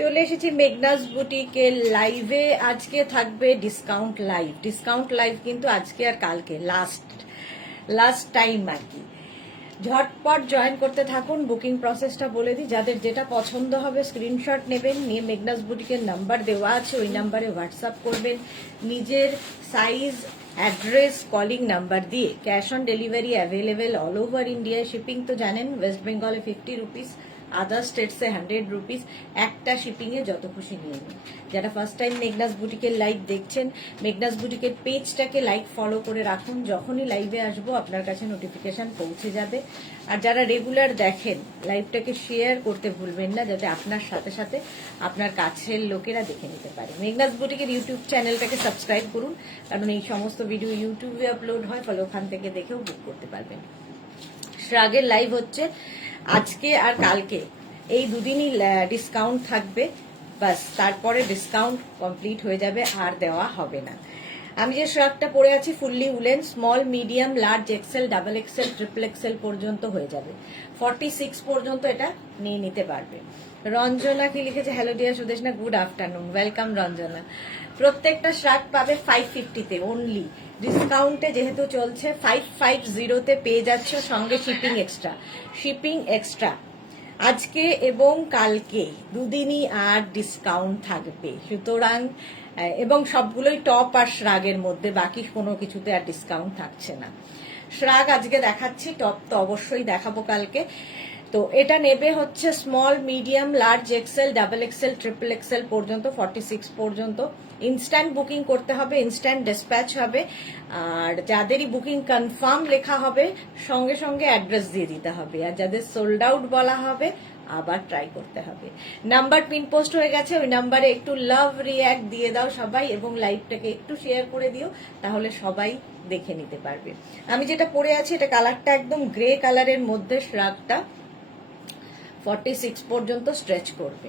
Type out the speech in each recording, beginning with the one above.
চলে এসেছি মেঘনাস বুটিকের লাইভে। আজকে থাকবে ডিসকাউন্ট লাইভ কিন্তু আজকে আর কালকে লাস্ট টাইম আর কি। ঝটপট জয়েন করতে থাকুন। বুকিং প্রসেসটা বলে দিই, যাদের যেটা পছন্দ হবে স্ক্রিনশট নেবেন, নিয়ে মেঘনাস বুটিকের নাম্বার দেওয়া আছে, ওই নাম্বারে হোয়াটসঅ্যাপ করবেন নিজের সাইজ, অ্যাড্রেস, কলিং নাম্বার দিয়ে। Cash on delivery available all over ইন্ডিয়ায়। শিপিং তো জানেন, ওয়েস্ট বেঙ্গলে 50 রুপিস, আদার স্টেটসে 100 রুপিস। একটা শিপিংয়ে যত খুশি নিয়ে নিন। যারা ফার্স্ট টাইম মেঘনাস বুটিকের লাইভ দেখছেন, মেঘনাস বুটিকের পেজটাকে লাইক ফলো করে রাখুন। যখনই লাইভে আসবো আপনার কাছে নোটিফিকেশন পৌঁছে যাবে। আর যারা রেগুলার দেখেন, লাইভটাকে শেয়ার করতে ভুলবেন না, যাতে আপনার সাথে সাথে আপনার কাছের লোকেরা দেখে নিতে পারে। মেঘনাস বুটিকের ইউটিউব চ্যানেলটাকে সাবস্ক্রাইব করুন, কারণ এই সমস্ত ভিডিও ইউটিউবে আপলোড হয়, ফলে ওখান থেকে দেখেও বুক করতে পারবেন। শ্রাগের লাইভ হচ্ছে আজকে আর কালকে, এই দুদিনই ডিসকাউন্ট থাকবে, বাস তারপরে ডিসকাউন্ট কমপ্লিট হয়ে যাবে, আর দেওয়া হবে না। আমি যে শ্রাগটা পরে আছি fully woollen, small, medium, large, XL, double XL, triple XL পর্যন্ত হয়ে যাবে। 46 পর্যন্ত এটা নিয়ে নিতে পারবে। রঞ্জনা কি লিখেছে, hello dear Sudeshna, good afternoon, welcome Ranjana. প্রত্যেকটা শ্রাগ পাবে 550-তে অনলি। ডিসকাউন্টে যেহেতু চলছে 550-তে পেয়ে যাচ্ছে, সঙ্গে শিপিং এক্সট্রা আজকে এবং কালকে দুদিনই আর ডিসকাউন্ট থাকবে। সুতরাং এবং সবগুলোই টপ আর শ্রাগের মধ্যে, বাকি কোনো কিছুতে আর ডিসকাউন্ট থাকছে না। শ্রাগ আজকে দেখাচ্ছি, টপ তো অবশ্যই দেখাবো কালকে। তো এটা নেবে হচ্ছে small, medium, large, XL, double XL, triple XL পর্যন্ত, 46 পর্যন্ত। ইনস্ট্যান্ট বুকিং করতে হবে, ইনস্ট্যান্ট ডিসপ্যাচ হবে। আর যাদেরই বুকিং কনফার্ম লেখা হবে, সঙ্গে সঙ্গে অ্যাড্রেস দিয়ে দিতে হবে। আর যাদের সোল্ড আউট বলা হবে, আবার ট্রাই করতে হবে। নাম্বার পিন পোস্ট হয়ে গেছে, ওই নাম্বারে একটু লাভ রিঅ্যাক্ট দিয়ে দাও সবাই, এবং লাইভটাকে একটু শেয়ার করে দিও, তাহলে সবাই দেখে নিতে পারবে। আমি যেটা পরে আছি, এটা কালারটা একদম গ্রে কালারের মধ্যে, শ্রাগটা 46 পর্যন্ত স্ট্রেচ করবে।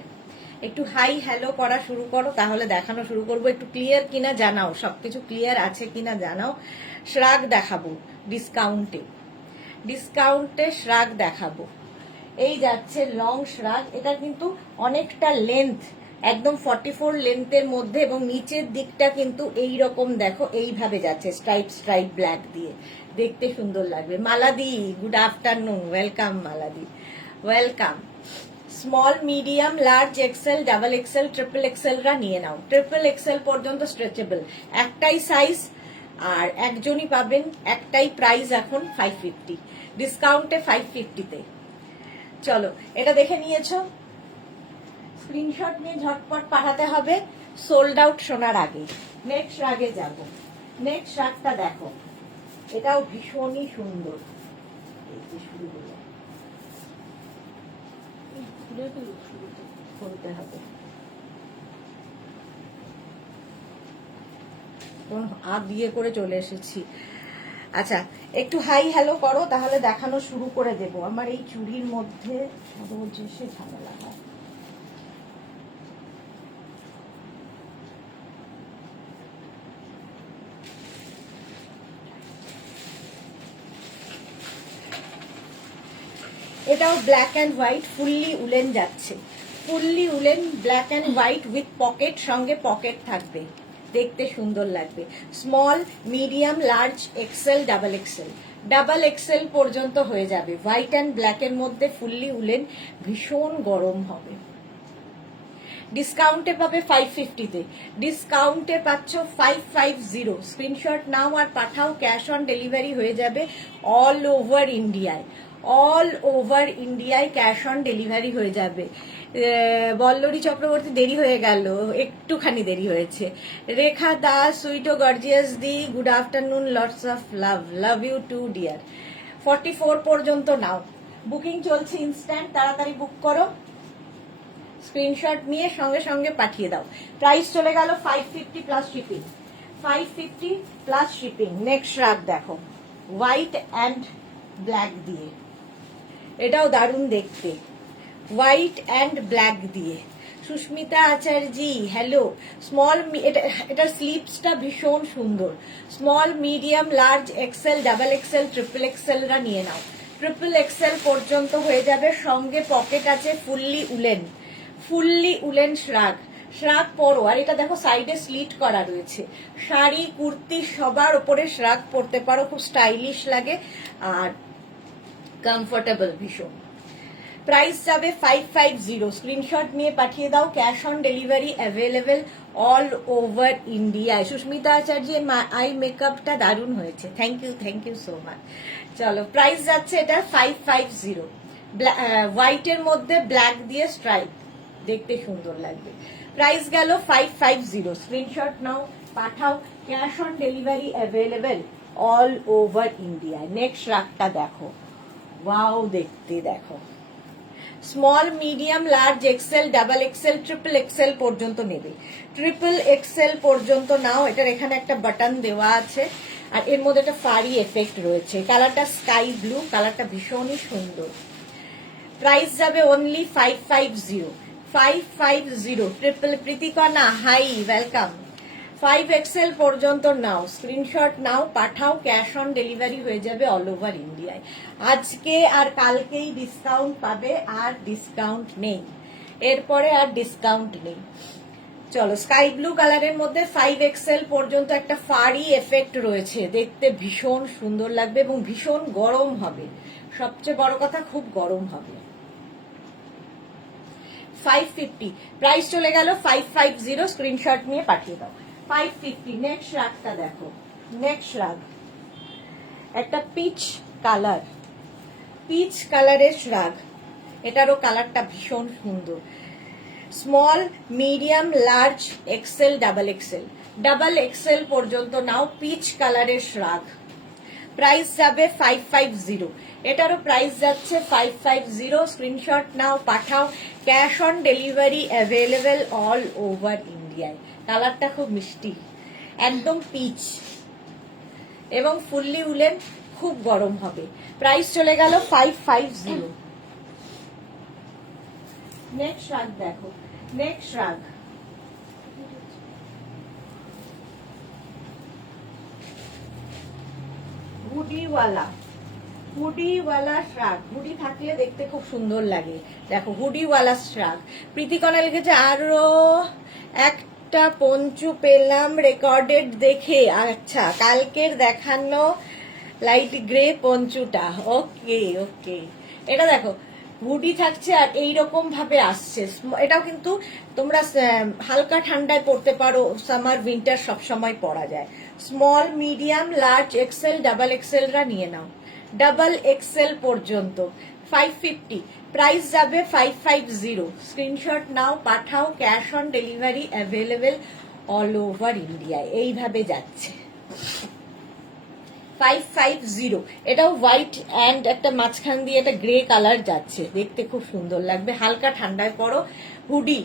একটু হাই হ্যালো করা শুরু করো, তাহলে দেখানো শুরু করবো। একটু ক্লিয়ার কিনা জানাও, সবকিছু ক্লিয়ার আছে কিনা জানাও। শ্রাগ দেখাবো ডিসকাউন্টে শ্রাগ দেখাবো। এই যাচ্ছে লং শ্রাগ, এটা কিন্তু অনেকটা লেন্থ, একদম 44 লেন্থের মধ্যে, এবং নিচের দিকটা কিন্তু এই রকম দেখো, এইভাবে যাচ্ছে স্ট্রাইপ ব্ল্যাক দিয়ে, দেখতে সুন্দর লাগবে। Maladi, good afternoon, welcome Maladi, welcome. Small, medium, large, XL, double XL, triple এক্সেলরা নিয়ে নাও। ট্রিপল এক্সেল পর্যন্ত স্ট্রেচেবল, একটাই সাইজ আর একজনই পাবেন, একটাই প্রাইস এখন 550, ডিসকাউন্টে 550-তে। চলো, এটা দেখে নিয়েছো, স্ক্রিনশট নিয়ে ঝটপট পাঠাতে হবে সোল্ড আউট শোনার আগে। নেক্সট রাগে যাব। নেক্সট রাগটা দেখো, এটাও ভীষণই সুন্দর। খুলতে হবে, হাত দিয়ে করে চলে এসেছি। আচ্ছা, একটু হাই হ্যালো করো, তাহলে দেখানো শুরু করে দেব। আমার এই চুড়ির মধ্যে রোজ এসে ঝামেলা হয়। এটাও black and white, fully woollen যাচ্ছে, fully woolen, black and white with pocket, সঙ্গে পকেট থাকবে, দেখতে সুন্দর লাগবে। Small, medium, large, XL, double XL পর্যন্ত হয়ে যাবে। হোয়াইট অ্যান্ড ব্ল্যাকের মধ্যে, ফুললি উলেন, ভীষণ গরম হবে। ডিসকাউন্টে পাবে 550-তে, ডিসকাউন্টে পাচ্ছ 550। স্ক্রিনশট নাও আর পাঠাও, ক্যাশ অন ডেলিভারি হয়ে যাবে অল ওভার ইন্ডিয়ায় ক্যাশ অন ডেলিভারি হয়ে যাবে। বল্লরী চক্রবর্তী, দেরি হয়ে গেল, একটুখানি দেরি হয়েছে। রেখা দাস, সুইট ও গর্জিয়াস দি, good afternoon, lots of love you too dear. 44 পর্যন্ত নাও, বুকিং চলছে ইনস্ট্যান্ট, তাড়াতাড়ি বুক করো, স্ক্রিনশট নিয়ে সঙ্গে সঙ্গে পাঠিয়ে দাও। প্রাইস চলে গেল 550 plus shipping, 550 plus shipping. Next rug দেখো, হোয়াইট অ্যান্ড ব্ল্যাক দিয়ে, এটাও দারুণ দেখতে, হোয়াইট অ্যান্ড ব্ল্যাক দিয়ে। সুস্মিতা আচার্যি, হ্যালো। স্মল, এটার স্লিপসটা ভীষণ সুন্দর। Small, medium, large, XL, double XL, triple এক্সেলরা নিয়ে নাও। ট্রিপল এক্সেল পর্যন্ত হয়ে যাবে, সঙ্গে পকেট আছে, ফুললি উলেন, ফুললি উলেন শ্রাগ, শ্রাগ পরো। আর এটা দেখো সাইডে স্লিট করা রয়েছে। শাড়ি কুর্তি সবার উপরে শ্রাগ পরতে পারো, খুব স্টাইলিশ লাগে আর কমফোর্টেবল ভীষণ। প্রাইস যাবে 550, স্ক্রিনশট নিয়ে পাঠিয়ে দাও। Cash on delivery available all over ইন্ডিয়ায়। সুস্মিতা আচার্যের আই মেকআপটা দারুণ হয়েছে, থ্যাংক ইউ সো মাচ। চলো প্রাইস যাচ্ছে এটা 550, হোয়াইটের মধ্যে ব্ল্যাক দিয়ে স্ট্রাইপ, দেখতে সুন্দর লাগবে। প্রাইস গেল 550, স্ক্রিনশট নাও পাঠাও। Cash on delivery available all over India. Next রাগটা দেখো, ওয়াও দেখতে দেখো। Small medium large XL double XL triple XL পর্যন্ত নেবে। ট্রিপল এক্সেল পর্যন্ত নাও। এটার এখানে একটা বাটন দেওয়া আছে আর এর মধ্যে একটা ফারি এফেক্ট রয়েছে। কালারটা স্কাই ব্লু, কালারটা ভীষণই সুন্দর। প্রাইস যাবে only 550 triple. Pritikana hi, welcome. 5XL পর্যন্ত নাও, স্ক্রিনশট নাও পাঠাও। ক্যাশ অন ডেলিভারি হয়ে যাবে অল ওভার ইন্ডিয়ায়। আজকে আর কালকেই ডিসকাউন্ট পাবে, আর ডিসকাউন্ট নেই, এরপরে আর ডিসকাউন্ট নেই। চলো স্কাই ব্লু কালারের মধ্যে 5XL পর্যন্ত একটা ফারি এফেক্ট রয়েছে, দেখতে ভীষণ সুন্দর লাগবে এবং ভীষণ গরম হবে। সবচেয়ে বড় কথা খুব গরম হবে। 550 প্রাইস চলে গেল 550, স্ক্রিনশট নিয়ে পাঠিয়ে দাও। 550। নেক্সট রাগটা দেখো, নেক্সট রাগ একটা পিচ কালার, পিচ কালারের রাগ। এটারও কালারটা ভীষণ সুন্দর। Small medium large XL double XL, double XL পর্যন্ত নাও। পিচ কালারের রাগ। প্রাইস যাবে 550, এটারও প্রাইস যাচ্ছে 550, স্ক্রিনশট নাও পাঠাও। Cash on delivery available all over ইন্ডিয়ায়। কালারটা খুব মিষ্টি, একদম পিচ এবং ফুললি উলেন, খুব গরম হবে। প্রাইস চলে গেল 550। নেক্সট রাগ দেখো, নেক্সট রাগ হুডিওয়ালা, হুডিওয়ালা শ্রাগ। হুডি থাকলে দেখতে খুব সুন্দর লাগে। দেখো হুডিওয়ালা শ্রাগ। প্রীতিকণা লিখেছে আরো একটা পঞ্চু পেলাম রেকর্ডেড দেখে। আচ্ছা, কালকের দেখানো লাইট গ্রে পঞ্চুটা। ওকে ওকে, এটা দেখো হুডি থাকছে আর এইরকম ভাবে আসছে। এটাও কিন্তু তোমরা হালকা ঠান্ডায় পরতে পারো, সামার উইন্টার সবসময় পরা যায়। Small medium large XL double এক্সেলরা নিয়ে নাও, ডাবল এক্সেল পর্যন্ত। 550 প্রাইস যাবে 550, স্ক্রিনশট নাও পাঠাও। Cash on delivery available all over ইন্ডিয়ায়। এইভাবে যাচ্ছে 550। এটাও হোয়াইট অ্যান্ড একটা মাঝখান দিয়ে একটা গ্রে কালার যাচ্ছে, দেখতে খুব সুন্দর লাগবে। হালকা ঠান্ডায় পরো। হুডি,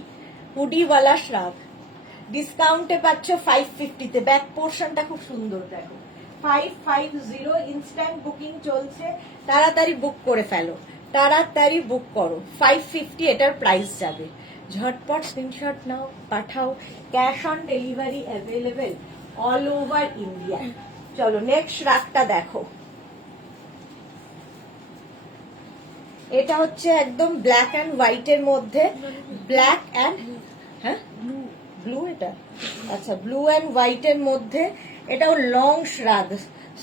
হুডিওয়ালা শ্রাগ। ডিসকাউন্টে পাচ্ছ 550-তে। ব্যাক পোর্শনটা খুব সুন্দর দেখো। 550 ইনস্ট্যান্ট বুকিং চলছে, তাড়াতাড়ি বুক করে ফেলো, তাড়াতাড়ি বুক করো। 550 এটার প্রাইস যাবে। ঝটপট স্ক্রিনশট নাও পাঠাও। Cash on delivery available all over India. চলো নেক্সট রাগটা দেখো, এটা হচ্ছে একদম ব্ল্যাক অ্যান্ড হোয়াইটের মধ্যে। ব্ল্যাক অ্যান্ড হ্যাঁ ব্লু, এটা আচ্ছা ব্লু অ্যান্ড হোয়াইটের মধ্যে। এটাও লং শ্রাগ।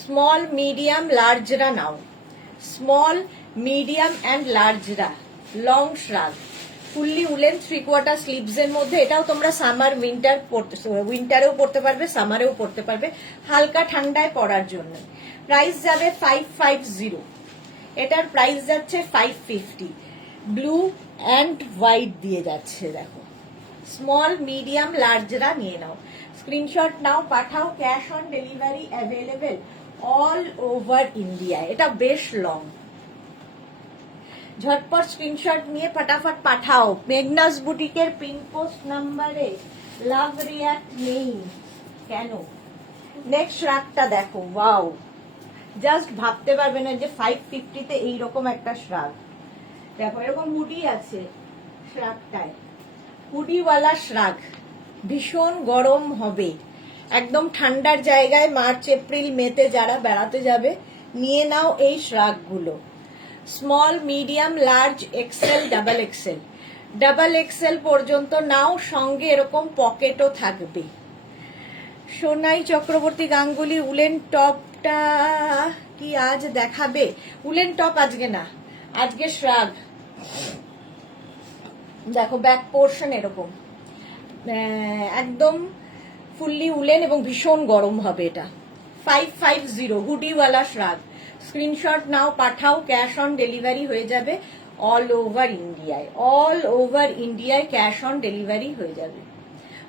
স্মল মিডিয়াম লার্জরা নাও, স্মল মিডিয়াম অ্যান্ড লার্জরা long shrug. Fully woolen 3/4 sleeves এর মধ্যে। এটাও তোমরা সামার উইন্টার উইন্টারেও পড়তে পারবে, সামারেও পড়তে পারবে, হালকা ঠান্ডায় পরার জন্য। প্রাইস যাবে 550, এটার প্রাইস যাচ্ছে 550। ব্লু অ্যান্ড হোয়াইট দিয়ে যাচ্ছে দেখো। স্মল মিডিয়াম লার্জরা নিয়ে নাও, স্ক্রিনশট নাও পাঠাও। Cash on delivery available all over India. এটা বেশ লং। ঝটপট স্ক্রিনশট নিয়ে ফটাফট পাঠাও। মেঘনাস বুটিকের পিন পোস্ট নাম্বারে লাভ রিয়াক্ট নেই কেন? নেক্সট রাগটা দেখো, ওয়াও, জাস্ট ভাবতে পারবে না যে 550-তে এইরকম একটা শ্রাগ। দেখো এরকম হুডি আছে শ্রাগটায়, হুডিওয়ালা শ্রাগ। ভীষণ গরম হবে, একদম ঠান্ডার জায়গায় মার্চ এপ্রিল মেতে যারা বেড়াতে যাবে নিয়ে নাও এই শ্রাগগুলো। Small medium large XL double XL, double XL পর্যন্ত নাও, সঙ্গে এরকম পকেটও থাকবে। সোনাই চক্রবর্তী গাঙ্গুলি উলেন টপটা কি আজ দেখাবে? উলেন টপ আজকে না, আজকে শ্রাগ। দেখো ব্যাক পোর্শন এরকম একদম ফুললি উলেন এবং ভীষণ গরম হবে এটা। 550 হুডিওয়ালা শ্রাগ। স্ক্রিনশট নাও, পাঠাও, ক্যাশ অন ডেলিভারি হয়ে যাবে অল ওভার ইন্ডিয়ায়। অল ওভার ইন্ডিয়ায় ক্যাশ অন ডেলিভারি হয়ে যাবে।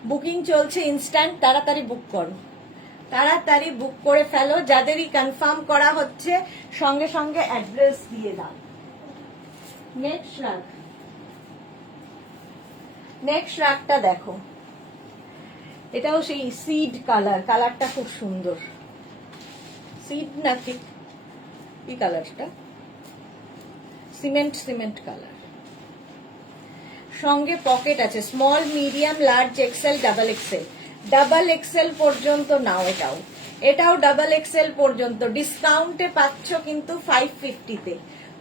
বুকিং চলছে ইনস্ট্যান্ট, তাড়াতাড়ি বুক করো, তাড়াতাড়ি বুক করে ফেলো। যাদেরই কনফার্ম করা হচ্ছে সঙ্গে সঙ্গে অ্যাড্রেস দিয়ে দাও। নেক্সট শ্রাগ, নেক্সট শ্রাগটা দেখো, এটাও সেই সিড কালার, কালারটা খুব সুন্দর। সিড না ঠিক কি কালারটা, সিমেন্ট সিমেন্ট কালার। সঙ্গে পকেট আছে, small medium large XL double XL. Double XL পর্যন্ত নাও, এটাও এটাও ডাবল এক্সেল পর্যন্ত। ডিসকাউন্টে পাচ্ছ কিন্তু 550-তে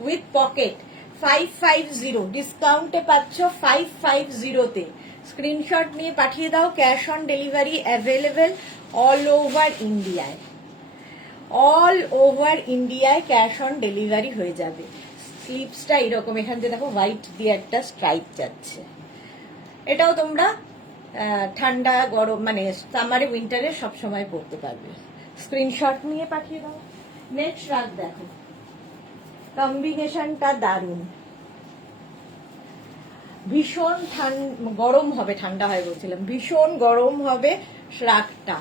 উইথ পকেট। 550 ডিসকাউন্টে পাচ্ছ 550-তে। স্ক্রিনশট নিয়ে পাঠিয়ে দাও। Cash on delivery available all over ইন্ডিয়ায়। অল ওভার ইন্ডিয়ায় ক্যাশ অন ডেলিভারি হয়ে যাবে। স্লিপসটা এরকম, এখান থেকে দেখো হোয়াইট দিয়ে একটা স্ট্রাইপ যাচ্ছে। এটাও তোমরা ঠান্ডা গরম মানে সামারে উইন্টারে সবসময় পরতে পারবে। স্ক্রিনশট নিয়ে পাঠিয়ে দাও। নেক্সট রাত দেখো, কম্বিনেশনটা দারুণ, ভীষণ গরম হবে, ঠান্ডা হয় বলছিলাম, ভীষণ গরম হবে শ্রাগটা।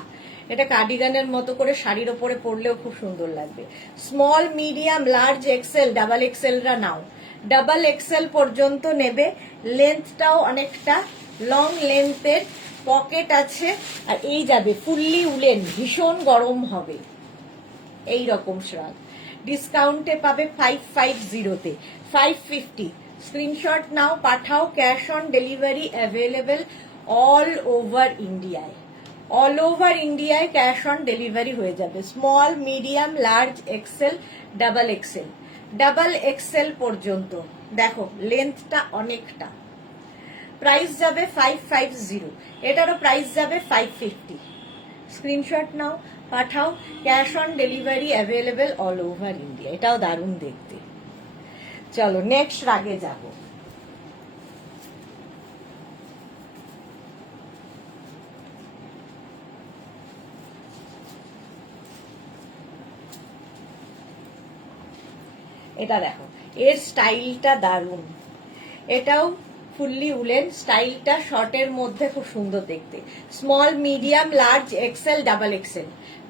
এটা কার্ডিগানের মতো করে শাড়ির ওপরে পরলেও খুব সুন্দর লাগবে। Small medium large XL double এক্সেলরা নাও, ডাবল এক্সেল পর্যন্ত নেবে। লেন্থটাও অনেকটা লং লেন্থের, পকেট আছে, আর এই যাবে ফুললি উলেন, ভীষণ গরম হবে এই রকম শ্রাগ। ডিসকাউন্টে পাবে 550-তে 550। স্ক্রিনশট নাও, পাঠাও, cash on delivery available all over ইন্ডিয়ায়। অল ওভার ইন্ডিয়ায় ক্যাশ অন ডেলিভারি হয়ে যাবে। Small medium large XL double XL, double XL পর্যন্ত। দেখো লেন্থটা অনেকটা। প্রাইস যাবে 550, এটারও প্রাইস যাবে 550। স্ক্রিনশট নাও, পাঠাও, cash on delivery available all over India. এটাও দারুণ দেখতে। চলো নেক্সট রাগে যাব। এটা দেখো, এর স্টাইলটা দারুণ। এটাও ফুললি উলেন, স্টাইলটা শর্টের মধ্যে খুব সুন্দর দেখতে। Small medium large XL double XL,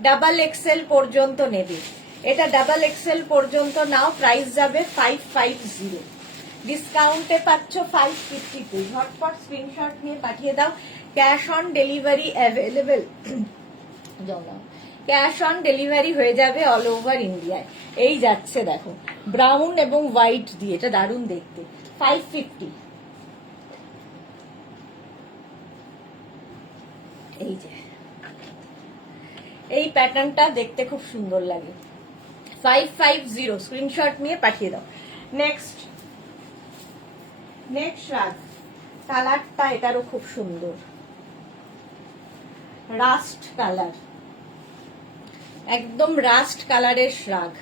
double XL পর্যন্ত নেবে। এটা ডাবল এক্সেল পর্যন্ত নাও, প্রাইস যাবে 550। ডিসকাউন্টে পাচ্ছ 550-তে। ঝটপট স্ক্রিনশট নিয়ে পাঠিয়ে দাও। Cash on delivery available, cash on delivery হয়ে যাবে অল ওভার ইন্ডিয়ায়। এই যাচ্ছে দেখো ব্রাউন এবং হোয়াইট দিয়ে, এটা দারুণ দেখতে। 550। এই যে এই প্যাটার্নটা দেখতে খুব সুন্দর লাগে। 550 স্ক্রিনশট নিয়ে পাঠিয়ে দাও। নেক্সট নেক্সট রাগ, কালারটা এটারও খুব সুন্দর, রাস্ট কালার, একদম রাস্ট কালারের shrug.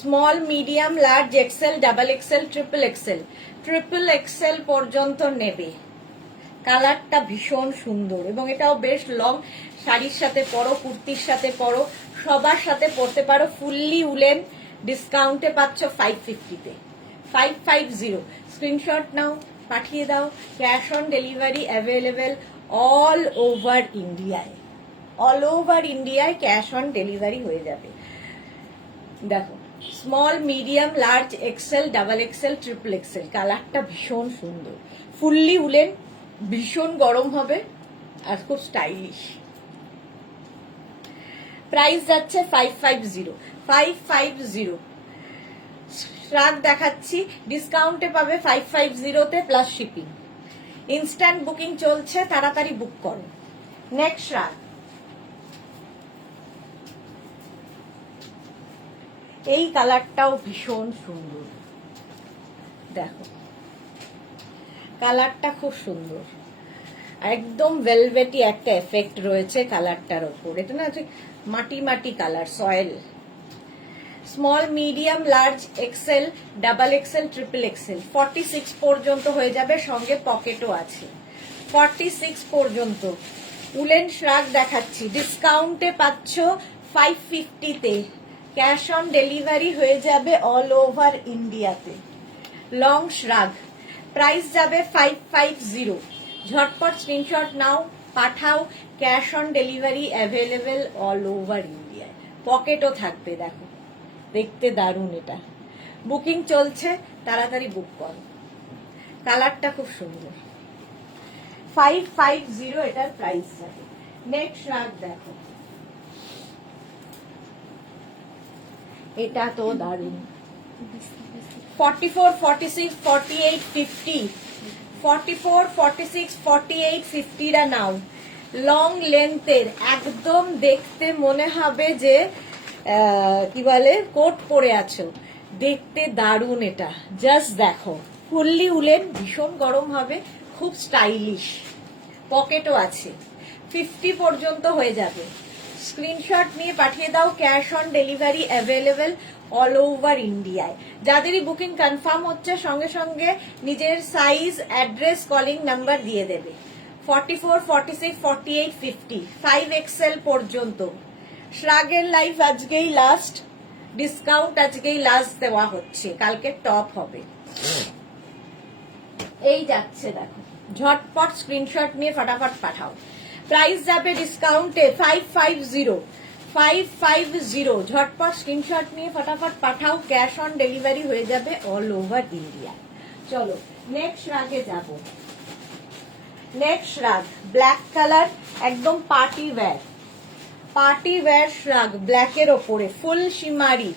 Small medium large XL double XL triple XL, triple XL পর্যন্ত নেবে। কালারটা ভীষণ সুন্দর এবং এটাও বেশ লং, শাড়ির সাথে পরো, কুর্তির সাথে পরো, সবার সাথে পরতে পারো। ফুললি উলেন, ডিসকাউন্টে পাচ্ছ 550-তে। 550 স্ক্রিনশট নাও, পাঠিয়ে দাও। Cash on delivery available all over ইন্ডিয়ায়। অল ওভার ইন্ডিয়ায় ক্যাশ অন ডেলিভারি হয়ে যাবে। দেখো small medium large XL double XL triple Excel, কালারটা ভীষণ সুন্দর, ফুললি উলেন, ভীষণ গরম হবে আর খুব স্টাইলিশ। প্রাইস যাচ্ছে 550। 550 শ্রাগ দেখাচ্ছি, ডিসকাউন্টে পাবে 550-তে প্লাস শিপিং। ইনস্ট্যান্ট বুকিং চলছে, তাড়াতাড়ি বুক করো। নেক্সট শ্রাগ, এই কালারটাও ভীষণ সুন্দর। দেখো কালারটা খুব সুন্দর, একদম ভেলভেটি একটা এফেক্ট রয়েছে কালারটার ওপর। এটা না মাটি মাটি colour, soil. Small, medium, large, XL, double XL, triple XL 46 পর্যন্ত হয়ে যাবে, সঙ্গে পকেটও আছে। 46 পর্যন্ত। উলেন শ্রাগ দেখাচ্ছি, ডিসকাউন্টে পাচ্ছ 550-তে। ক্যাশ অন ডেলিভারি হয়ে যাবে অল ওভার ইন্ডিয়াতে। লং শ্রাগ, প্রাইস যাবে 550। ঝটপট স্ক্রিনশট নাও, পাঠাও, cash on delivery available all over ইন্ডিয়ায়। পকেটও থাকবে, দেখো দেখতে দারুণ। এটা বুকিং চলছে, তাড়াতাড়ি বুক করো। কালারটা খুব সুন্দর। 550 এটার প্রাইস যাবে। নেক্সট রাগ দেখো, এটা তো দারুণ। 44, 46, 48, 50, 44, 46, 48, 50টা নাও। লং লেন্থের, একদম দেখতে মনে হবে যে কি বলে কোট পরে আছো, দেখতে দারুণ। এটা জাস্ট দেখো, ফুললি উলেন, ভীষণ গরম হবে, খুব স্টাইলিশ। পকেটও আছে। 50 পর্যন্ত হয়ে যাবে। স্ক্রিনশট নিয়ে পাঠিয়ে দাও, cash on delivery available all over ইন্ডিয়ায়। যাদেরই বুকিং কনফার্ম হচ্ছে সঙ্গে সঙ্গে নিজের সাইজ, অ্যাড্রেস, কলিং নাম্বার দিয়ে দেবে। 44, 46, 48, 50, 5XL পর্যন্ত। শ্রাগের লাইফ আজকেই লাস্ট, ডিসকাউন্ট আজকেই লাস্ট দেওয়া হচ্ছে, কালকে টপ হবে। এই যাচ্ছে দেখো, ঝটপট স্ক্রিনশট নিয়ে ফটাফট পাঠাও। প্রাইস যাবে ডিসকাউন্টে 550, 550। ঝটপট স্ক্রিনশট নিয়ে ফটাফট পাঠাও, ক্যাশ অন ডেলিভারি হয়ে যাবে অল ওভার ইন্ডিয়া। চলো নেক্সট রাগে যাব। নেক্সট রাগ ব্ল্যাক কালার, একদম পার্টি ওয়্যার। পার্টি ওয়্যার শ্রাগ, ব্ল্যাকের ওপরে ফুল শিমারি,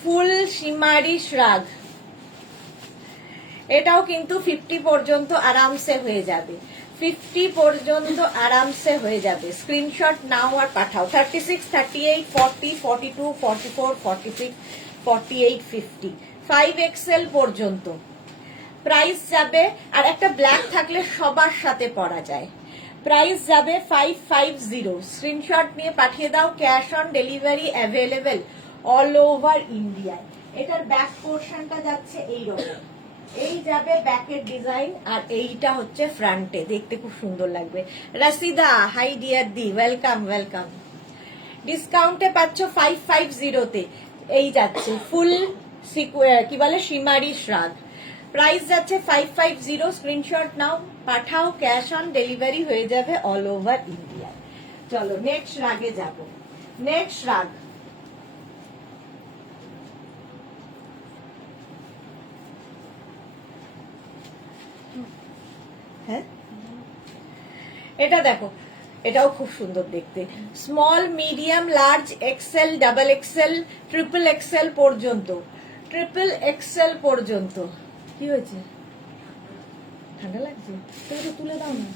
ফুল শিমারি শ্রাগ। এটাও কিন্তু 50 পর্যন্ত আরামসে হয়ে যাবে। 50 পর্যন্ত আরামসে হয়ে যাবে। স্ক্রিনশট নাও আর পাঠাও। 36, 38, 40, 42, 44, 46, 48, 50, 5XL পর্যন্ত। প্রাইস যাবে, আর একটা ব্ল্যাক থাকলে সবার সাথে পরা যায়। প্রাইস যাবে 550। স্ক্রিনশট নিয়ে পাঠিয়ে দাও, cash on delivery available all over ইন্ডিয়ায়। এটার ব্যাক পোর্শনটা যাচ্ছে এইরকম, এই যাবে ব্যাকের ডিজাইন, আর এইটা হচ্ছে ফ্রন্টে, দেখতে খুব সুন্দর লাগবে। রাশিদা, হাই ডিয়ার দি, ওয়েলকাম ওয়েলকাম। ডিসকাউন্টে পাচ্ছ 550-তে। এই যাচ্ছে ফুল কি বলে শিমারি শ্রাগ। প্রাইস যাচ্ছে 550। স্ক্রিনশট নাও, পাঠাও, ক্যাশ অন ডেলিভারি হয়ে যাবে অল ওভার ইন্ডিয়া। চলো নেক্সট রাগে যাব। নেক্সট রাগ, হ্যাঁ এটা দেখো, এটাও খুব সুন্দর দেখতে। Small, medium, large, XL, double XL, triple XL পর্যন্ত। ট্রিপল এক্সেল পর্যন্ত। কি হয়েছে, ঠান্ডা লাগছে? তুমি তো তুলে দাও না।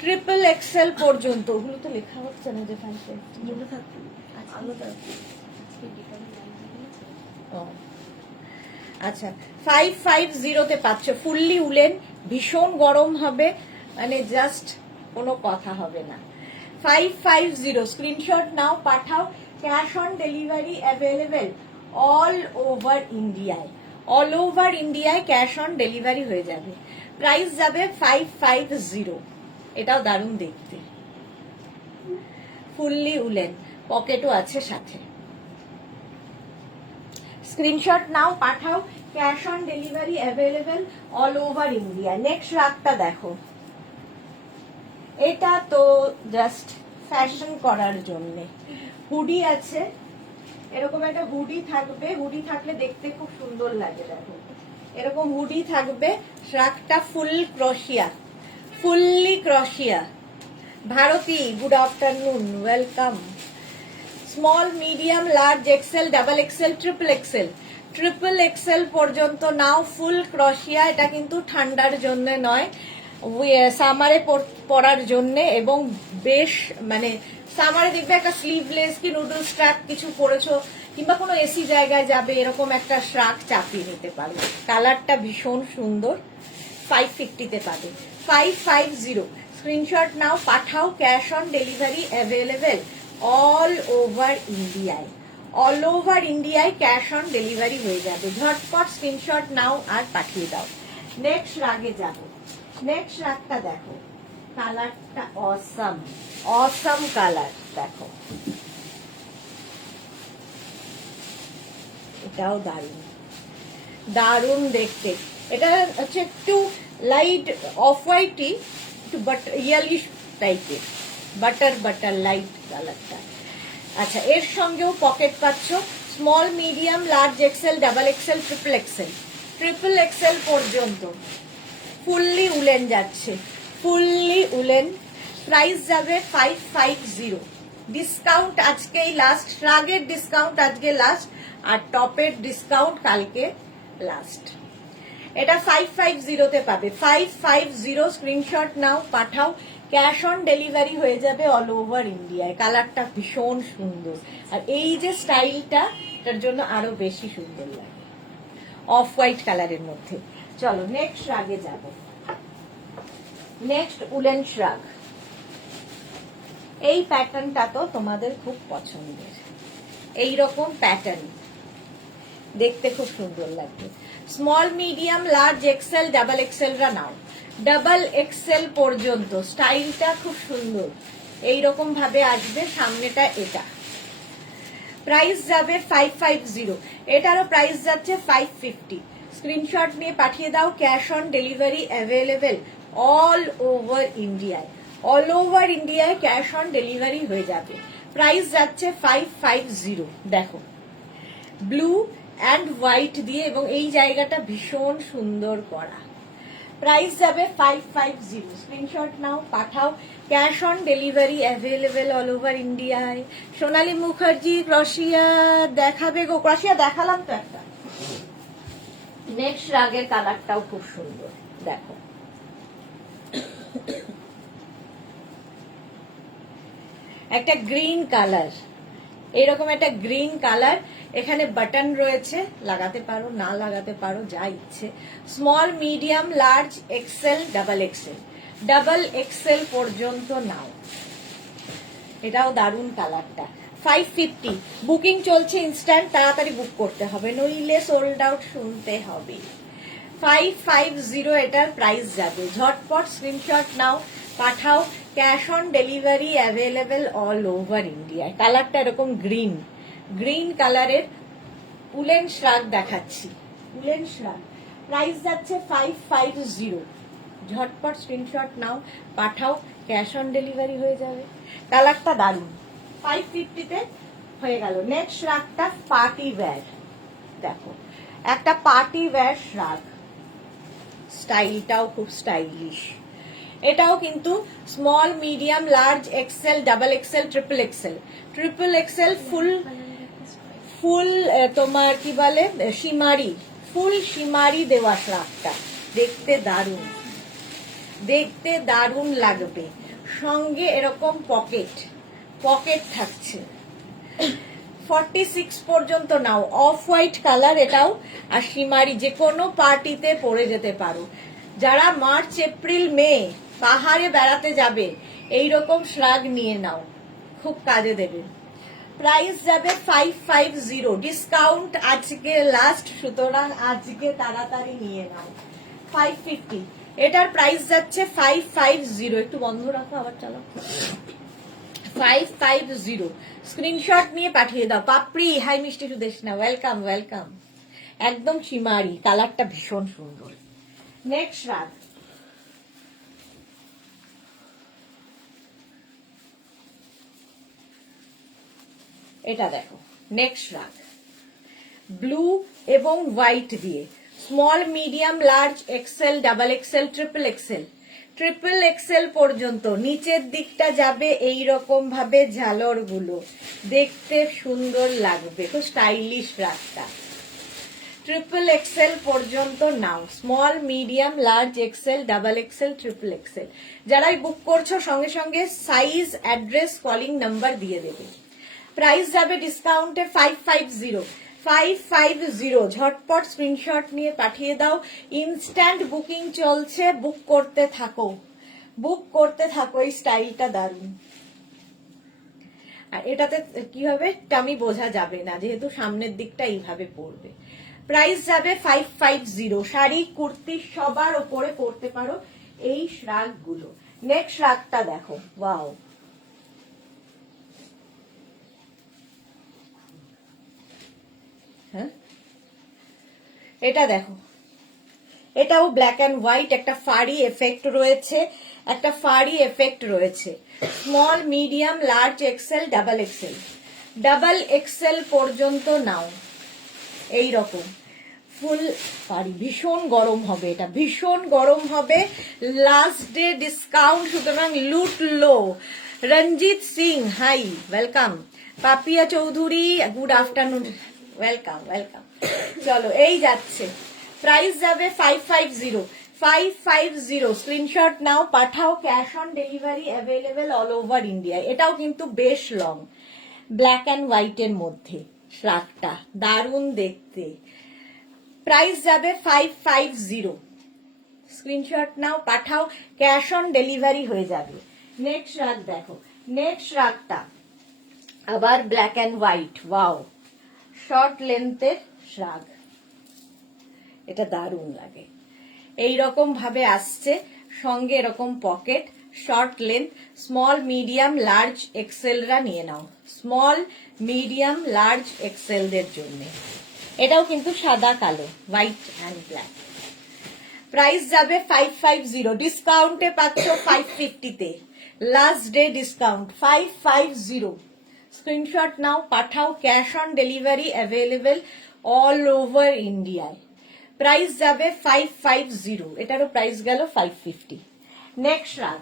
ট্রিপল এক্সেল পর্যন্ত। ওগুলো তো লেখা হচ্ছে না যে 5 আচ্ছা 550-তে পাচ্ছ। ফুললি উলেন, ভীষণ গরম হবে, মানে জাস্ট কোনো কথা হবে না। 550। স্ক্রিনশট নাও, পাঠাও, cash on delivery available all over ইন্ডিয়ায়। অল ওভার ইন্ডিয়ায় ক্যাশ অন ডেলিভারি হয়ে যাবে। প্রাইস যাবে 550। এটাও দারুণ দেখতে, ফুললি উলেন, পকেটও আছে সাথে। স্ক্রিনশট নাও, পাঠাও, cash on delivery available all over India. Next রাগটা দেখো, এটা তো জাস্ট ফ্যাশন করার জন্য। হুডি আছে, এরকম একটা হুডি থাকবে, হুডি থাকলে দেখতে খুব সুন্দর লাগে। দেখো এরকম হুডি থাকবে, শ্রাগটা full crochet, fully crochet. Bharati, good afternoon, welcome. Small, medium, large, XL, double XL, triple XL. Triple XL পর্যন্ত নাও, ফুল ক্রোশিয়া। এটা কিন্তু ঠান্ডার জন্য নয়, সামারে পরার জন্য, এবং বেশ মানে সামারে দেখবে একটা স্লিভলেস কি নুডল স্ট্র্যাপ কিছু পরেছো, কিংবা কোনো এসি জায়গায় যাবে, এরকম একটা শ্রাগ চাপিয়ে নিতে পারো। কালারটা ভীষণ সুন্দর। 550-তে পাবে। 550 স্ক্রিনশট নাও, পাঠাও। Cash on delivery available all over ইন্ডিয়ায়। অল ওভার ইন্ডিয়ায় ক্যাশ অন ডেলিভারি হয়ে যাবে। ঝটপট স্ক্রিনশট নাও আর পাঠিয়ে দাও। নেক্সট রাগে যাব। নেক্সট রাগটা দেখো, কালারটা অসাম, অসাম কালার। দেখো এটাও দারুণ, দারুণ দেখতে। এটা হচ্ছে একটু লাইট অফ হোয়াইটই, একটু ইয়েলিশ টাইপের, বাটার লাইট কালারটা। আচ্ছা, এর সঙ্গেও পকেট পাচ্ছ। Small, medium, large XL, double XL, triple XL পর্যন্ত ফুললি উলেন যাচ্ছে, ফুললি উলেন। প্রাইস যাবে 550। ডিসকাউন্ট আজকেই লাস্ট, শ্রাগের ডিসকাউন্ট আজকে লাস্ট, আর টপের ডিসকাউন্ট কালকে লাস্ট। এটা 550-তে পাবে। 550 স্ক্রিনশট নাও, পাঠাও। ক্যাশ অন ডেলিভারি হয়ে যাবে অল ওভার ইন্ডিয়ায়। কালারটা ভীষণ সুন্দর, আর এই যে স্টাইলটা, এটার জন্য আরো বেশি সুন্দর লাগে, অফ হোয়াইট কালারের মধ্যে। চলো নেক্সট শ্রাগে যাব। Next woollen shrug. এই প্যাটার্নটা তো তোমাদের খুব পছন্দের, এইরকম প্যাটার্ন দেখতে খুব সুন্দর লাগবে। Small, medium, large XL, double এক্সেলরা নাও। ডাবল এক্সেল পর্যন্ত স্টাইলটা খুব সুন্দর, এইরকম ভাবে আসবে। সামনেটা এটা। প্রাইস যাবে 550। এটারও প্রাইস যাচ্ছে 550। স্ক্রিনশট নিয়ে পাঠিয়ে দাও। Cash on delivery available all over ইন্ডিয়ায়। অল ওভার ইন্ডিয়ায় ক্যাশ অন ডেলিভারি হয়ে যাবে। প্রাইস যাচ্ছে 550। দেখো ব্লু অ্যান্ড হোয়াইট দিয়ে, এবং এই জায়গাটা ভীষণ সুন্দর করা। প্রাইস যাবে 550। স্ক্রিনশট নাও, পাঠাও। Cash on delivery available all over ইন্ডিয়ায়। সোনালী মুখার্জি ক্রশিয়া দেখাবে গো। ক্রশিয়া দেখালাম তো একটা। নেক্সট রাগের কালারটাও খুব সুন্দর, দেখো একটা গ্রিন কালার, এইরকম একটা গ্রিন কালার। এখানে বাটন রয়েছে, লাগাতে পারো, না লাগাতে পারো, যা ইচ্ছে। Small, medium, large XL, double XL পর্যন্ত নাও। এটাও দারুণ কালারটা। 550। বুকিং চলছে ইনস্ট্যান্ট, তাড়াতাড়ি বুক করতে হবে, নইলে সোল্ড আউট শুনতে হবে। 550 এটার প্রাইস যাবে। ঝটপট স্ক্রিনশট নাও, পাঠাও। Cash on delivery available all over ইন্ডিয়ায়। কালারটা এরকম গ্রিন, গ্রিন কালারের উলেন শ্রাগ দেখাচ্ছি। উলেন শ্রাগ প্রাইস যাচ্ছে 550। ঝটপট স্ক্রিনশট নাও, পাঠাও। ক্যাশ অন ডেলিভারি হয়ে যাবে। কালারটা দারুণ। 550-তে হয়ে গেল। নেক্সট শ্রাগটা পার্টি ওয়্যার। দেখো একটা পার্টি ওয়্যার শ্রাগ, স্টাইলটাও খুব স্টাইলিশ। এটাও কিন্তু small, medium, large XL, double XL, triple XL full তোমার কি বলে শিমারি, ফুল শিমারি দেওয়া শ্রাগটা দেখতে দারুণ, দেখতে দারুণ লাগবে। সঙ্গে এরকম পকেট থাকছে। 46 পর্যন্ত নাও। অফ হোয়াইট কালার এটাও, আর শিমারি, যে কোনো পার্টিতে পরে যেতে পারো। যারা মার্চ, এপ্রিল, মে পাহাড়ে বেড়াতে যাবে, এইরকম শ্রাগ নিয়ে নাও, খুব কাজে দেবে। প্রাইস যাবে 550। ডিসকাউন্ট আজকে লাস্ট, সুতরাং আজকে তাড়াতাড়ি নিয়ে নাও। 550 এটার প্রাইস যাচ্ছে 550। একটু বন্ধ রাখো, আবার চালাও। 550 স্ক্রিনশট নিয়ে পাঠিয়ে দাও। পাপড়ি হাই মিষ্টি সুদেশনা, ওয়েলকাম ওয়েলকাম। একদম শিমারি, কালারটা ভীষণ সুন্দর। নেক্সট রাগ। এটা দেখো নেক্সট রাগ, ব্লু এবং হোয়াইট দিয়ে। Small, medium, large XL, double XL, triple XL পর্যন্ত। নিচের দিকটা যাবে এইরকম ভাবে ঝালর গুলো, দেখতে সুন্দর লাগবে, খুব স্টাইলিশ রাগটা। ট্রিপল এক্সেল পর্যন্ত নাও। Small, medium, large XL, double XL, triple XL. যারাই বুক করছো সঙ্গে সঙ্গে সাইজ, অ্যাড্রেস, কলিং নাম্বার দিয়ে দেবে। প্রাইস যাবে ডিসকাউন্টে 550, 550। ঝটপট স্ক্রিনশট নিয়ে পাঠিয়ে দাও। ইনস্ট্যান্ট বুকিং চলছে, বুক করতে থাকো, বুক করতে থাকো। এই স্টাইলটা দারুণ। আর এটাতে কি হবে টামি বোঝা যাবে না, যেহেতু সামনের দিকটা এইভাবে পড়বে। প্রাইস যাবে 550। শাড়ি কুর্তি সবার ওপরে পরতে পারো এই শ্রাগ গুলো। নেক্সট শ্রাগটা দেখো, ওয়াও, হ্যাঁ এটা দেখো, এটাও ব্ল্যাক অ্যান্ড হোয়াইট, একটা ফাড়ি এফেক্ট রয়েছে, একটা ফাড়ি এফেক্ট রয়েছে। Small, medium, large, XL, double XL, double XL পর্যন্ত নাও। এই রকম ফুল ফাড়ি, ভীষণ গরম হবে, এটা ভীষণ গরম হবে। লাস্ট ডে ডিসকাউন্ট, সুতরাং লুটলো। Ranjit Singh, hi, welcome. Papiya Chowdhury, good afternoon, welcome welcome. চলো এই যাচ্ছে, প্রাইস যাবে 550, 550। স্ক্রিনশট নাও, পাঠাও। Cash on delivery available all over India. এটাও কিন্তু বেশ লং, ব্ল্যাক অ্যান্ড হোয়াইটের মধ্যে শ্রাগটা দারুণ দেখতে। প্রাইস যাবে 550। স্ক্রিনশট নাও, পাঠাও। ক্যাশ অন ডেলিভারি হয়ে যাবে। নেক্সট শ্রাগ দেখো, নেক্সট শ্রাগটা আবার black and white, wow, short লেন্থের শ্রাগ। এটা দারুণ লাগে। এই রকম ভাবে আসছে, সঙ্গে এরকম pocket, short length, small, medium, large, এক্সেলরা নিয়ে নাও। স্মল, মিডিয়াম, লার্জ, এক্সেলদের জন্য। এটাও কিন্তু সাদা কালো, হোয়াইট অ্যান্ড ব্ল্যাক। প্রাইস যাবে 550, ডিসকাউন্টে পাচ্ছ 550-তে। Last day discount 550। স্ক্রিনশট নাও, পাঠাও। Cash on delivery available all over ইন্ডিয়ায়। প্রাইস যাবে 550, এটারও প্রাইস গেল 550। নেক্সট রাগ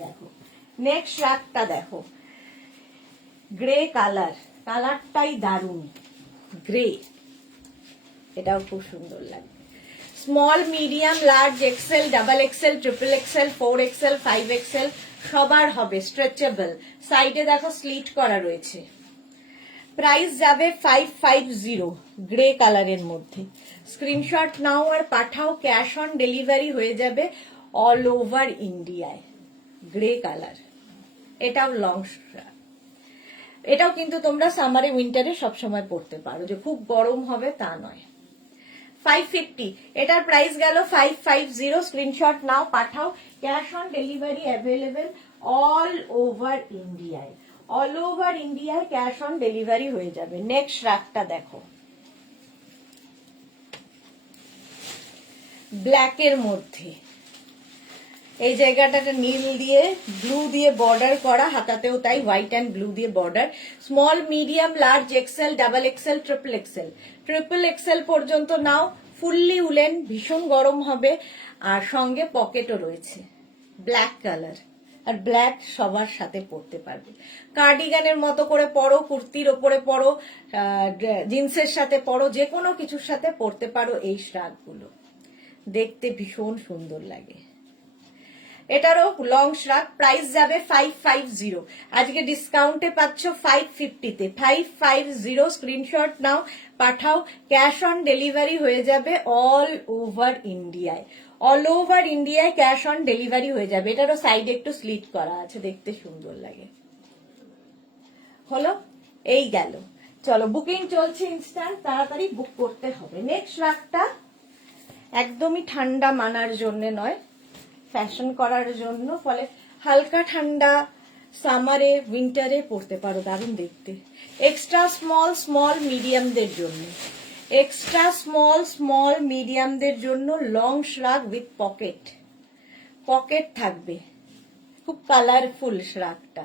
দেখো, নেক্সট রাগটা দেখো, গ্রে কালার, কালারটাই দারুণ, গ্রে, এটাও খুব সুন্দর লাগে। Small, medium, large, XL, double XL, triple XL, 4XL, 5XL সবার হবে, স্ট্রেচেবল। সাইডে দেখো স্লিট করা রয়েছে। প্রাইস যাবে 550, গ্রে কালারের মধ্যে। স্ক্রিনশট নাও আর পাঠাও। ক্যাশ অন ডেলিভারি হয়ে যাবে অল ওভার ইন্ডিয়ায়। গ্রে কালার, এটাও লং, এটাও কিন্তু তোমরা সামারে উইন্টারে সবসময় পরতে পারো, যে খুব গরম হবে তা নয়। 550, এটার প্রাইস গেল 550। স্ক্রিনশট নাও, পাঠাও। Cash on delivery available all over ইন্ডিয়ায়, অল ওভার ইন্ডিয়ায় ক্যাশ অন ডেলিভারি হয়ে যাবে। নেক্সট রাগটা দেখো, ব্ল্যাকের মধ্যে এই জায়গাটা নীল দিয়ে ব্লু দিয়ে বর্ডার করা, হাতাতেও তাই হোয়াইট অ্যান্ড ব্লু দিয়ে border. Small, medium, large, XL, double XL, triple XL, triple XL পর্যন্ত নাও। ফুললি উলেন, ভীষণ গরম হবে, আর সঙ্গে পকেটও রয়েছে, ব্ল্যাক কালার। আর ব্ল্যাক সবার সাথে পরতে পারবে, কার্ডিগানের মতো করে পরো, কুর্তির ওপরে পরো, জিন্সের সাথে পরো, যে কোনো কিছুর সাথে পরতে পারো। এই শ্রাগগুলো দেখতে ভীষণ সুন্দর লাগে। এটারও লং শ্রাগ। প্রাইস যাবে 550, আজকে ডিসকাউন্টে পাচ্ছ 550-তে। 550, স্ক্রিনশট নাও, পাঠাও। ক্যাশ অন ডেলিভারি হয়ে যাবে অল ওভার ইন্ডিয়ায়, অল ওভার ইন্ডিয়ায় ক্যাশ অন ডেলিভারি হয়ে যাবে। এটারও সাইডে একটু স্লিট করা আছে, দেখতে সুন্দর লাগে। হলো, এই গেল। চলো, বুকিং চলছে ইনস্ট্যান্ট, তাড়াতাড়ি বুক করতে হবে। নেক্সট রাগটা একদমই ঠান্ডা মানার জন্য নয়, ফ্যাশন করার জন্য, ফলে হালকা ঠান্ডা সামারে উইন্টারে পরতে পারো, দারুণ দেখতে। এক্সট্রা স্মল, স্মল মিডিয়ামদের জন্য, এক্সট্রা স্মল, স্মল মিডিয়ামদের জন্য লং শ্রাগ উইথ পকেট, পকেট থাকবে, খুব কালারফুল শ্রাগটা।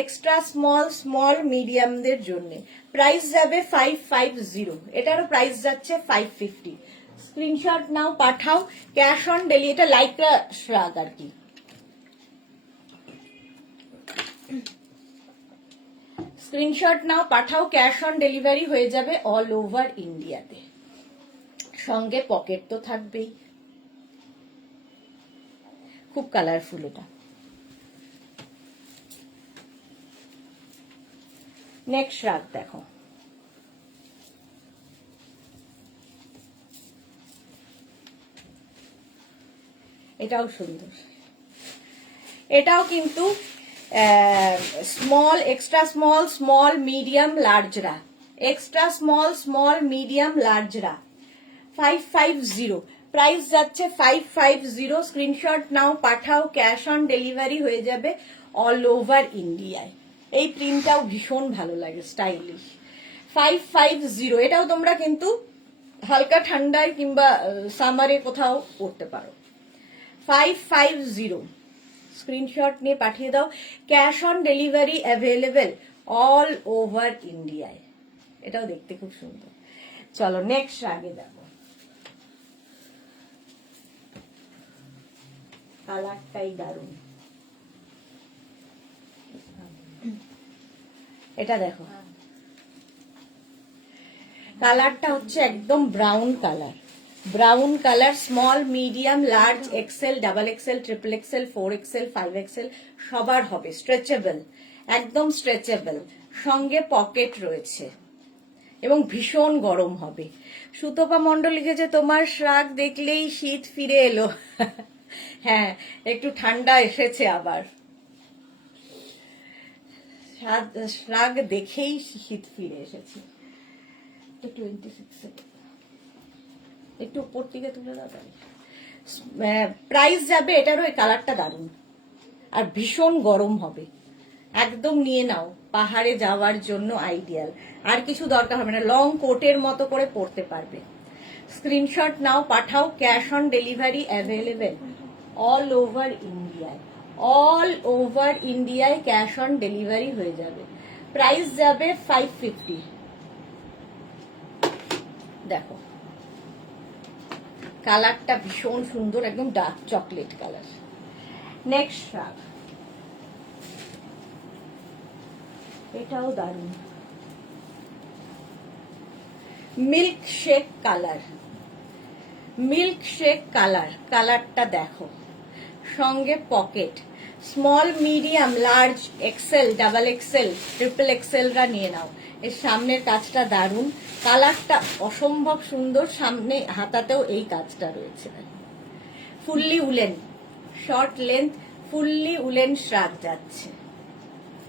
এক্সট্রা স্মল, স্মল মিডিয়ামদের জন্য। প্রাইস যাবে 550, এটারও প্রাইস যাচ্ছে 550। স্ক্রিনশট নাও, পাঠাও। ক্যাশ অন ডেলি, এটা লাইক্রা শ্রাগ আর কি। স্ক্রিনশট নাও, পাঠাও। ক্যাশ অন ডেলিভারি হয়ে যাবে অল ওভার ইন্ডিয়াতে। সঙ্গে পকেট তো থাকবেই, খুব কালারফুল এটা। নেক্সট শ্রাগ দেখো, এটাও সুন্দর, এটাও কিন্তু small, extra small, small medium লার্জরা, এক্সট্রা স্মল, স্মল মিডিয়াম লার্জরা 550, প্রাইস যাচ্ছে 550। স্ক্রিনশট নাও, পাঠাও, ক্যাশ অন ডেলিভারি হয়ে যাবে অল ওভার ইন্ডিয়ায়। এই প্রিন্টটাও ভীষণ ভালো লাগে, স্টাইলিশ। 550, এটাও তোমরা কিন্তু হালকা ঠান্ডায় কিংবা সামারে কোথাও পরতে পারো। 550, স্ক্রিনশট নিয়ে পাঠিয়ে দাও। Cash on delivery available all over ইন্ডিয়ায়। এটাও দেখতে খুব সুন্দর। চলো নেক্সট আগে দেখো, কালারটাই দারুণ। এটা দেখো, কালারটা হচ্ছে একদম brown colour, brown colour. Small, medium, large, XL, double XL, triple XL, 4XL, 5XL সবার হবে। স্ট্রেচেবল, একদম স্ট্রেচেবল, সঙ্গে পকেট রয়েছে এবং ভীষণ গরম হবে। সুতপা মণ্ডল লিখেছে তোমার শ্রাগ দেখলেই শীত ফিরে এলো। হ্যাঁ, একটু ঠান্ডা এসেছে আবার, শ্রাগ দেখেই শীত ফিরে এসেছে। 26 একটু উপর দিকে তুলে দাও। প্রাইস যাবে এটারও, এই কালারটা দারুণ আর ভীষণ গরম হবে। একদম নিয়ে নাও, পাহাড়ে যাওয়ার জন্য আইডিয়াল। আর কিছু দরকার হবে না, লং কোটের মতো করে পরতে পারবে। স্ক্রিনশট নাও, পাঠাও, cash on delivery available all over ইন্ডিয়ায়, অল ওভার ইন্ডিয়ায় ক্যাশ অন ডেলিভারি হয়ে যাবে। প্রাইস যাবে 550। দেখো কালারটা ভীষণ সুন্দর, একদম dark chocolate colour. Next shrug, এটাও দারুণ, milk shake colour, milk shake colour. কালারটা দেখো, সঙ্গে pocket. Small, medium, large, XL, double XL, triple এক্সেলরা নিয়ে নাও। এর সামনের কাজটা দারুণ, কালারটা অসম্ভব সুন্দর। সামনে হাতাতেও এই কাজটা রয়েছে। Fully woollen, short length fully woollen শ্রাগ যাচ্ছে,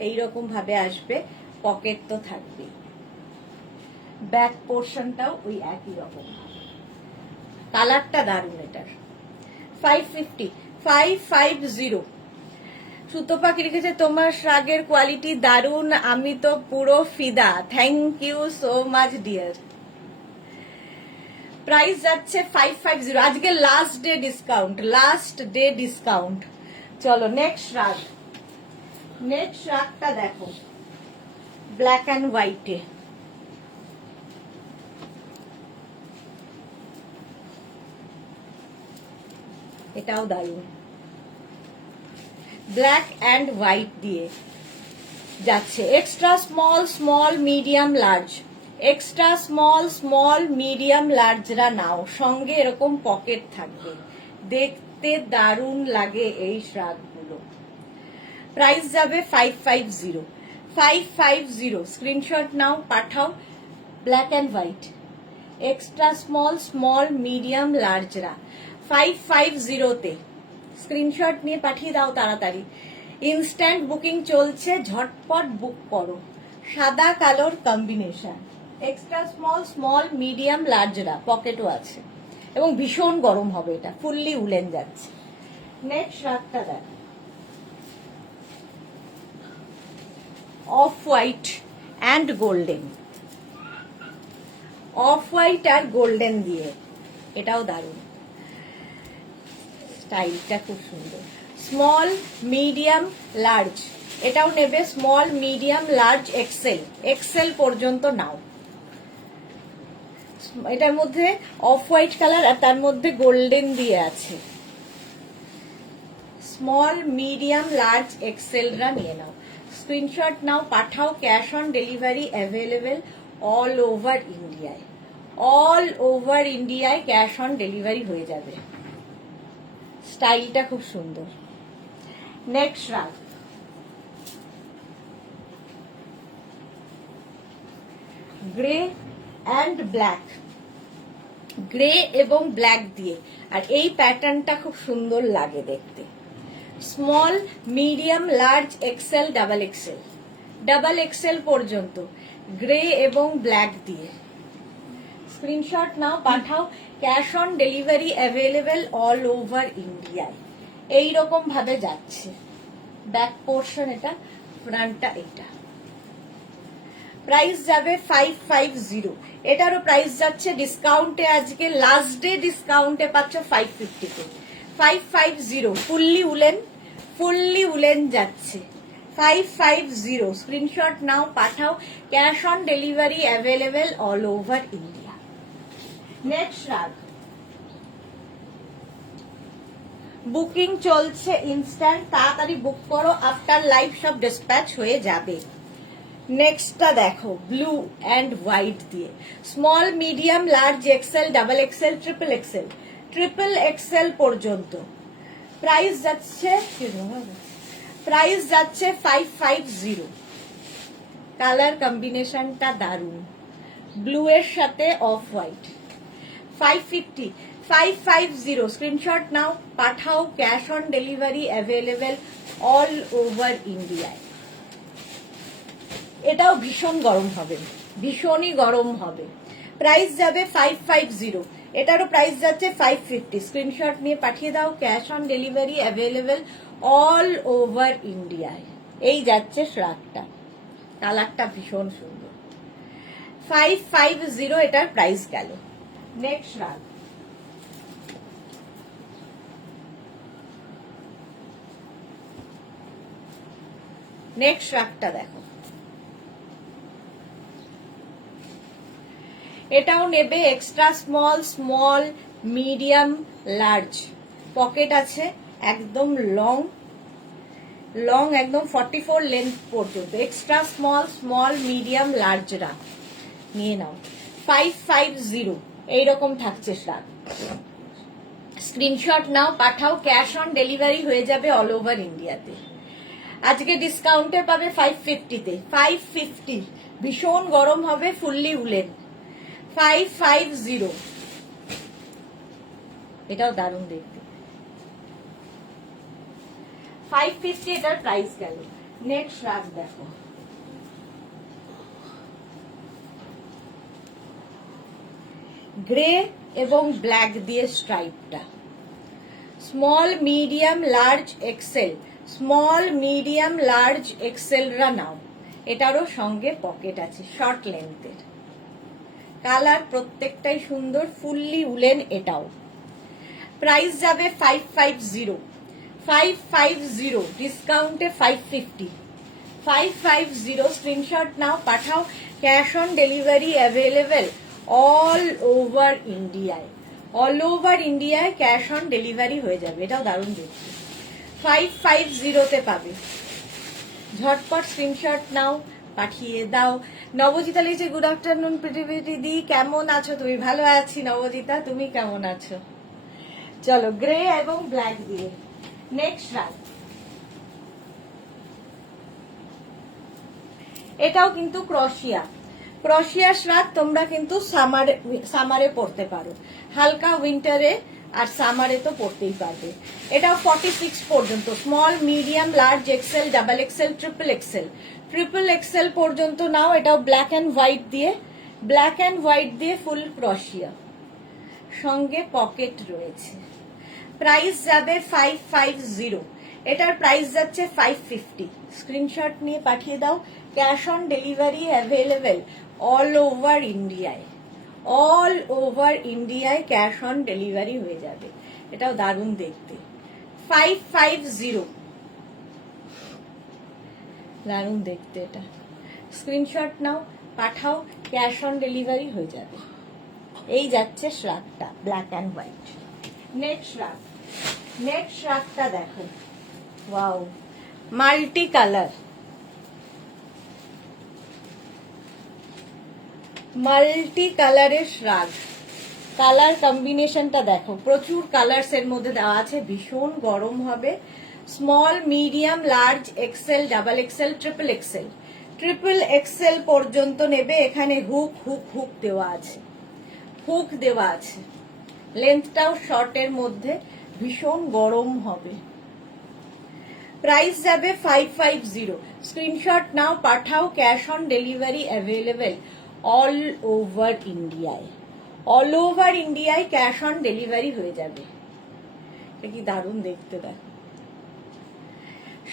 এইরকম ভাবে আসবে। পকেট তো থাকবেই, ব্যাক পোর্শনটাও ওই একই রকম। কালারটা দারুণ এটার। 550, 550। সুতপা কি লিখেছে তোমার শ্রাগের কোয়ালিটি দারুণ, আমি তো পুরো ফিদা। Thank you so much dear. Price যাচ্ছে 550, আজকে last day discount, last day discount. চলো নেক্সট শ্রাগ, নেক্সট শ্রাগটা দেখো, ব্ল্যাক অ্যান্ড হোয়াইটে। এটাও দারুণ, ব্ল্যাক অ্যান্ড হোয়াইট দিয়ে যাচ্ছে। Extra small, small, medium, large, extra small, small, medium, লার্জরা নাও। সঙ্গে এরকম পকেট থাকবে, দেখতে দারুণ লাগে এই শ্রাগগুলো। প্রাইস যাবে 550, 550। স্ক্রিনশট নাও, পাঠাও, black and white, extra small, small, medium, লার্জরা 550-তে। স্ক্রিনশট নিয়ে পাঠিয়ে দাও তাড়াতাড়ি। ইনস্ট্যান্ট বুকিং চলছে, ঝটপট বুক করো। সাদা কালোর combination, extra small, small, medium, লার্জরা, পকেটও আছে এবং ভীষণ গরম হবে। এটা ফুললি উলেন যাচ্ছে। নেক্সট শ্রাগটা দেখ, off white and golden, off white আর গোল্ডেন দিয়ে, এটাও দারুণ, স্টাইলটা খুব সুন্দর। স্মল, মিডিয়াম, লার্জ, এটাও নেবে। Small, medium, large, XL, XL পর্যন্ত নাও। এটার মধ্যে অফ হোয়াইট কালার আর তার মধ্যে গোল্ডেন দিয়ে আছে। স্মল, মিডিয়াম, লার্জ, এক্সেলরা নিয়ে নাও। স্ক্রিনশট নাও, পাঠাও, cash on delivery available all over ইন্ডিয়ায়, অল ওভার ইন্ডিয়ায় ক্যাশ অন ডেলিভারি হয়ে যাবে। স্টাইলটা খুব সুন্দর। Next shrug, grey and black, grey এবং ব্ল্যাক দিয়ে। আর এই প্যাটার্নটা খুব সুন্দর লাগে দেখতে। Small, medium, large, XL, double XL, double XL পর্যন্ত গ্রে এবং ব্ল্যাক দিয়ে। স্ক্রিনশট নাও, পাঠাও। Cash on delivery available all over ইন্ডিয়ায়। এইরকম ভাবে যাচ্ছে। ব্যাক পোর্শন এটা, ফ্রন্টটা এটা। প্রাইস যাবে 550। এটারও প্রাইস যাচ্ছে ডিসকাউন্টে, আজকে লাস্ট ডে ডিসকাউন্টে পাচ্ছ 550 তে। 550 ফুললি উলেন যাচ্ছে 550। স্ক্রিনশট নাও, পাঠাও। Cash on delivery available all over India. Next রাগ, বুকিং চলছে ইনস্ট্যান্ট, তাড়াতাড়ি বুক করো, আফটার লাইভ সব ডিসপ্যাচ হয়ে যাবে। নেক্সটটা দেখো, ব্লু অ্যান্ড হোয়াইট দিয়ে। Small, medium, large, XL, double XL, triple XL পর্যন্ত। প্রাইস যাচ্ছে 550। কালার কম্বিনেশনটা দারুন, ব্লু এর সাথে অফ হোয়াইট। 550। স্ক্রিনশট নাও, পাঠাও। Cash on delivery available all over ইন্ডিয়ায়। এটাও ভীষণ গরম হবে, ভীষণই গরম হবে। প্রাইস যাবে 550। এটারও প্রাইস যাচ্ছে 550। স্ক্রিনশট নিয়ে পাঠিয়ে দাও। Cash on delivery available all over ইন্ডিয়ায়। এই যাচ্ছে শ্রাগটা, কালারটা ভীষণ সুন্দর। 550 এটার প্রাইস গেল। নেক্সট শ্রাগ, নেক্সট শ্রাগটা দেখো। এটাও নেবে extra small, medium, large. Pocket আছে, একদম লং একদম 44 লেন্থ পর্যন্ত। এক্সট্রা স্মল, মিডিয়াম, লার্জরা নিয়ে নাও। 550 এইরকম থাকছে শ্রাগ। স্ক্রিনশট নাও, পাঠাও। ক্যাশ অন ডেলিভারি হয়ে যাবে অল ওভার ইন্ডিয়াতে। আজকে ডিসকাউন্টে পাবে 550 তে। 550, ভীষণ গরম হবে, ফুললি উলেন। 550, এটাও দারুণ দেখতে। 550 এটার প্রাইস গেল। নেক্সট রাগ দেখো, গ্রে এবং ব্ল্যাক দিয়ে স্ট্রাইপটা। Small, medium, large, XL, small, medium, large, এক্সেলরা নাও। এটারও সঙ্গে পকেট আছে, শর্ট লেন্থের। কালার প্রত্যেকটাই সুন্দর, ফুললি উলেন এটাও। প্রাইস যাবে 550। ডিসকাউন্টে 550। 550। স্ক্রিনশট নাও, পাঠাও। Cash on delivery available all over ইন্ডিয়ায়। অল ওভার ইন্ডিয়ায় ক্যাশ অন ডেলিভারি হয়ে যাবে। এটাও দারুণ দেখতে। 550 তে পাবে। ঝটপট স্ক্রিনশট নাও, পাঠিয়ে দাও। নবজিতা লিখছে, গুড আফটারনুন পৃথিবী, কেমন আছো তুমি? ভালো আছি নবজিতা, তুমি কেমন আছো? চলো, গ্রে এবং ব্ল্যাক দিয়ে নেক্সট রাগ। এটাও কিন্তু ক্রশিয়া শ্রাগ। তোমরা কিন্তু সামারে পড়তে পারো, হালকা উইন্টারে আর সামারে তো পড়তেই পারবে। এটাও 46 পর্যন্ত। Small, medium, large, XL, double XL, triple XL পর্যন্ত নাও। এটাও ব্ল্যাক অ্যান্ড হোয়াইট দিয়ে ফুল ক্রশিয়া, সঙ্গে পকেট রয়েছে। প্রাইস যাবে 550। এটার প্রাইস যাচ্ছে 550। স্ক্রিনশট নিয়ে পাঠিয়ে দাও। Cash on delivery available all over ইন্ডিয়ায় ক্যাশ অন ডেলিভারি হয়ে যাবে। এটাও দারুণ দেখতে। 550, দারুণ দেখতে এটা। স্ক্রিনশট নাও, পাঠাও। ক্যাশ অন ডেলিভারি হয়ে যাবে। এই যাচ্ছে শ্রাগটা, ব্ল্যাক অ্যান্ড হোয়াইট। নেক্সট শ্রাগটা দেখো, ওয়াও, মাল্টি কালারের শ্রাগ। কালার কম্বিনেশনটা দেখো, প্রচুর কালার্স এর মধ্যে দেওয়া আছে, ভীষণ গরম হবে। Small, medium, large, XL, double XL, triple XL পর্যন্ত নেবে। এখানে হুক হুক হুক দেওয়া আছে, হুক দেওয়া আছে। লেন্থটাও শর্টের মধ্যে, ভীষণ গরম হবে। প্রাইস যাবে 550। স্ক্রিনশট নাও, পাঠাও, cash on delivery available all over ইন্ডিয়ায়। অল ওভার ইন্ডিয়ায় ক্যাশ অন ডেলিভারি হয়ে যাবে। এটা কি দারুণ দেখতে, দেখ,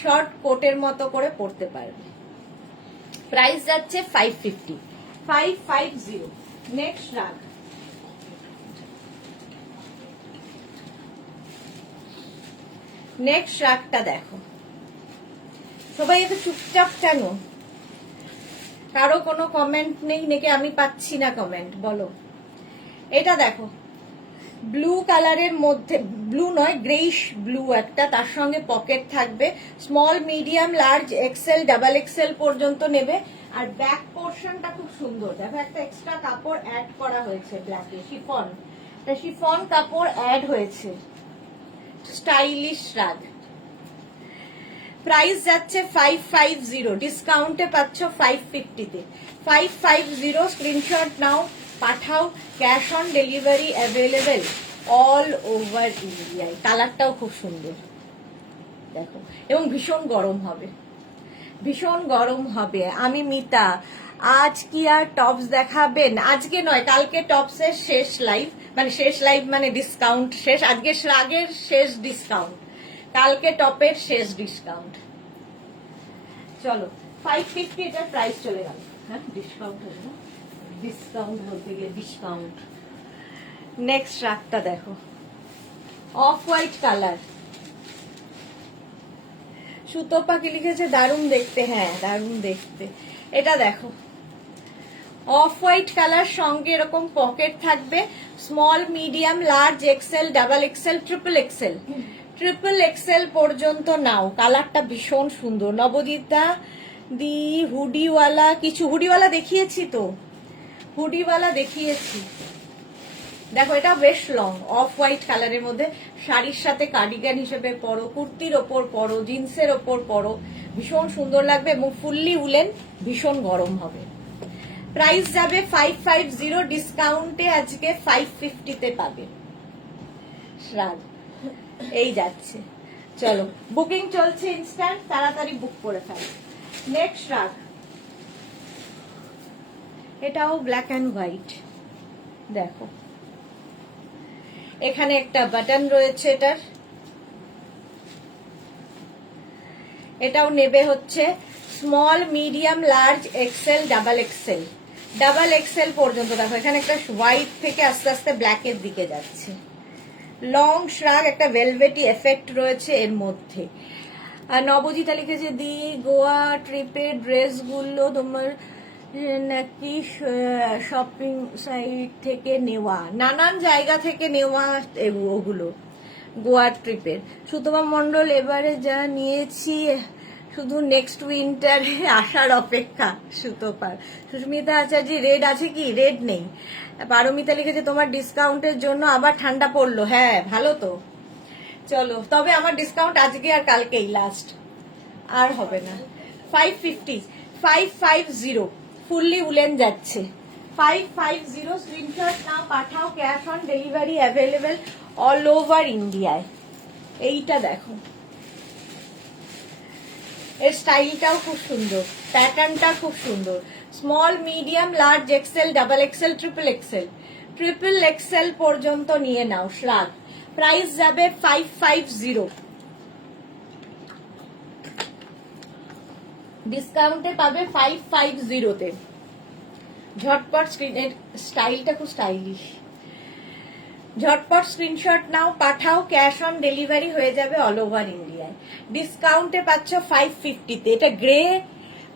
শর্ট কোটের মতো করে পরতে পারবে। প্রাইস যাচ্ছে 550, 550। নেক্সট রাগ, নেক্সট রাগটা দেখো। সবাই একটু চুপচাপ কেন? কারো কোনো কমেন্ট নেই নাকি? আমি পাচ্ছি না কমেন্ট, বলো। এটা দেখো, ব্লু কালারের মধ্যে, ব্লু নয় গ্রেইশ ব্লু একটা, তার সঙ্গে পকেট থাকবে। Small, medium, large, XL, double XL পর্যন্ত নেবে। আর ব্যাক পোর্শনটা খুব সুন্দর, দেখো একটা এক্সট্রা কাপড় অ্যাড করা হয়েছে ব্ল্যাকে, শিফন, শিফন কাপড় অ্যাড হয়েছে। স্টাইলিশ রাগ। প্রাইস যাচ্ছে 550, ডিসকাউন্টে পাচ্ছ 550-তে। 550, স্ক্রিনশট নাও, পাঠাও, cash on delivery available all over ইন্ডিয়ায়। কালারটাও খুব সুন্দর দেখো, এবং ভীষণ গরম হবে, ভীষণ গরম হবে। আমি মিতা, আজ কি আর টপস দেখাবেন? আজকে নয়, কালকে টপসের শেষ লাইভ, মানে শেষ লাইভ মানে ডিসকাউন্ট শেষ। আজকে রাগের শেষ ডিসকাউন্ট, কালকে টপের শেষ ডিসকাউন্ট। চলো 550 এটার প্রাইস চলে গেল। হ্যাঁ, ডিসকাউন্ট হবে না, ডিসকাউন্ট বলতে গিয়ে ডিসকাউন্ট। নেক্সট রাগটা দেখো, অফ হোয়াইট কালার। সুতো পাখি লিখেছে দারুণ দেখতে, হ্যাঁ দারুণ দেখতে। এটা দেখো, অফ হোয়াইট কালার, সঙ্গে এরকম পকেট থাকবে। Small, medium, large, XL, double XL, triple XL, triple XL পর্যন্ত নাও। কালারটা ভীষণ সুন্দর। নবদিতা দি, হুডিওয়ালা, কিছু হুডিওয়ালা দেখিয়েছি তো, হুডিওয়ালা দেখিয়েছি। দেখো এটা বেশ লং, অফ হোয়াইট কালারের মধ্যে, শাড়ির সাথে কার্ডিগান হিসেবে পরো, কুর্তির ওপর পরো, জিন্সের ওপর পরো, ভীষণ সুন্দর লাগবে এবং ফুললি উলেন, ভীষণ গরম হবে। প্রাইস যাবে 550, ডিসকাউন্টে আজকে 550-তে পাবে। শ্রাদ এই যাচ্ছে। চলো, বুকিং চলছে ইনস্ট্যান্ট, তাড়াতাড়ি বুক করে ফেলো। নেক্সট রাগ, এটাও ব্ল্যাক অ্যান্ড হোয়াইট। দেখো এখানে একটা বাটন রয়েছে এটার। এটাও নেবে হচ্ছে small, medium, large, XL, double XL, double XL পর্যন্ত। দেখো এখানে একটা হোয়াইট থেকে আস্তে আস্তে ব্ল্যাকের দিকে যাচ্ছে। লং শ্রাগ, একটা ভেলভেটি এফেক্ট রয়েছে এর মধ্যে। আর নবজিতা লিখেছে, দি গোয়া ট্রিপের ড্রেসগুলো তোমার নাকি শপিং সাইট থেকে নেওয়া? নানান জায়গা থেকে নেওয়া ওগুলো গোয়ার ট্রিপের। সুতমা মণ্ডল, এবারে যা নিয়েছি শুধু নেক্সট উইন্টারে আসার অপেক্ষা। সুতোপার। সুস্মিতা আচার্য, রেড আছে কি? রেড নেই। পারমিতা লিখেছে, তোমার ডিসকাউন্টের জন্য আবার ঠান্ডা পড়লো। হ্যাঁ ভালো তো। চলো, তবে আমার ডিসকাউন্ট আজকে আর কালকেই লাস্ট, আর হবে না। 550, 550, ফুললি উলেন যাচ্ছে। 550, স্ক্রিনশট নাও, পাঠাও, cash on delivery available all over ইন্ডিয়ায়। এইটা দেখো, এর স্টাইলটাও খুব সুন্দর, প্যাটার্নটা খুব সুন্দর। Small, medium, large, XL, double XL, triple XL, triple XL পর্যন্ত নিয়ে নাও। শ্রাগ। প্রাইস যাবে 550, ডিসকাউন্টে পাবে 550-তে। ঝটপট স্ক্রিনের স্টাইলটা খুব স্টাইলিশ। ঝটপট স্ক্রিনশট নাও, পাঠাও, ক্যাশ অন ডেলিভারি হয়ে যাবে অল ওভার ইন্ডিয়ায়। ডিসকাউন্টে পাচ্ছ 550-তে। এটা গ্রে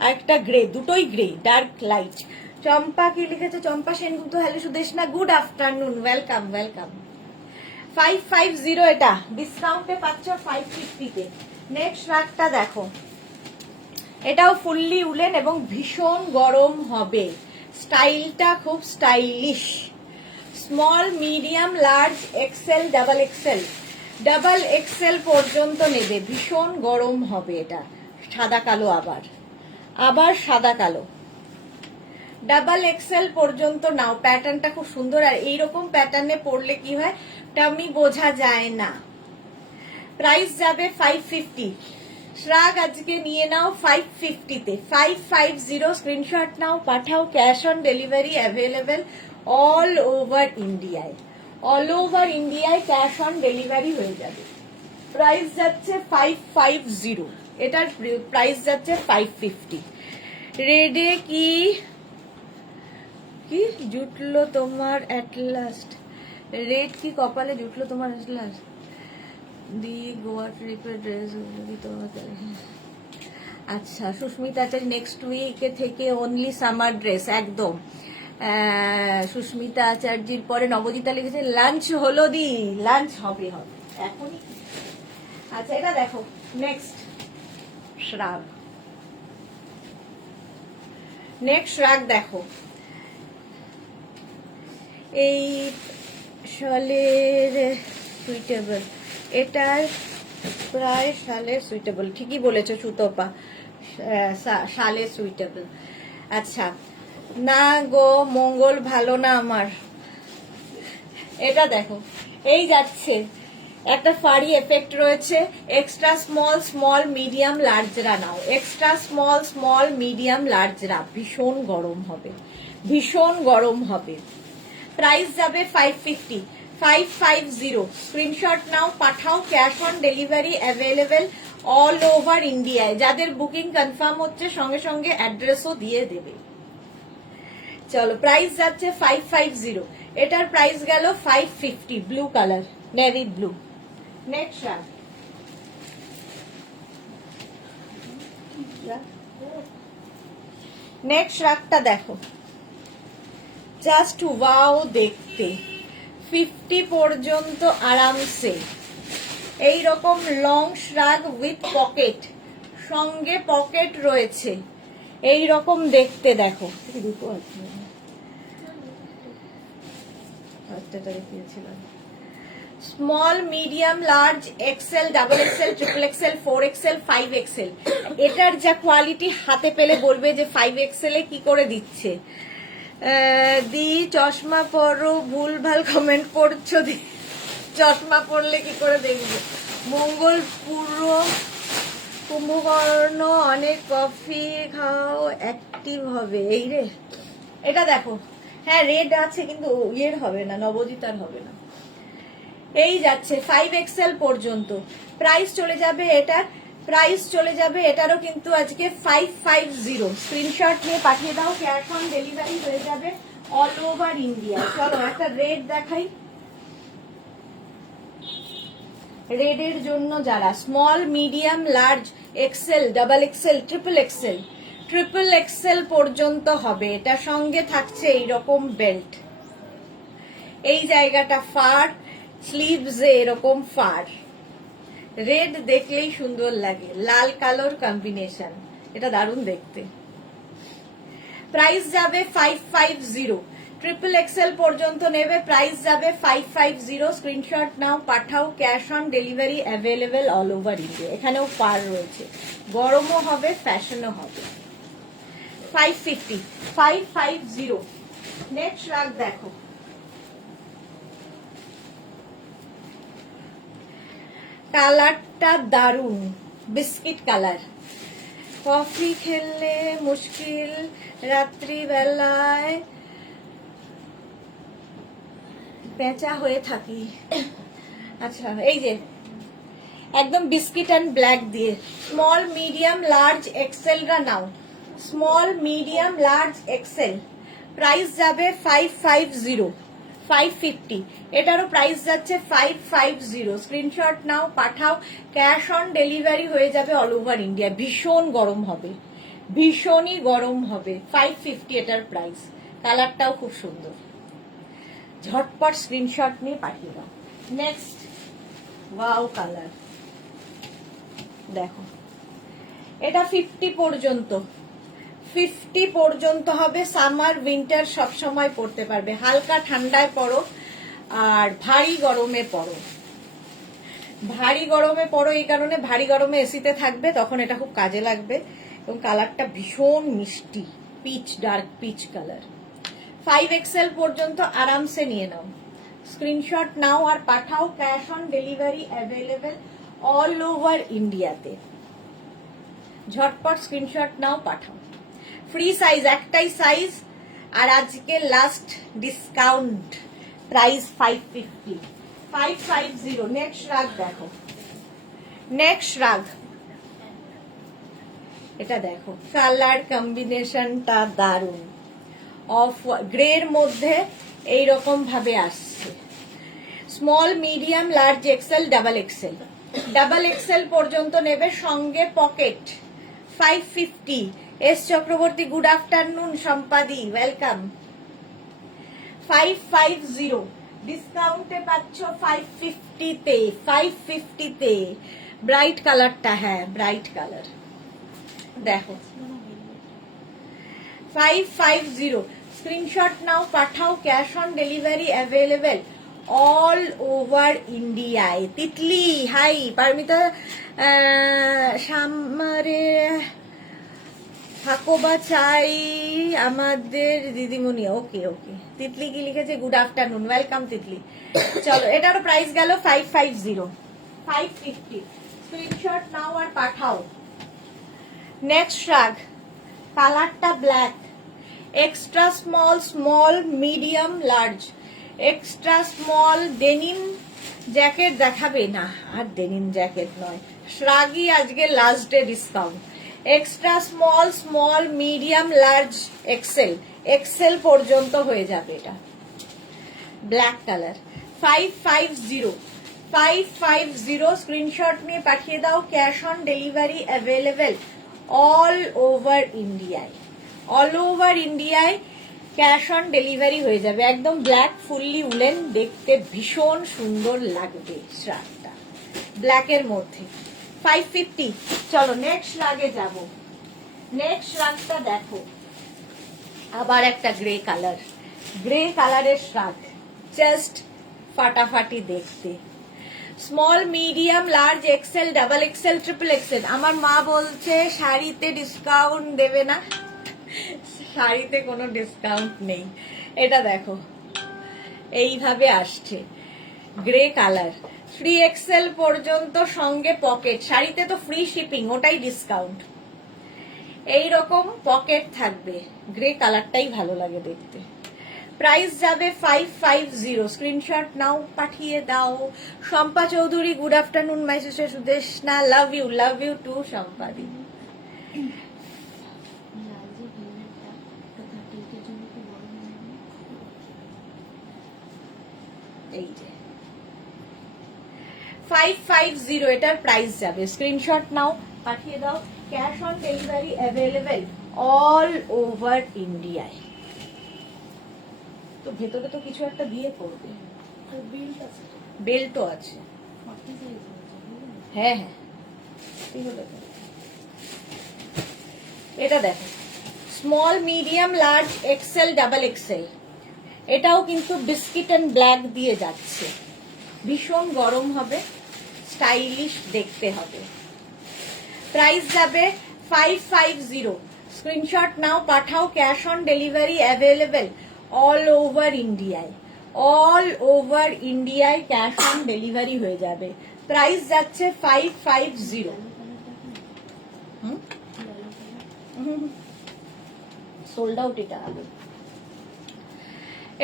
আর একটা গ্রে, দুটোই গ্রে, ডার্ক লাইট। চম্পা কি লিখেছে? Champa Sengupta, hello Sudeshna, good afternoon, welcome welcome. 550 এটা, ডিসকাউন্টে পাচ্ছ 550-তে। নেক্সট রাগটা দেখো, এটাও ফুললি উলেন এবং ভীষণ গরম হবে। স্টাইলটা খুব stylish. Small, medium, large, XL, double XL, double XL পর্যন্ত নেবে। ভীষণ গরম হবে এটা, সাদা কালো আবার। আবার সাদা কালো, ডাবল এক্সেল পর্যন্ত নাও। প্যাটার্নটা খুব সুন্দর, আর এইরকম প্যাটার্নে পরলে কি হয়, টামি বোঝা যায় না। প্রাইস যাবে 550। শ্রাগ আজকে নিয়ে নাও 550 তে, 550। স্ক্রিনশট নাও, পাঠাও। Cash on delivery available all over ইন্ডিয়ায়। অল ওভার ইন্ডিয়ায় ক্যাশ অন ডেলিভারি হয়ে যাবে। প্রাইস যাচ্ছে 550, এটার প্রাইস যাচ্ছে 550। রেডে কি কি জুটলো তোমার অ্যাট লাস্ট? রেড কি কপালে জুটলো তোমার অ্যাট লাস্ট? দি গোয়া ট্রিপের ড্রেস তোমাকে। আচ্ছা সুস্মিতা আচার্য নেক্সট উইকে থেকে অনলি সামার ড্রেস, একদম। সুস্মিতা আচার্যের পরে নবজিতা লিখেছে লাঞ্চ হলো দি, লাঞ্চ হবে হবে এখনই। আচ্ছা এটা দেখো, নেক্সট শ্রাগ, নেক্সট শ্রাগ দেখো। এই শালের সুইটেবল, এটার প্রায় শালের সুইটেবল, ঠিকই বলেছো সুতপা, শালের সুইটেবল। আচ্ছা না গো মঙ্গল ভালো না আমার। এটা দেখো, এই যাচ্ছে একটা ফাড়ি এফেক্ট রয়েছে। এক্সট্রা স্মল স্মল মিডিয়াম লার্জরা নাও, এক্সট্রা স্মল স্মল মিডিয়াম লার্জরা। ভীষণ গরম হবে, ভীষণ গরম হবে। প্রাইস যাবে 550, 550। স্ক্রিনশট নাও, পাঠাও। Cash on delivery available all over ইন্ডিয়ায়। যাদের বুকিং কনফার্ম হচ্ছে সঙ্গে সঙ্গে অ্যাড্রেসও দিয়ে দেবে। চলো প্রাইস যাচ্ছে 550, এটার প্রাইস গেল 550। Blue colour, navy blue. Next next রাগটা দেখো, জাস্ট ওয়াও দেখতে। 50 পর্যন্ত আরামসে এই রকম লং শ্রাগ উইথ পকেট, সঙ্গে পকেট রয়েছে, এই রকম দেখতে। দেখো small medium large XL double XL triple XL 4XL 5XL। এটার যা কোয়ালিটি, হাতে পেলে বলবে যে 5XL এ কি করে দিচ্ছে। দি চশমা পরো, ভুলভাল কমেন্ট করছো দি, চশমা পরলে কি করে দেখবো। মঙ্গল পুরো কুম্ভকর্ণ অনেক কফি খাও অ্যাক্টিভ হবে। এই রে, এটা দেখো, হ্যাঁ রেড আছে কিন্তু ইয়ের হবে না, নবজিতার হবে না। এই যাচ্ছে 5XL পর্যন্ত। প্রাইস চলে যাবে এটার, প্রাইস চলে যাবে এটারও কিন্তু আজকে 550। স্ক্রিনশট নিয়ে পাঠিয়ে দাও, ক্যাশ অন ডেলিভারি হয়ে যাবে অল ওভার ইন্ডিয়া। চলো একটা রেড দেখাই। রেডের জন্য যারা small medium large XL double XL triple XL পর্যন্ত হবে। এটা সঙ্গে থাকছে এইরকম বেল্ট, এই জায়গাটা ফার, স্লিভসে এরকম ফার। রেড দেখলেই সুন্দর লাগে, লাল কালোর কম্বিনেশন, এটা দারুণ দেখতে। প্রাইস যাবে 550, ট্রিপল এক্সেল পর্যন্ত নেবে, প্রাইস যাবে 550। স্ক্রিনশট নাও, পাঠাও। Cash on delivery available all over India. এখানেও পার রয়েছে, গরমও হবে ফ্যাশনও হবে। 550, 550। নেক্সট রাগ দেখো, কালারটা দারুন, বিস্কিট কালার। কফি খেললে মুশকিল রাত্রিবেলায় পেঁচা হয়ে থাকি। আচ্ছা এই যে একদম বিস্কিট অ্যান্ড ব্ল্যাক দিয়ে, স্মল মিডিয়াম লার্জ এক্সেলরা নাও, small medium large XL. Price যাবে 550, 550। এটারও প্রাইস যাচ্ছে 550। স্ক্রিনশট নাও, পাঠাও। ক্যাশ অন ডেলিভারি হয়ে যাবে অল ওভার ইন্ডিয়া। ভীষণ গরম হবে, ভীষণই গরম হবে। 550 এটার প্রাইস। কালারটাও খুব সুন্দর, ঝটপট স্ক্রিনশট নিয়ে পাঠিয়ে দাও। নেক্সট ওয়াও কালার দেখো, এটা 50 পর্যন্ত, 50 পর্যন্ত হবে। সামার উইন্টার সব সময় পড়তে পারবে। হালকা ঠান্ডায় পড়ো আর ভারী গরমে পড়ো, ভারী গরমে পড়ো এই কারণে, ভারী গরমে এসিতে থাকবে তখন এটা খুব কাজে লাগবে। এবং কালারটা ভীষণ মিষ্টি, pitch, dark peach colour. 5XL পর্যন্ত আরামসে নিয়ে নাও, স্ক্রিনশট নাও আর পাঠাও। Cash on delivery available all over ইন্ডিয়াতে। ঝটপট স্ক্রিনশট নাও, পাঠাও। ফ্রি সাইজ, একটাই সাইজ। আর আজকে last discount price 550, 550। Next rug দেখো, নেক্সট রাগ এটা দেখো, কালার কম্বিনেশনটা দারুন। অফ গ্রের মধ্যে এইরকম ভাবে আসছে। Small, medium, large, XL, double XL. Double XL পর্যন্ত নেবে, সঙ্গে pocket. 550। S Chakraborty, good afternoon. সম্পাদি, ওয়েলকাম। 550 ডিসকাউন্টে পাচ্ছ 550-তে, 550-তে। ব্রাইট কালারটা, হ্যাঁ ব্রাইট কালার দেখো। 550 স্ক্রিনশট নাও, পাঠাও। Cash on delivery available all over ইন্ডিয়ায়। তিতলি, হাই। পারমিতা সামারে থাকোবা চাই আমাদের দিদিমণি। ওকে ওকে। তিতলি কি লিখেছে? Good afternoon, welcome Titli. চলো, এটারও প্রাইস গেল 550, 550। স্ক্রিনশট নাও আর পাঠাও। নেক্সট রাগ, কালারটা black. Extra small, small, medium, large. Extra small denim jacket দেখাবে না, আর ডেনিম জ্যাকেট নয়, শ্রাগি আজকে last day discount. Extra small, small, medium, large, XL. XL পর্যন্ত হয়ে যাবে এটা। Black colour. 550, 550 স্ক্রিনশট নিয়ে পাঠিয়ে দাও। Cash on delivery available all over ইন্ডিয়ায়। অল ওভার ইন্ডিয়ায় ক্যাশ অন ডেলিভারি হয়ে যাবে। একদম ব্ল্যাক, ফুললি উলেন, দেখতে ভীষণ সুন্দর লাগবে শার্টটা ব্ল্যাকের মধ্যে। 550। চলো নেক্সট রাগে যাব। নেক্সট রাগটা দেখো, আবার একটা গ্রে কালার। গ্রে কালারের শার্ট, জাস্ট ফাটাফাটি দেখতে। Small, medium, large, XL, double XL, triple XL. আমার মা বলছে শাড়িতে ডিসকাউন্ট দেবে না। শাড়িতে কোনো ডিসকাউন্ট নেই। এটা দেখো, এইভাবে আসছে গ্রে কালার। 3XL পর্যন্ত, সঙ্গে পকেট। শাড়িতে তো ফ্রি শিপিং, ওটাই ডিসকাউন্ট। এইরকম পকেট থাকবে। গ্রে কালারটাই ভালো লাগে দেখতে। প্রাইস যাবে 550। স্ক্রিনশট নাও, পাঠিয়ে দাও। Shampa Chowdhury, good afternoon my sister Sudeshna. Love you too শম্পাদি। এই যে 550 এটার প্রাইস যাবে। স্ক্রিনশট নাও, পাঠিয়ে দাও। Cash on delivery available all over ইন্ডিয়ায়। তো ভেতরে তো কিছু একটা দিয়ে করবে, বেল্টও আছে। হ্যাঁ হ্যাঁ, এটা দেখো, small, medium, large, XL, double XL. এটাও কিন্তু বিস্কিট এন্ড ব্ল্যাক দিয়ে যাচ্ছে। ভীষণ গরম হবে, স্টাইলিশ দেখতে হবে। প্রাইস যাবে 550। স্ক্রিনশট নাও, পাঠাও। Cash on delivery available all over ইন্ডিয়ায়। অল ওভার ইন্ডিয়ায় ক্যাশ অন ডেলিভারি হয়ে যাবে। প্রাইস যাচ্ছে 550। সোল্ড আউট এটা আগে।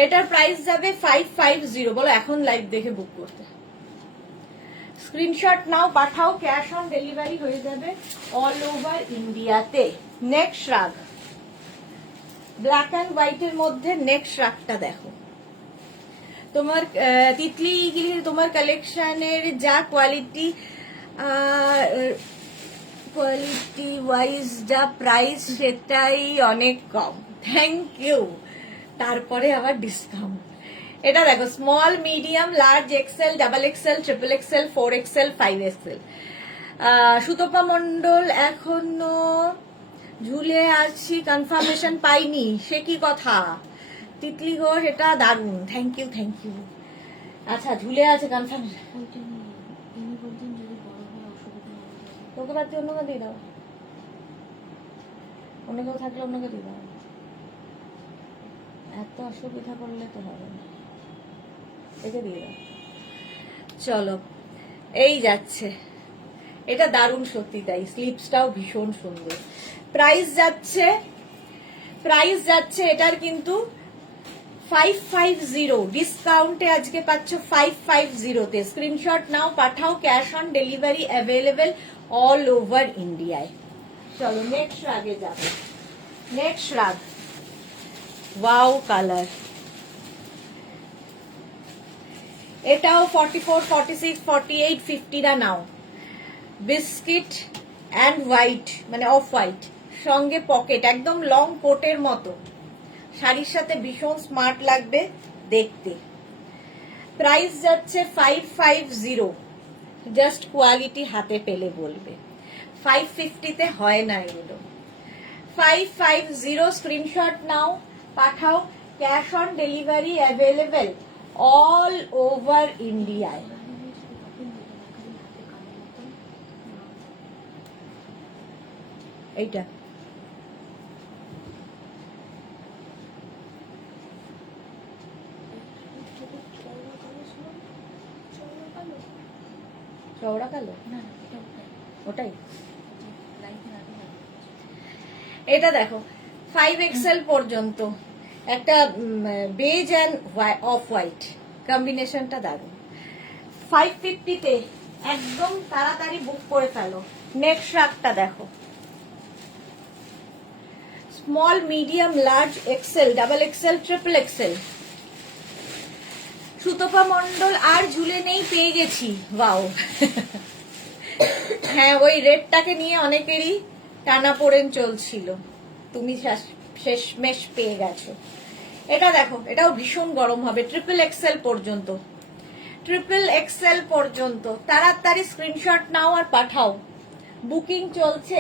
এটার প্রাইস যাবে 550। বলো এখন লাইভ দেখে বুক করতে। স্ক্রিনশট নাও, পাঠাও। ক্যাশ অন ডেলিভারি হয়ে যাবে অল ওভার ইন্ডিয়াতে। নেক্সট রাগ, ব্ল্যাক অ্যান্ড হোয়াইটের মধ্যে নেক্সট রাগটা দেখো। তোমার তিতলি, তোমার কালেকশনের যা কোয়ালিটি ওয়াইজ যা প্রাইস, সেটাই অনেক কম। Thank you. তারপরে আবার ডিসকাউন্ট। এটা দেখো, small, medium, large, XL, double XL, triple XL, 4XL, 5XL। Sutapa Mondal, এখনো ঝুলে আছি, কনফার্মেশন পাইনি। সে কি কথা? তিতলি ঘোষ, এটা দারুণ। Thank you, thank you. আচ্ছা, ঝুলে আছে কনফার্মেশন। তোকে বাদ দিয়ে অন্য দিয়ে দাও। অন্য কেউ থাকলে অন্যকে দিয়ে দাও, এত অসুবিধা করলে তো হবে না, একে দিয়ে দাও। চলো এই যাচ্ছে, এটা দারুণ সত্যি তাই, স্লিপসটাও ভীষণ সুন্দর। প্রাইস যাচ্ছে এটার কিন্তু 550, ডিসকাউন্টে আজকে পাচ্ছ 550-তে। স্ক্রিনশট নাও, পাঠাও, cash on delivery available all over ইন্ডিয়ায়। চলো নেক্সট রাগে যাবো। নেক্সট রাগ, ওয়াও কালার, এটাও 44, 46, 48, 50 নাও। বিস্কিট অ্যান্ড হোয়াইট, মানে অফ হোয়াইট, সঙ্গে পকেট, একদম লং কোটের মতো, শাড়ির সাথে ভীষণ স্মার্ট লাগবে দেখতে। প্রাইস যাচ্ছে 550, জাস্ট কোয়ালিটি হাতে পেলে বলবে। 550-তে হয় না এগুলো। 550, স্ক্রিনশট নাও, পাঠাও, cash on delivery available all over ইন্ডিয়ায়। এইটা চওড়া কালো, ওটাই। এটা দেখো 5XL পর্যন্ত, একটা বেজ অ্যান্ড অফ হোয়াইট কম্বিনেশনটা দারুণ। 550-তে একদম তাড়াতাড়ি বুক করে ফেলো। নেক্সট রাগটা দেখো, small, medium, large, XL, double XL, triple XL. Sutapa Mondal আর ঝুলে নেই, পেয়ে গেছি, ওয়াও। হ্যাঁ, ওই রেডটাকে নিয়ে অনেকেরই টানাপোড়েন চলছিল, তুমি শেষমেশ পেয়ে গেছো। এটা দেখো, এটাও ভীষণ গরম হবে, ট্রিপল এক্সেল পর্যন্ত, ট্রিপল এক্সেল পর্যন্ত। তাড়াতাড়ি স্ক্রিনশট নাও আর পাঠাও, বুকিং চলছে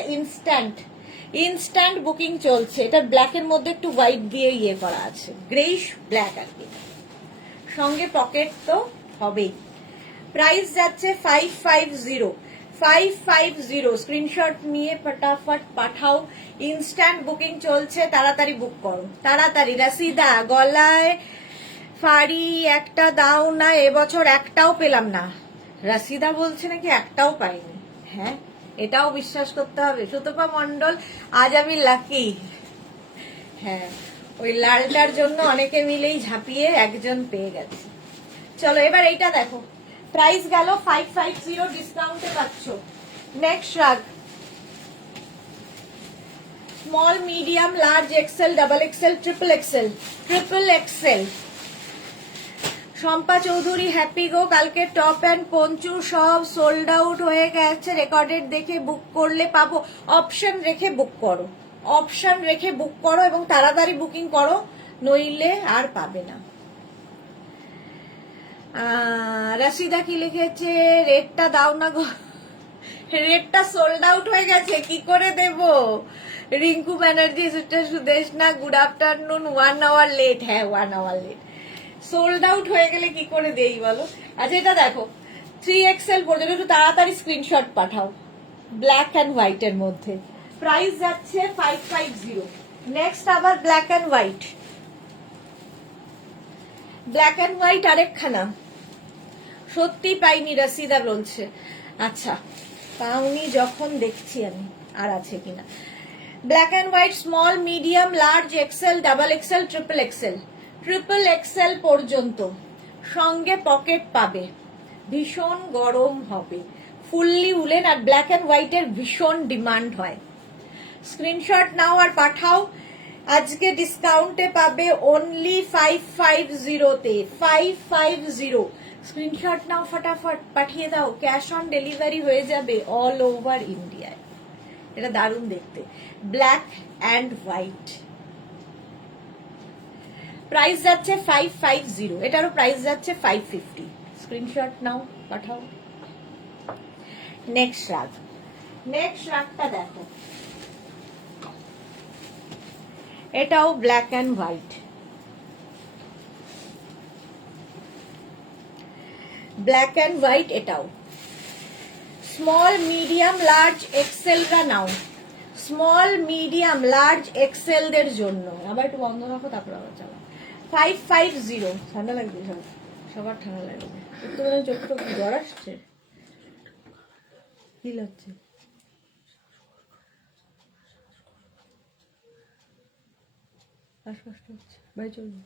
ইনস্ট্যান্ট বুকিং চলছে। এটা ব্ল্যাকের মধ্যে একটু হোয়াইট দিয়ে ইয়ে করা আছে, গ্রেইশ ব্ল্যাক আর কি, সঙ্গে পকেট তো হবেই। প্রাইস যাচ্ছে 550, স্ক্রিনশট নিয়ে ফটাফট পাঠাও, ইনস্ট্যান্ট বুকিং চলছে, তাড়াতাড়ি বুক করো, তাড়াতাড়ি। রাসিদা, গলায় ফাড়ি একটা দাও না, এবছর একটাও পেলাম না। রাসিদা বলছে নাকি একটাও পাইনি। হ্যাঁ, এটাও বিশ্বাস করতে হবে। সুতপা মন্ডল, আজ আমি লাকি। হ্যাঁ, ওই লালটার জন্য অনেকে মিলেই ঝাঁপিয়ে একজন পেয়ে গেছে। চলো এবার এইটা দেখো, প্রাইস গেল 550, ডিসকাউন্টে পাচ্ছ। Next shrug, small, medium, large, XL, double XL, triple XL, triple XL. Shampa Chowdhury, happy go, কালকে টপ অ্যান্ড পঞ্চু সব সোল্ড আউট হয়ে গেছে, রেকর্ডেড দেখে বুক করলে পাবো। অপশন রেখে বুক করো, অপশন রেখে বুক করো এবং তাড়াতাড়ি বুকিং করো, নইলে আর পাবে না। রাশিদা কি লিখেছে, রেটটা দাও না গো, রেটটা সোল্ড আউট হয়ে গেছে, কি করে দেব? রিঙ্কু ব্যানার্জি, সুদেশ না, গুড আফটারনুন, 1 আওয়ার লেট। হ্যাঁ, 1 আওয়ার লেট, সোল্ড আউট হয়ে গেলে কি করে দেই বলো? আচ্ছা এটা দেখো, 3XL পর্যন্ত, একটু তাড়াতাড়ি স্ক্রিনশট পাঠাও, ব্ল্যাক অ্যান্ড হোয়াইট এর মধ্যে। প্রাইস যাচ্ছে 550। নেক্সট আবার black and white, black and white আরেকখানা সত্যি পাইনি, রাসিদা বলছে। আচ্ছা, পাওনি যখন দেখছি আমি আর আছে কিনা। Black and white, small, medium, large, XL, double XL, triple XL, triple XL পর্যন্ত, সঙ্গে পকেট পাবে, ভীষণ গরম হবে, ফুললি উলেন, আর ব্ল্যাক অ্যান্ড হোয়াইটের ভীষণ ডিমান্ড হয়। স্ক্রিনশট নাও আর পাঠাও, আজকে ডিসকাউন্টে পাবে অনলি 550-তে, 550। স্ক্রিনশট নাও, ফটাফট পাঠিয়ে দাও, ক্যাশ অন ডেলিভারি হয়ে যাবে অল ওভার ইন্ডিয়ায়। এটা দারুণ দেখতে, ব্ল্যাক অ্যান্ড হোয়াইট। প্রাইস যাচ্ছে 550, এটারও প্রাইস যাচ্ছে 550। স্ক্রিনশট নাও, পাঠাও। নেক্সট রাগ, নেক্সট রাগটা দেখো, এটাও black and white, black and white. এটাও স্মল, মিডিয়াম, লার্জ, এক্সেলরা নাও, স্মল মিডিয়াম লার্জ এক্সেল দের জন্য। আবার একটু বন্ধ রাখো, তারপর আবার চালা। 550। ঠান্ডা লাগবে সবার ঠান্ডা লাগবে। একটু চোখটা জ্বর আসছে, কি লাগছে? শ্বাসকষ্ট হচ্ছে, ভাই চলবে।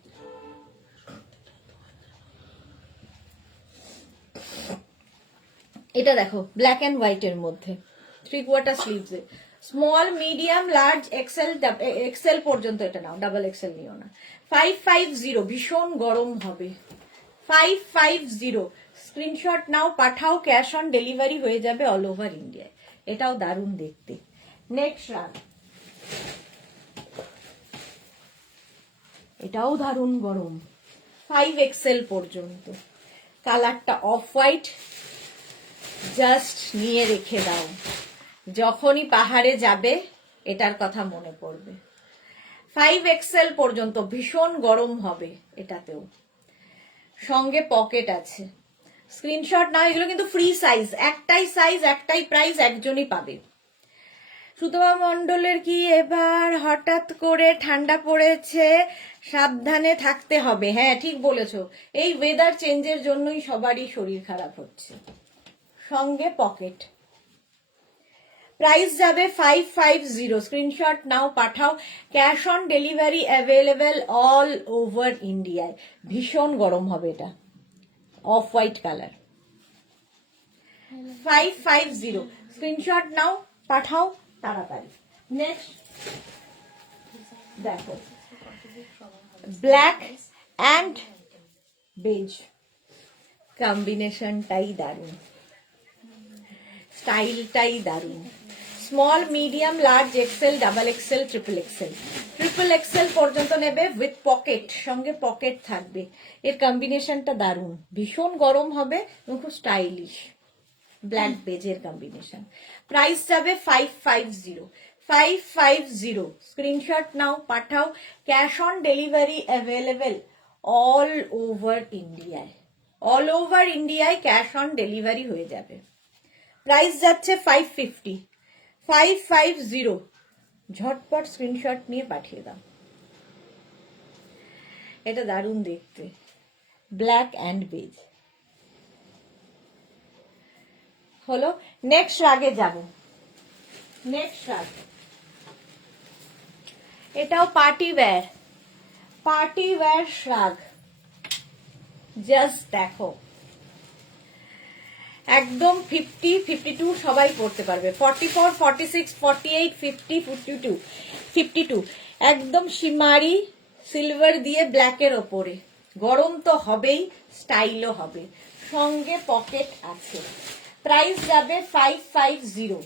এটা দেখো ব্ল্যাক অ্যান্ড হোয়াইটের মধ্যে 3/4 স্লিভসে, small medium large XL, XL পর্যন্ত এটা নাও, ডাবল এক্সেল নিও না। 550, ভীষণ গরম হবে। 550 স্ক্রিনশট নাও, পাঠাও, ক্যাশ অন ডেলিভারি হয়ে যাবে অল ওভার ইন্ডিয়ায়। এটাও দারুণ দেখতে। নেক্সট রান, এটাও দারুণ গরম, 5XL পর্যন্ত। কালারটা অফ হোয়াইট, জাস্ট নিয়ে রেখে দাও, যখনই পাহাড়ে যাবে এটার কথা মনে পড়বে। 5XL পর্যন্ত, ভীষণ গরম হবে এটাতেও। সঙ্গে পকেট আছে। স্ক্রিনশট নাও, এগুলো কিন্তু ফ্রি সাইজ, একটাই সাইজ, একটাই প্রাইস, একজনই পাবে। সুতপা মণ্ডলের কি এবার হঠাৎ করে ঠান্ডা পড়েছে, সাবধানে থাকতে হবে। হ্যাঁ ঠিক বলেছো, এই ওয়েদার চেঞ্জের জন্যই সবারই শরীর খারাপ হচ্ছে। সঙ্গে পকেট। প্রাইস যাবে 550, স্ক্রিনশট নাও, পাঠাও, cash on delivery available all over ইন্ডিয়ায়। ভীষণ গরম হবে এটা, অফ হোয়াইট কালার। 550, স্ক্রিনশট নাও, পাঠাও তাড়াতাড়ি। নেক্সট দেখো ব্ল্যাক অ্যান্ড বেজ, কম্বিনেশনটাই দারুণ, স্টাইলটাই দারুণ। Small medium large XL double XL triple XL, triple XL পর্যন্ত নেবে উইথ পকেট, সঙ্গে পকেট থাকবে। এর কম্বিনেশনটা দারুণ, ভীষণ গরম হবে এবং খুব স্টাইলিশ, ব্ল্যাক বেজের কম্বিনেশন। প্রাইস যাবে 550, 550, স্ক্রিনশট নাও, পাঠাও, cash on delivery available all over ইন্ডিয়ায়। অল ওভার ইন্ডিয়ায় ক্যাশ অন ডেলিভারি হয়ে যাবে। প্রাইস যাচ্ছে 550, 550, ঝটপট স্ক্রিনশট নিয়ে পাঠিয়ে দাও। এটা দারুণ দেখতে, ব্ল্যাক অ্যান্ড বেজ। হলো, নেক্সট রাগে যাব। নেক্সট রাগ, এটাও party wear, party wear শ্রাগ। Just দেখো, একদম 50, 52 সবাই পড়তে পারবে, 44, 46, 48, 50, 52, 52, একদম শিমারি সিলভার দিয়ে ব্ল্যাকের ওপরে। গরম তো হবেই, স্টাইলও হবে, সঙ্গে পকেট আছে। প্রাইস যাবে 550,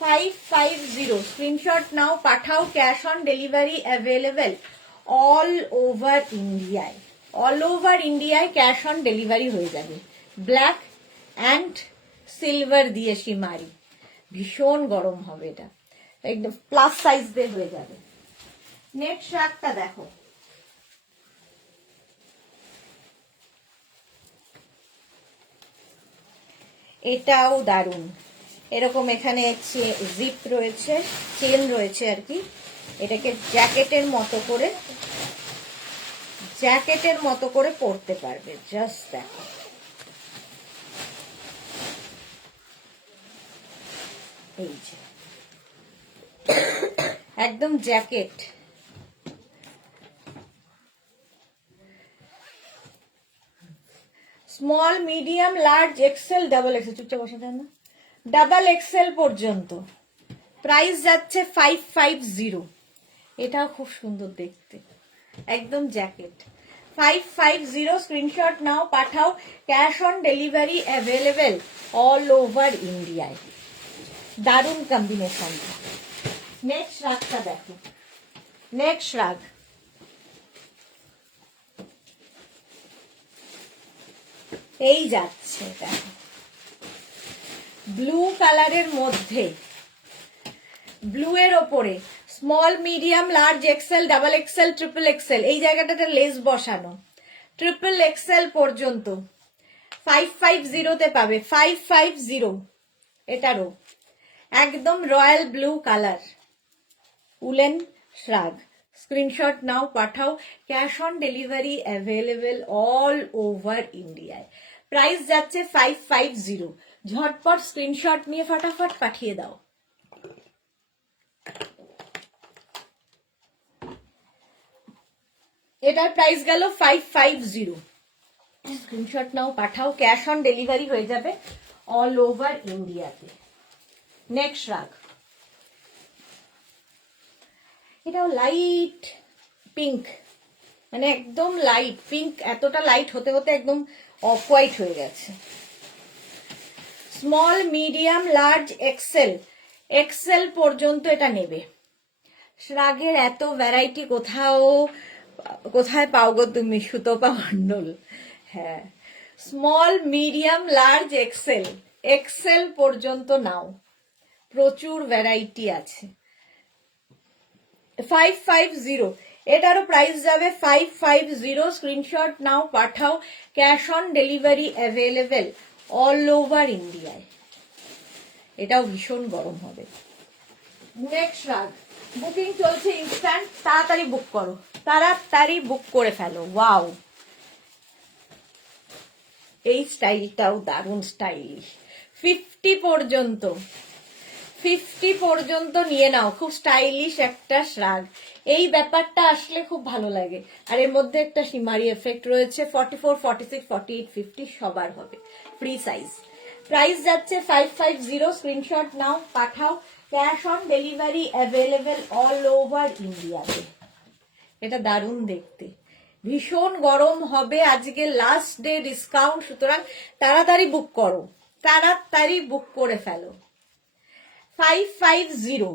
550, স্ক্রিনশট নাও, পাঠাও, cash on delivery available all over ইন্ডিয়ায়। অল ওভার ইন্ডিয়ায় ক্যাশ অন ডেলিভারি হয়ে যাবে। ব্ল্যাক অ্যান্ড সিলভার দিয়ে শিমারি, ভীষণ গরম হবে এটা, একদম প্লাস সাইজ দিয়ে হয়ে যাবে। নেক্সট রাগটা দেখো, এটাও দারুণ। এরকম এখানে জিপ রয়েছে, চেন রয়েছে আর কি। এটাকে জ্যাকেটের মতো করে পরতে পারবে। জাস্ট দেখো, এই যে একদম jacket. Small medium large XL double Excel, চুপচাপ বসে যান না, ডাবল এক্সেল পর্যন্ত। প্রাইস যাচ্ছে 550, এটাও খুব সুন্দর দেখতে, একদম জ্যাকেট। 550, স্ক্রিনশট নাও, পাঠাও, cash on delivery available all over ইন্ডিয়ায়। দারুণ কম্বিনেশনটা। নেক্সট রাগটা দেখো, নেক্সট রাগ, এই যাচ্ছে এটা ব্লু কালারের মধ্যে, ব্লু এর ওপরে small medium large XL double XL triple Excel, এই জায়গাটাতে লেস বসানো, ট্রিপল এক্সেল পর্যন্ত 550 তে পাবে। 550 এটারও একদম royal blue colour, woollen শ্রাগ। Screenshot নাও, পাঠাও। Cash on delivery available all over ইন্ডিয়ায়। প্রাইস যাচ্ছে 550। ঝটপট স্ক্রিনশট নিয়ে ফটাফট পাঠিয়ে দাও। এটার প্রাইস গেল 550। স্ক্রিনশট নাও, পাঠাও। ক্যাশ অন ডেলিভারি হয়ে যাবে অল ওভার ইন্ডিয়াতে। নেক্সট রাগ, এটাও লাইট পিঙ্ক, মানে একদম লাইট পিঙ্ক, এতটা লাইট হতে হতে একদম অফ হোয়াইট হয়ে গেছে। Small, medium, large, XL, XL পর্যন্ত এটা নেবে। শ্রাগের এত ভ্যারাইটি কোথায় পাও গো তুমি সুতপা মণ্ডল? হ্যাঁ, small, medium, large, XL, XL পর্যন্ত নাও, প্রচুর ভ্যারাইটি আছে। 550, এটারও প্রাইস যাবে 550। স্ক্রিনশট নাও, পাঠাও। Cash on delivery available all over ইন্ডিয়ায়। এটাও ভীষণ গরম হবে। নেক্সট রাগ, বুকিং চলছে ইনস্ট্যান্ট, তাড়াতাড়ি বুক করো, তাড়াতাড়ি বুক করে ফেলো। ওয়াও, এই স্টাইলটাও দারুণ স্টাইলিশ। 50 পর্যন্ত নিয়ে নাও, খুব স্টাইলিশ একটা শ্রাগ। এই ব্যাপারটা আসলে খুব ভালো লাগে। আর এর মধ্যে একটা সিমারি এফেক্ট রয়েছে। 44, 46, 48, 50 সবার হবে। Free size. প্রাইস যাচ্ছে 550। স্ক্রিনশট নাও, পাঠাও। Cash on delivery available all over ইন্ডিয়াতে। এটা দারুণ দেখতে, ভীষণ গরম হবে। আজকে লাস্ট ডে ডিসকাউন্ট, সুতরাং তাড়াতাড়ি বুক করো, তাড়াতাড়ি বুক করে ফেলো। 550।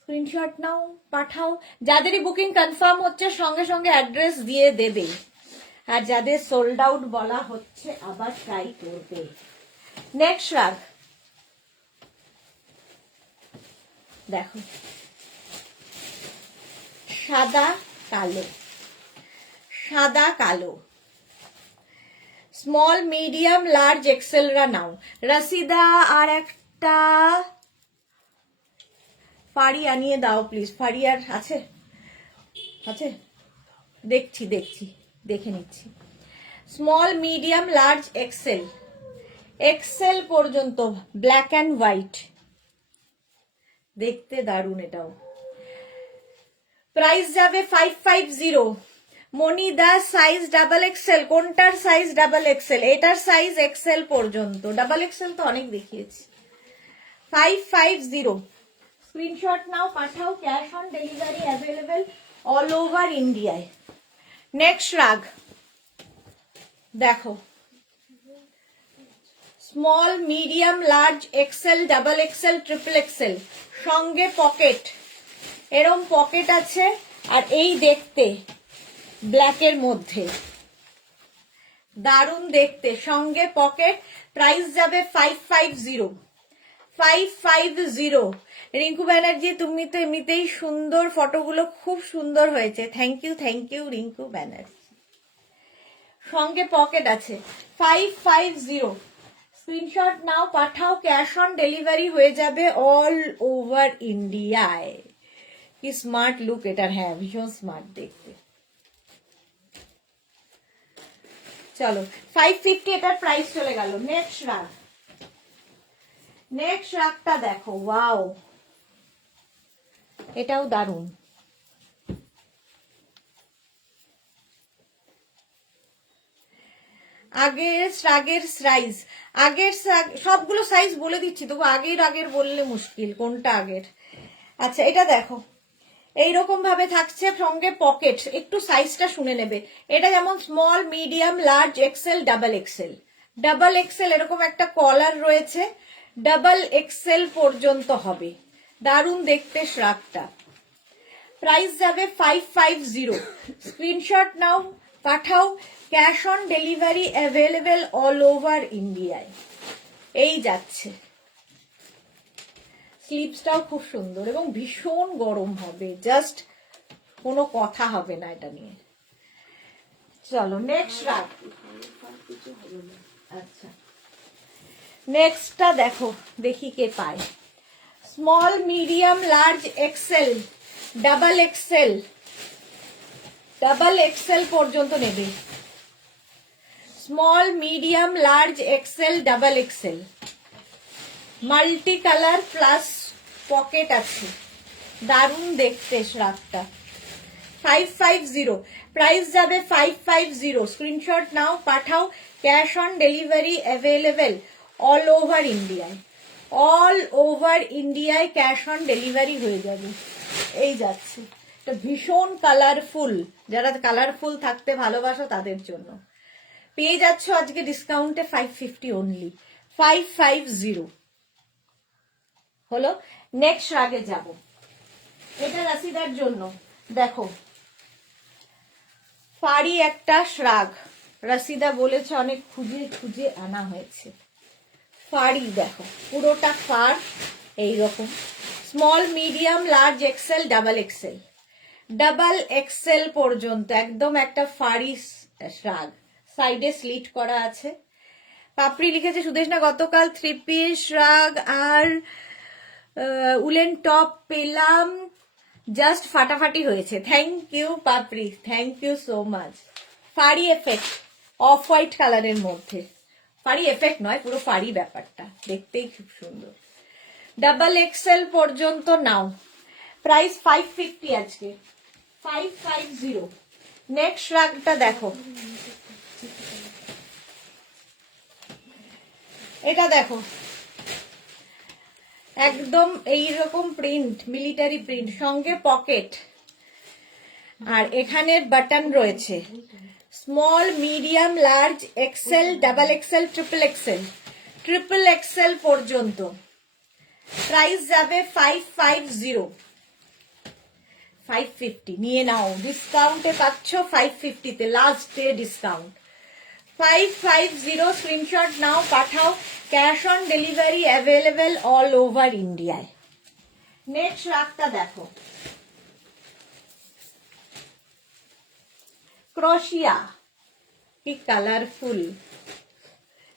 স্ক্রিনশট নাও, পাঠাও। যাদেরই বুকিং কনফার্ম হচ্ছে সঙ্গে সঙ্গে অ্যাড্রেস দিয়ে দেবে, আর যাদের সোল্ড আউট বলা হচ্ছে আবার ট্রাই করবে। নেক্সট রাগ, দেখো সাদা কালো, সাদা কালো, স্মল, মিডিয়াম, লার্জ, এক্সেলরা নাও। রাসিদা আর একটা ফাড়ি আনিয়ে দাও প্লিজ। ফাড়ি আর আছে? আছে, দেখছি দেখে নিচ্ছি। Small, medium, large, XL, XL black ব্ল্যাক অ্যান্ড হোয়াইট, দেখতে দারুণ। এটাও প্রাইস যাবে 550। মনিদা সাইজ ডাবল এক্সেল, কোনটার সাইজ ডাবল এক্সেল? এটার সাইজ এক্সেল পর্যন্ত, ডাবল এক্সেল তো অনেক দেখিয়েছি। 550। স্ক্রিনশট নাও, পাঠাও। Cash on delivery available all over ইন্ডিয়ায়। নেক্সট রাগ, দেখো small, medium, large, XL, double XL, triple XL, সঙ্গে পকেট, এরম পকেট আছে। আর এই দেখতে ব্ল্যাকের মধ্যে দারুণ দেখতে, সঙ্গে পকেট। প্রাইস যাবে 550। 550। রিঙ্কু ব্যানার্জি, তুমি তো এমনিতেই সুন্দর, ফটোগুলো খুব সুন্দর হয়েছে। Thank you Rinku Banerjee. সঙ্গে পকেট আছে। 550। স্ক্রিনশট নাও, পাঠাও। ক্যাশ অন ডেলিভারি হয়ে যাবে অল ওভার ইন্ডিয়ায়। কি স্মার্ট লুক এটার, হ্যাঁ ভীষণ স্মার্ট দেখতে। চলো 550 এটার প্রাইস চলে গেল। নেক্সট রাগ, নেক্সট রাগটা দেখো, ওয়াও এটাও দারুণ। আগের সাইজ, আগের সবগুলো সাইজ বলে দিচ্ছি, তবু আগের বললে মুশকিল কোনটা আগের। আচ্ছা এটা দেখো, এইরকম ভাবে থাকছে, সঙ্গে পকেট। একটু সাইজটা শুনে নেবে। এটা যেমন small, medium, large, XL, double XL, double XL, এরকম একটা কলার রয়েছে। ডাবল এক্সেল পর্যন্ত হবে। দারুণ দেখতে শ্রাগটা। প্রাইস যাবে 550। স্ক্রিনশট নাও, পাঠাও। Cash on delivery available all over ইন্ডিয়ায়। এই যাচ্ছে। স্লিপসটাও খুব সুন্দর এবং ভীষণ গরম হবে, জাস্ট কোনো কথা হবে না এটা নিয়ে। চলো নেক্সট রাগ। আচ্ছা নেক্সটটা দেখো, দেখি কে পায়। Small medium large XL double XL, double XL পর্যন্ত নেবে। Small medium large XL double Excel, multi colour plus pocket আছে, দারুণ দেখতে শ্রাগটা। 550 প্রাইস যাবে 550। স্ক্রিনশট নাও, পাঠাও। Cash on delivery available all over ইন্ডিয়ায়, অল ওভার ইন্ডিয়ায় ক্যাশ অন ডেলিভারি হয়ে যাবে। এই যাচ্ছে, এটা ভীষণ কালারফুল, যারা কালারফুল থাকতে ভালোবাসো তাদের জন্য পেয়ে যাচ্ছ আজকে ডিসকাউন্টে 550 অনলি, 550 হলো। নেক্সট শ্রাগে যাব, এটা রাশিদার জন্য। দেখো ফাড়ি একটা শ্রাগ, রাশিদা বলেছে অনেক খুঁজে খুঁজে আনা হয়েছে। ফাড়ি দেখো, পুরোটা ফার এইরকম, small medium large XL double XL, double XL পর্যন্ত একদম একটা ফাড়ি শ্রাগ। সাইডে স্লিট করা আছে। পাপড়ি লিখেছে সুদেশনা গতকাল 3 পিস শ্রাগ আর উলেন টপ পেলাম, জাস্ট ফাটাফাটি হয়েছে। Thank you Papri, thank you so much. ফাড়ি এফেক্ট অফ হোয়াইট কালারের মধ্যে, ফাড়ি এফেক্ট নয়, পুরো ফাড়ি ব্যাপারটা, দেখতেই খুব সুন্দর। ডাবল এক্সেল পর্যন্ত নাও, প্রাইস 550 আজকে, 550। নেক্সট শ্রাগটা দেখো, এটা দেখো একদম এইরকম প্রিন্ট, মিলিটারি প্রিন্ট, সঙ্গে পকেট, আর এখানে বাটন রয়েছে। Small medium large XL double XL triple XL, triple XL পর্যন্ত। প্রাইস যাবে 550, 550 নিয়ে নাও, ডিসকাউন্টে পাচ্ছ 550 তে, লাস্ট ডে ডিসকাউন্ট। 550 স্ক্রিনশট নাও, পাঠাও। Cash on delivery available all over ইন্ডিয়ায়। নেক্সট রাগটা দেখো, ক্রোশিয়া, কি কালারফুল,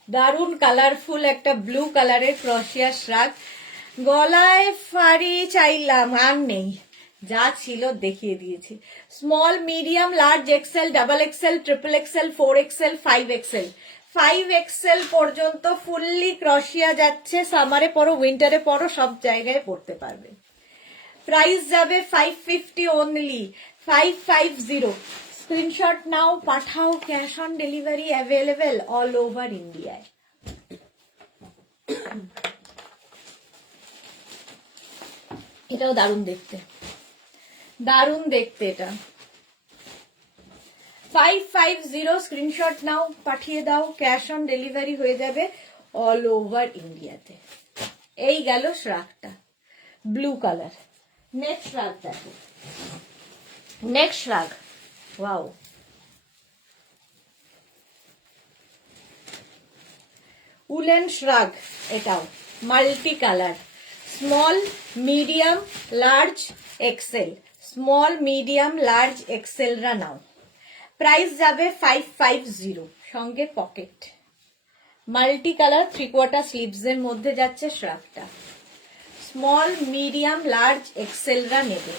দারুন কালারফুল একটা ব্লু কালারের ক্রোশিয়া শ্রাগ। গলায় ফাড়ি চাইলাম, আর নেই, যা ছিল দেখিয়ে দিয়েছি। Small medium large XL double XL triple XL 4 XL 5 XL, 5 XL পর্যন্ত ফুললি ক্রোশিয়া যাচ্ছে। সামারে পরো, উইন্টারে পরো, সব জায়গায় পড়তে পারবে। প্রাইস যাবে 550 অনলি, 550। স্ক্রিনশট নাও, পাঠাও। Cash on delivery available all over ইন্ডিয়ায়। এটাও দারুণ দেখতে, দারুণ দেখতে এটা। 550 স্ক্রিনশট নাও, পাঠিয়ে দাও। ক্যাশ অন ডেলিভারি হয়ে যাবে অল ওভার ইন্ডিয়াতে। এই গেল শ্রাগটা, ব্লু কালার। নেক্সট শ্রাগ দেখো, next shrug, wow, woollen shrug, এটাও multi colour, small medium large XL, small medium large এক্সেলরা নাও। প্রাইস যাবে 550, সঙ্গে পকেট, মাল্টি কালার 3/4 স্লিভস এর মধ্যে যাচ্ছে শ্রাগটা। স্মল মিডিয়াম লার্জ এক্সেলরা নেবে।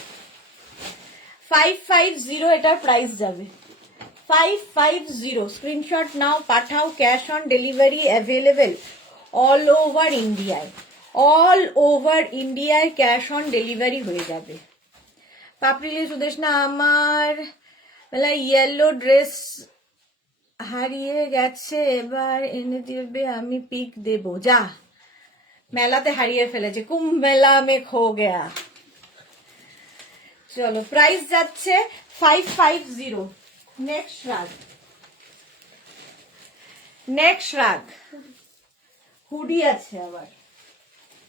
550 এটার প্রাইস যাবে, 550। স্ক্রিনশট নাও, পাঠাও। Cash on delivery available all over ইন্ডিয়ায়, অল ওভার ইন্ডিয়ায় ক্যাশ অন ডেলিভারি হয়ে যাবে। পাপড়িলি সুদেশনা আমার বেলা ইয়েলো ড্রেস হারিয়ে গেছে, এবার এনে দেবে, আমি পিক দেব। যা, মেলাতে হারিয়ে ফেলেছে, কুম্ভ মেলা মে খো গয়া। চলো, প্রাইস যাচ্ছে 550। নেক্সট রাগ, নেক্সট রাগ, হুডি আছে আবার,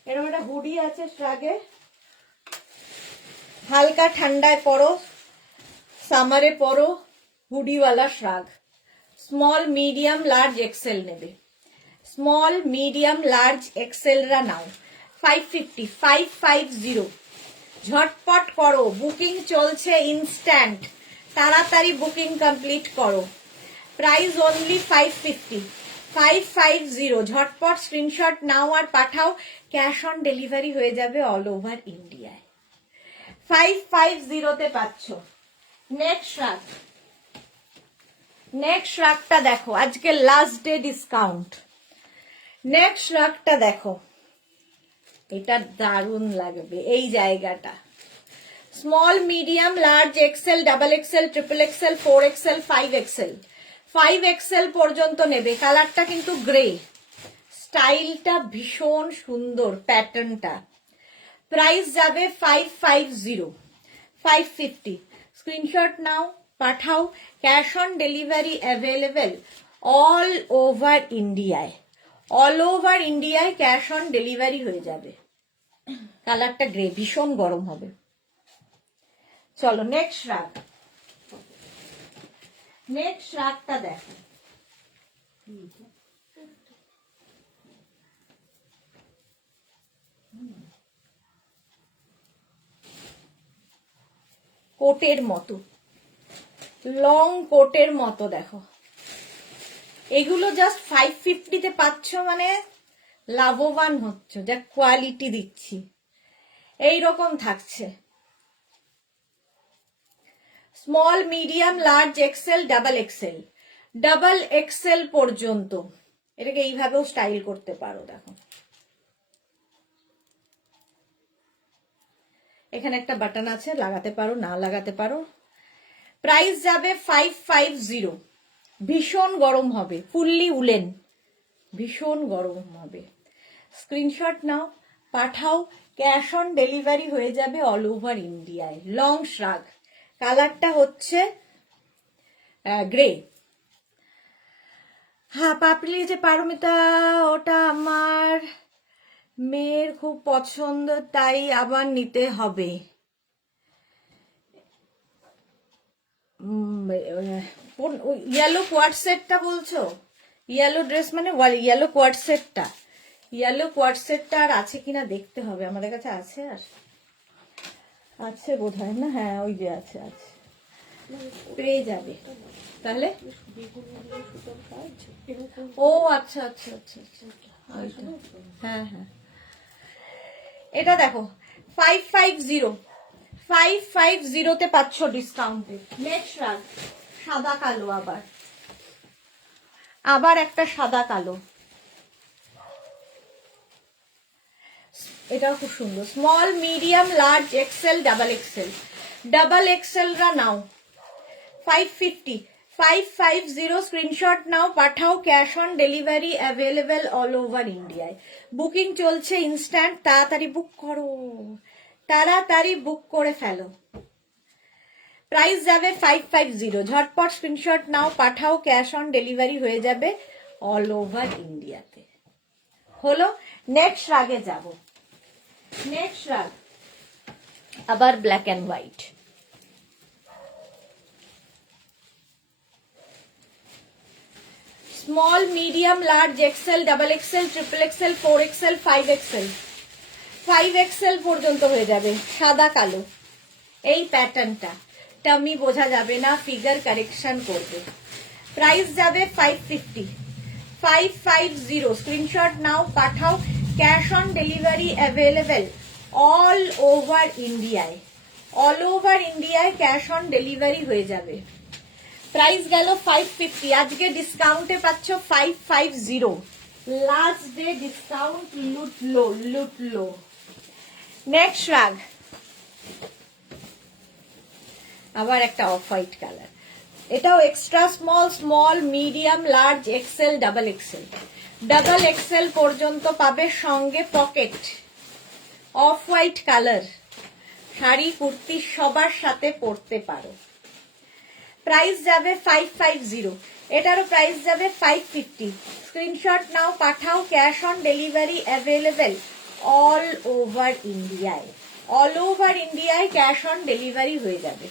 এরকম একটা হুডি আছে শ্রাগে। হালকা ঠান্ডায় পরো, সামারে পরো, হুডিওয়ালা shrug. Small medium large XL নেবে, স্মল মিডিয়াম লার্জ এক্সেলরা নাও। 550, 550। ঝটপট করো, বুকিং চলছে ইনস্ট্যান্ট, তাড়াতাড়ি বুকিং কমপ্লিট করো। প্রাইস অনলি 550, 550 ঝটপট স্ক্রিনশট নাও আর পাঠাও, ক্যাশ অন ডেলিভারি হয়ে যাবে অল ওভার ইন্ডিয়ায়। 550 পাচ্ছ। নেক্সট রাগটা দেখো, আজকে লাস্ট ডে ডিসকাউন্ট। নেক্সট রাগটা দেখো, এটা দারুণ লাগবে। এই জায়গাটা small, medium, large, XL, double XL, triple XL, 4XL, 5XL, 5XL পর্যন্ত নেবে। কালারটা কিন্তু গ্রে, স্টাইলটা ভীষণ সুন্দর, প্যাটার্নটা। প্রাইস যাবে 550, 550। স্ক্রিনশট নাও পাঠাও, cash on delivery available all over ইন্ডিয়ায়। অল ওভার ইন্ডিয়ায় ক্যাশ অন ডেলিভারি হয়ে যাবে। কালারটা গ্রে, ভীষণ গরম হবে। চলো নেক্সট রাগটা দেখো। কোটের মতো, লং কোটের মতো দেখো। এগুলো জাস্ট 550-তে পাচ্ছ মানে লাভবান হচ্ছ, যা কোয়ালিটি দিচ্ছি। এইরকম থাকছে, small, medium, large, XL, double XL পর্যন্ত। এটাকে এইভাবেও স্টাইল করতে পারো। দেখো এখানে একটা বাটন আছে, লাগাতে পারো, না লাগাতে পারো। প্রাইস যাবে 550। ভীষণ গরম হবে, ফুললি উলেন, ভীষণ গরম হবে। স্ক্রিনশট নাও পাঠাও, ক্যাশ অন ডেলিভারি হয়ে যাবে অল ওভার ইন্ডিয়ায়। লং শ্রাগ, কালারটা হচ্ছে গ্রে। হ্যাঁ, পাপড়ি যে পারমিতা, ওটা আমার মেয়ের খুব পছন্দ, তাই আবার নিতে হবে। ইয়েলো কোয়ার্ড সেটটা বলছো? ইয়েলো ড্রেস মানে ইয়েলো কোয়ার্ড সেটটা। ইয়েলো কোয়ার্ড সেটটা আর আছে কিনা দেখতে হবে, আমাদের কাছে আছে, আর আছে বোধ হয় না? হ্যাঁ, ওই যে আছে, পেয়ে যাবে তাহলে। ও আচ্ছা আচ্ছা আচ্ছা আচ্ছা, হ্যাঁ হ্যাঁ। এটা দেখো 550 পাচ্ছ ডিসকাউন্টে। নেক্সট রাগ সাদা কালো, আবার একটা সাদা কালো। এটাও খুব সুন্দর, small, medium, large, XL, double XL রা নাও। 550 স্ক্রিনশট নাও পাঠাও, cash on delivery available all over ইন্ডিয়ায়। বুকিং চলছে ইনস্ট্যান্ট, তাড়াতাড়ি বুক করো, তাড়াতাড়ি বুক করে ফেলো। প্রাইস যাবে 550, ঝটপট স্ক্রিনশট নাও পাঠাও, ক্যাশ অন ডেলিভারি হয়ে যাবে অল ওভার ইন্ডিয়াতে। হলো, নেক্সট রাগে যাব। নেক্সট রাগ আবার black and white. Small, medium, large, XL, double XL, triple XL, 4XL, 5XL পর্যন্ত হয়ে যাবে। সাদা কালো, এই প্যাটার্নটা টামি বোঝা যাবে না, ফিগার কারেকশন করবে। প্রাইস যাবে 550 স্ক্রিনশট নাও পাঠাও, cash on delivery available all over ইন্ডিয়ায়। অল ওভার ইন্ডিয়ায় ক্যাশ অন ডেলিভারি হয়ে যাবে। প্রাইস গেল 550, আজকে ডিসকাউন্টে পাচ্ছ 550। লাস্ট ডে ডিসকাউন্ট লুটলো। নেক্সট রাগ আবার একটা অফ হোয়াইট কালার। এটাও extra small, medium, large, XL, double XL পর্যন্ত পাবে, সঙ্গে pocket. Off white colour, sari, kurti সবার সাথে পরতে পারো। প্রাইস যাবে 550, এটারও প্রাইস যাবে 550। স্ক্রিনশট নাও পাঠাও, cash on delivery available all over ইন্ডিয়ায়। অল ওভার ইন্ডিয়ায় ক্যাশ অন ডেলিভারি হয়ে যাবে।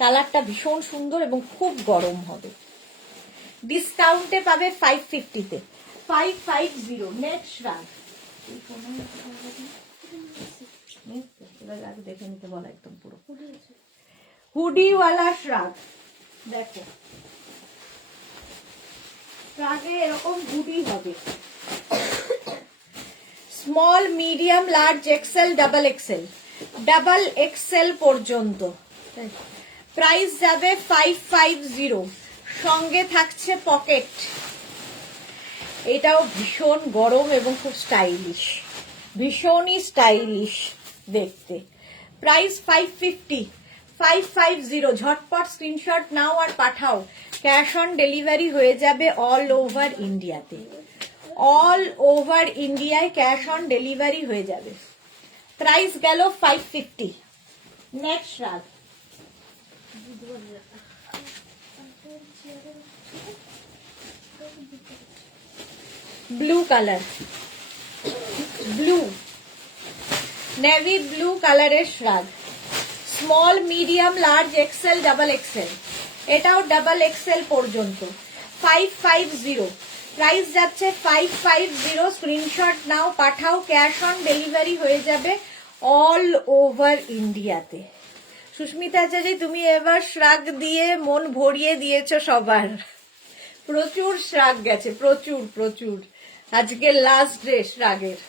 কালারটা ভীষণ সুন্দর এবং খুব গরম হবে। ডিসকাউন্টে পাবে 550-তে। 550 নেক্সট রাগ। দেখে নিতে বলা একদম পুরো হুডিওয়ালা শ্রাগ। দেখো শ্রাগে এরকম হুডি হবে, small medium large XL double XL পর্যন্ত। প্রাইস যাবে 550, সঙ্গে থাকছে পকেট। এটাও ভীষণ গরম এবং খুব স্টাইলিশ, ভীষণই স্টাইলিশ দেখতে। প্রাইস 550, ঝটপট স্ক্রিনশট নাও আর পাঠাও, ক্যাশ অন ডেলিভারি হয়ে যাবে অল ওভার ইন্ডিয়াতে, অল ওভার ইন্ডিয়ায় ক্যাশ অন ডেলিভারি হয়ে যাবে। প্রাইস গেল 550। Next shrug, blue colour, blue navy blue কালারের shrug, small medium large XL double XL, এটাও ডাবল এক্সেল পর্যন্ত। 550, প্রাইস যাচ্ছে 550, স্ক্রিনশট নাও পাঠাও, ক্যাশ অন ডেলিভারি হয়ে যাবে অল ওভার ইন্ডিয়াতে। সুস্মিতা আচার্য, তুমি এবার শ্রাগ দিয়ে মন ভরিয়ে দিয়েছো সবার, প্রচুর শ্রাগ গেছে, প্রচুর প্রচুর। আজকে লাস্ট ডে শ্রাগের,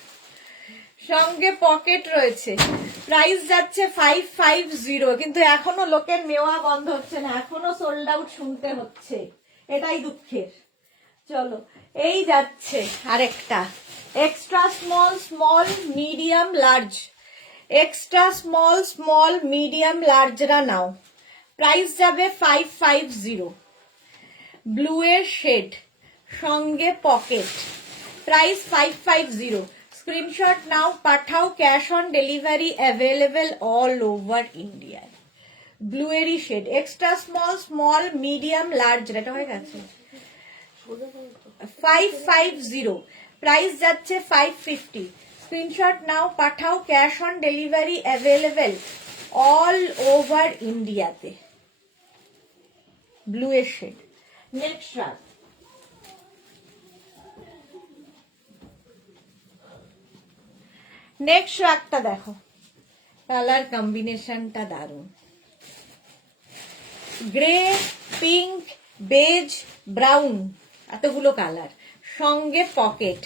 সঙ্গে পকেট রয়েছে। প্রাইস যাচ্ছে 550, কিন্তু এখনো লোকের নেওয়া বন্ধ হচ্ছে না, এখনো সোল্ড আউট শুনতে হচ্ছে, এটাই দুঃখের। চলো এই যাচ্ছে আরেকটা extra small medium large, extra small medium লার্জরা নাও। প্রাইস যাবে 550, ব্লু এর শেড, সঙ্গে পকেট। প্রাইস 550, স্ক্রিনশট নাও পাঠাও, cash on delivery available all over India. Blue এরই shade, extra small medium large, এটা হয়ে গেছে 550, প্রাইস যাচ্ছে 550, স্ক্রিনশট নাও পাঠাও, cash on delivery available all over ইন্ডিয়াতে। ব্লু এর শেড। নেক্সট রাগ, নেক্সট রাগটা দেখো, কালার কম্বিনেশনটা দারুণ, গ্রে, পিঙ্ক, বেজ, ব্রাউন, এতগুলো কালার, সঙ্গে pocket.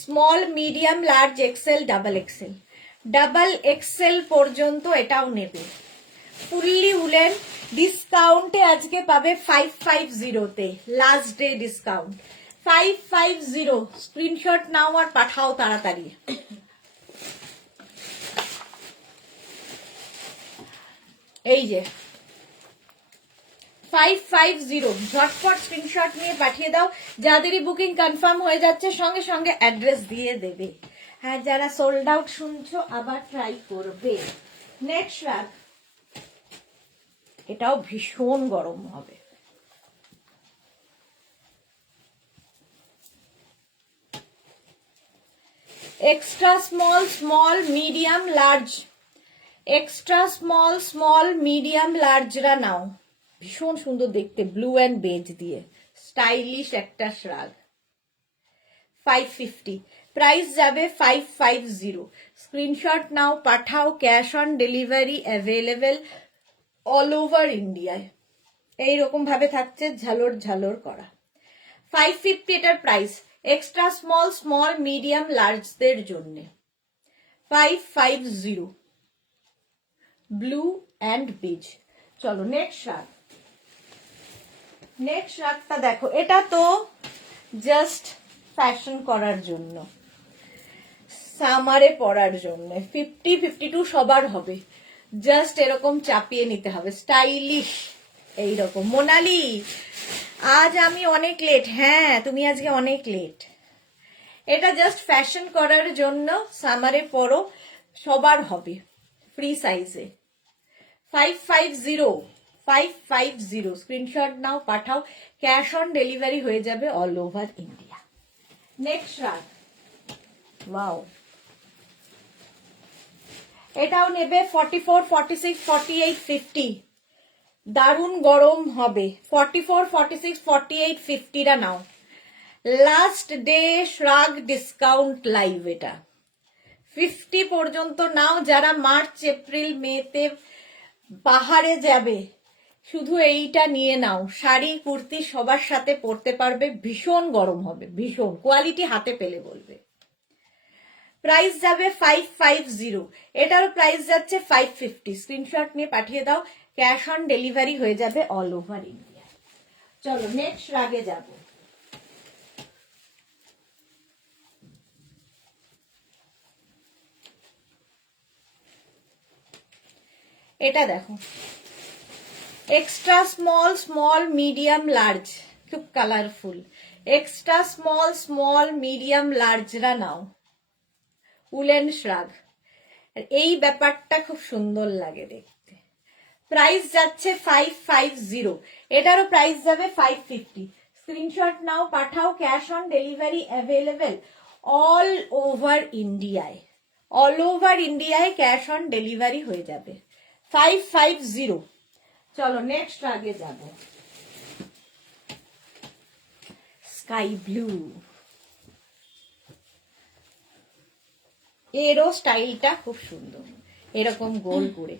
Small medium large XL double XL পর্যন্ত এটাও নেবে। ফুললি উলেন, ডিসকাউন্টে আজকে পাবে 550-তে, লাস্ট ডে ডিসকাউন্ট 550, স্ক্রিনশট নাও আর পাঠাও তাড়াতাড়ি। এই যে 550, ঝটপট স্ক্রিনশট নিয়ে পাঠিয়ে দাও, যাদেরই বুকিং কনফার্ম হয়ে যাচ্ছে সঙ্গে সঙ্গে অ্যাড্রেস দিয়ে দেবে। হ্যাঁ, যারা সোল্ড আউট শুনছো আবার ট্রাই করবে। নেক্সট রাগ, এটাও ভীষণ গরম হবে, extra small medium large, extra small medium লার্জরা নাও, ভীষণ সুন্দর দেখতে, ব্লু অ্যান্ড বেজ দিয়ে স্টাইলিশ একটা শ্রাগ। 550, প্রাইস যাবে 550, স্ক্রিনশট নাও পাঠাও, cash on delivery available all over ইন্ডিয়ায়। এইরকম ভাবে থাকছে ঝালর ঝালর করা। 550 এটার প্রাইস, এক্সট্রা স্মল মিডিয়াম লার্জদের জন্য। 550, ব্লু অ্যান্ড বেজ। চলো নেক্সট রাগ, নেক্সট রাগটা দেখো, এটা তো জাস্ট ফ্যাশন করার জন্য, সামারে পরার জন্য, 50-52 সবার হবে, জাস্ট এরকম চাপিয়ে নিতে হবে, স্টাইলিশ এইরকম। মোনালি, আজ আমি অনেক লেট, হ্যাঁ তুমি আজকে অনেক লেট। এটা জাস্ট ফ্যাশন করার জন্য, সামারে পরো, সবার হবে, ফ্রি সাইজে। 550, স্ক্রিনশট নাও পাঠাও, ক্যাশ অন ডেলিভারি হয়ে যাবে অল ওভার ইন্ডিয়া। নেক্সট রাগ, ওয়াও, এটাও নেবে 44, 46, 48, 50, দারুণ গরম হবে। 44, 46, 48, 50রা নাও, last day shrug discount live, এটা 50 পর্যন্ত নাও। যারা মার্চ এপ্রিল মেতে পাহাড়ে যাবে শুধু এইটা নিয়ে নাও, শাড়ি কুর্তি সবার সাথে পরতে পারবে, ভীষণ গরম হবে, ভীষণ কোয়ালিটি, হাতে পেলে বলবে। প্রাইস যাবে 550, এটারও প্রাইস যাচ্ছে 550। স্ক্রিনশট নিয়ে পাঠিয়ে দাও, ক্যাশ অন ডেলিভারি হয়ে যাবে অল ওভার ইন্ডিয়া। চলো নেক্সট রাগে যাব। এটা দেখো, extra small, small, medium, large, খুব colourful. Extra small, small, medium, লার্জরা নাও, উলেন শ্রাগ। এই ব্যাপারটা খুব সুন্দর লাগে দেখতে। প্রাইস যাচ্ছে 550, এটারও প্রাইস যাবে 550। স্ক্রিনশট নাও, পাঠাও, cash on delivery available all over ইন্ডিয়ায়। অল ওভার ইন্ডিয়ায় ক্যাশ অন ডেলিভারি হয়ে যাবে 550। চলো নেক্সট আগে যাব। স্কাই ব্লু, এরও স্টাইলটা খুব সুন্দর, এরকম গোল করে।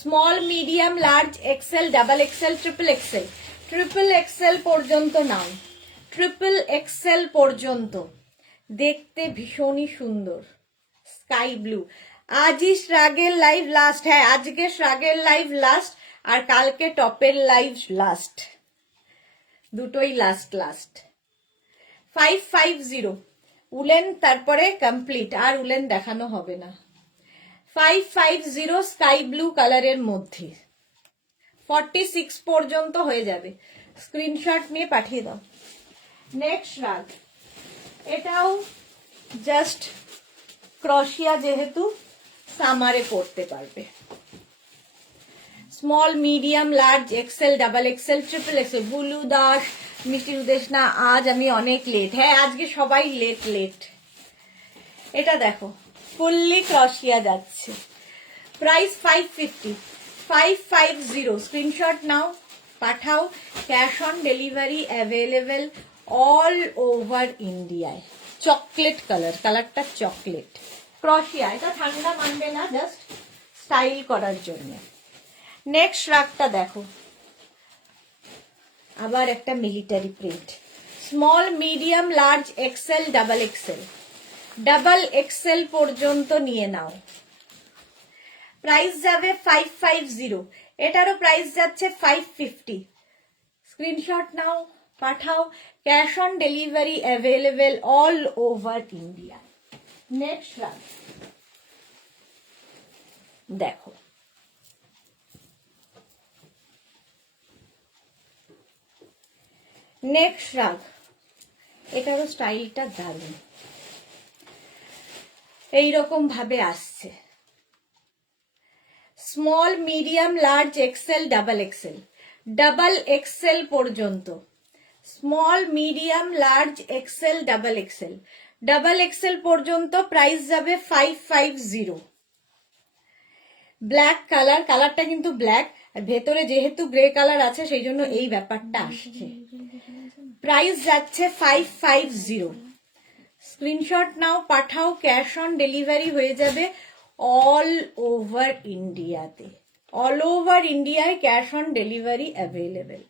Small, medium, large, XL, double XL, triple XL, triple XL পর্যন্ত নাও, ট্রিপল এক্সেল পর্যন্ত। দেখতে ভীষণই সুন্দর, স্কাই ব্লু। আজই শ্রাগের লাইভ লাস্ট, হ্যাঁ আজকে শ্রাগের লাইভ লাস্ট, আর কালকে টপের লাইভ লাস্ট, দুটোই লাস্ট লাস্ট। 550 উলেন, তারপরে কমপ্লিট, আর উলেন দেখানো হবে না। 550 স্কাই ব্লু কালারের মধ্যে 46 পর্যন্ত হয়ে যাবে। স্ক্রিনশট নিয়ে পাঠিয়ে দাও। নেক্সট রাগ, এটাও জাস্ট ক্রশিয়া, যেহেতু সামারে পরতে পারবে। Small, medium, large, XL, double XL, triple XL. Bulu Das, মিষ্টি উদেশ না, আজ আমি অনেক লেট। হ্যাঁ আজকে সবাই লেট লেট। এটা দেখো, ফুললি ক্রশিয়া যাচ্ছে। প্রাইস 550, 550। স্ক্রিনশট নাও, পাঠাও, cash on delivery available all over ইন্ডিয়ায়। চকলেট কালার, কালারটা চকলেট ক্রশিয়া, এটা ঠান্ডা মানবে না, জাস্ট স্টাইল করার জন্য। নেক্সট রাগটা দেখো, আবার একটা military print. Small, medium, large, XL, double XL, double XL পর্যন্ত নিয়ে নাও। প্রাইস যাবে 550, এটারও প্রাইস যাচ্ছে 550। স্ক্রিনশট নাও, পাঠাও, cash on delivery available all over India. Next rug দেখো, নেক্সট রাগ, এটারও স্টাইলটা দারুণ, এইরকম ভাবে আসছে। Small, medium, large, XL, double XL, double XL পর্যন্ত। Small, medium, large, XL, double XL, double XL পর্যন্ত। প্রাইস যাবে 550। ব্ল্যাক কালার, কালারটা কিন্তু ব্ল্যাক, ভেতরে যেহেতু গ্রে কালার আছে সেই জন্য এই ব্যাপারটা আসছে। প্রাইস যাচ্ছে 550। স্ক্রিনশট নাও, পাঠাও, ক্যাশ অন ডেলিভারি হয়ে যাবে অল ওভার ইন্ডিয়াতে। অল ওভার ইন্ডিয়ায় cash on delivery available.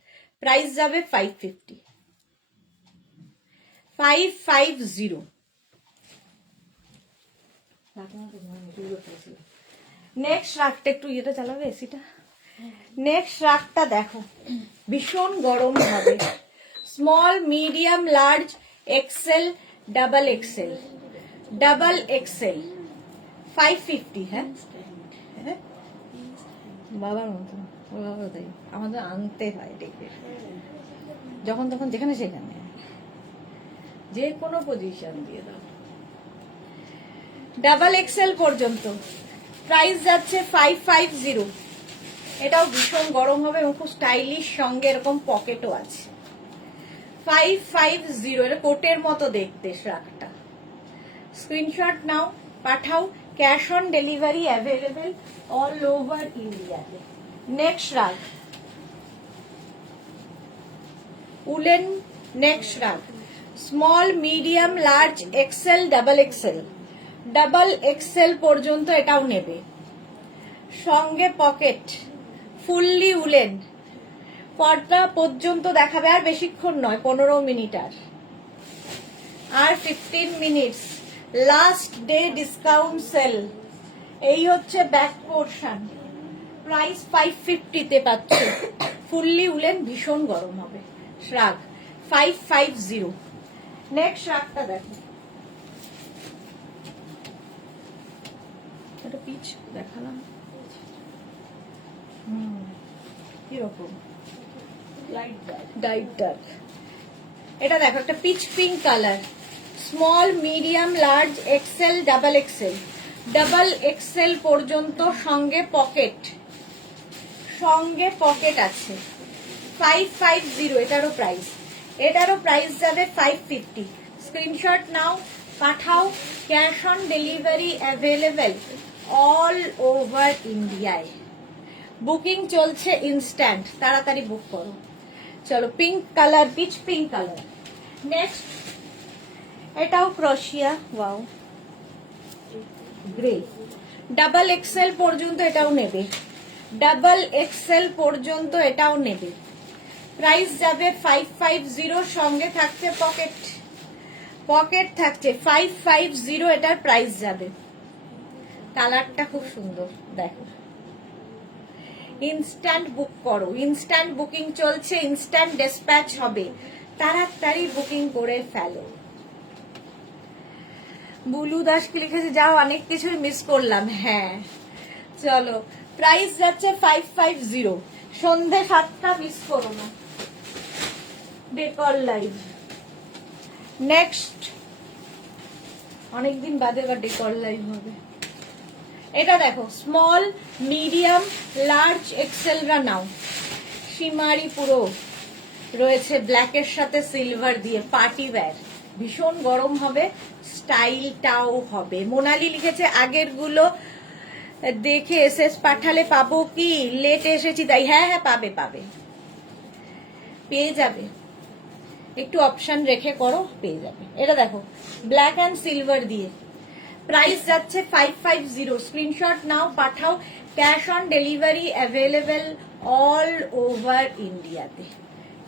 Price যাবে 550, 550। নেক্সট রাগটা একটু ইয়েটা চালাবে, এসিটা। নেক্সট রাগটা দেখো, ভীষণ গরম হবে। Small, medium, large, XL, double XL, double XL, 550। হ্যাঁ বাবার মতো, ও বাবা তাই আমাদের আনতে হয় ডেকে, যখন তখন যেখানে সেখানে, যে কোনো পজিশন দিয়ে দাও। ডাবল এক্সেল পর্যন্ত। প্রাইস যাচ্ছে 550। এটাও ভীষণ গরম হবে এবং খুব স্টাইলিশ, সঙ্গে এরকম পকেটও আছে। 550, এটা কোটের মতো দেখতে শ্রাগটা। স্ক্রিনশট নাও, পাঠাও, cash on delivery available all over ইন্ডিয়াতে। Next shrug woollen. Next shrug small, medium, large, XL, double XL, double XL পর্যন্ত এটাও নেবে। সঙ্গে পকেট, ফুললি উলেন, কটা পর্যন্ত দেখাবে? আর বেশিক্ষণ নয়, 15 মিনিট আর 15 minutes. Last day discount sell. এই হচ্ছে ব্যাক পোর্শন, প্রাইস 550 তে পাচ্ছ। ফুললি উলেন, ভীষণ গরম হবে। শ্রাগ 550। নেক্সট শ্রাগটা দেখো, এটা পিচ দেখালাম, কিরকম লাইট ডার্ক। এটা দেখো, একটা peach pink colour, small, medium, large, XL, double XL. Double XL পর্যন্ত, সঙ্গে পকেট আছে। 550 এটারও প্রাইস যাবে 550। স্ক্রিনশট নাও, পাঠাও। Cash on delivery available all over ইন্ডিয়ায়। বুকিং চলছে ইনস্ট্যান্ট, তাড়াতাড়ি বুক করো। চলো, pink colour, peach pink colour. Next, এটাও ক্রোশিয়া, ওয়াও, গ্রে। ডাবল এক্সেল পর্যন্ত এটাও নেবে, প্রাইস যাবে 550। সঙ্গে থাকছে পকেট থাকছে 550, এটার প্রাইস যাবে। কালারটা খুব সুন্দর, দেখো। ইনস্ট্যান্ট বুক করো, ইনস্ট্যান্ট বুকিং চলছে, ইনস্ট্যান্ট ডিসপ্যাচ হবে, তাড়াতাড়ি বুকিং করে ফেলো। বুলু দাস কি লিখেছে, যাও, অনেক কিছুই মিস করলাম। হ্যাঁ, চলো, প্রাইস যাচ্ছে 550। সন্ধে 7টা মিস করো না। Decor live. নেক্সট, অনেকদিন বাদে বা ডেকর লাইভ হবে। এটা দেখো, স্মল, মিডিয়াম, লার্জ, এক্সেলরা নাও। সীমারি পুরো রয়েছে ব্ল্যাকের সাথে সিলভার দিয়ে, পার্টি ওয়্যার, ভীষণ গরম হবে, স্টাইলটাও হবে। মোনালি লিখেছে, আগের গুলো দেখে এসএস পাঠালে পাবো কি? লেট এসেছি তাই। হ্যাঁ, পাবে, পেয়ে যাবে, একটু অপশন রেখে করো, পেয়ে যাবে। এটা দেখো, ব্ল্যাক অ্যান্ড সিলভার দিয়ে, প্রাইস যাচ্ছে 550। স্ক্রিনশট নাও, পাঠাও। Cash on delivery available all over ইন্ডিয়াতে।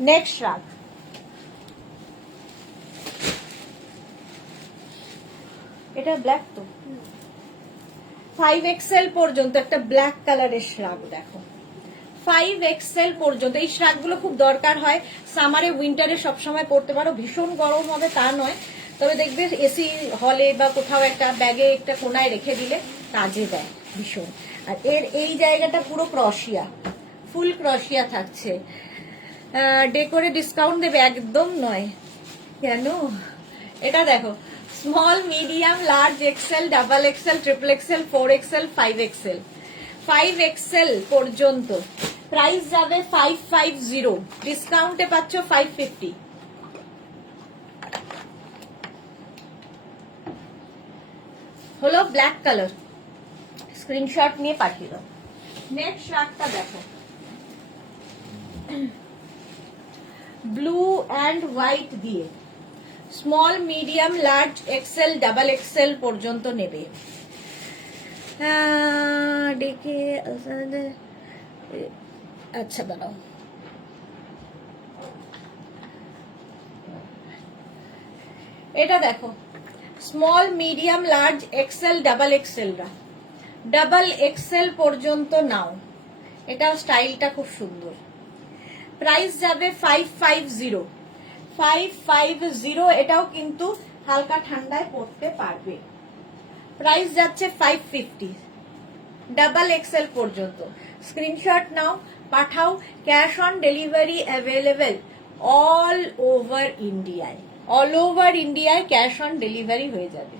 নেক্সট শ্রাগ, এটা ব্ল্যাক তো, 5XL পর্যন্ত একটা ব্ল্যাক কালারের শ্রাগ দেখো। 5XL পর্যন্ত এই শ্রাগগুলো খুব দরকার হয় সামারে, উইন্টারে সবসময় পড়তে পারো। ভীষণ গরম হবে তা নয়, তবে দেখবে এসি হলে বা কোথাও একটা ব্যাগে একটা কোনায় রেখে দিলে কাজে দেয় ভীষণ। আর এর এই জায়গাটা পুরো ক্রশিয়া, ফুল ক্রশিয়া থাকছে। ডেকোরে ডিসকাউন্ট দেবে? একদম নয়। কেন? এটা দেখো, small, medium, large, XL, double XL, triple XL, 4XL, 5XL। 5XL পর্যন্ত প্রাইস যাবে 550। ডিসকাউন্টে পাচ্ছ 550। হলো ব্ল্যাক কালার, স্ক্রিনশট নিয়ে পাঠিয়ে দাও। নেক্সট শার্টটা দেখো, ব্লু অ্যান্ড হোয়াইট দিয়ে, small, medium, large, XL, double XL পর্যন্ত নেবে। ডেকে আচ্ছা, দাঁড়াও, এটা দেখো, small, medium, large, XL, double এক্সেলরা, ডাবল এক্সেল পর্যন্ত নাও। এটা স্টাইলটা খুব সুন্দর। প্রাইস যাবে 550। 550, এটাও কিন্তু হালকা ঠান্ডায় পড়তে পারবে। প্রাইস যাচ্ছে 550, ডাবল এক্সেল পর্যন্ত। স্ক্রিনশট নাও, পাঠাও। Cash on delivery available all over ইন্ডিয়ায়। অল ওভার ইন্ডিয়ায় ক্যাশ অন ডেলিভারি হয়ে যাবে।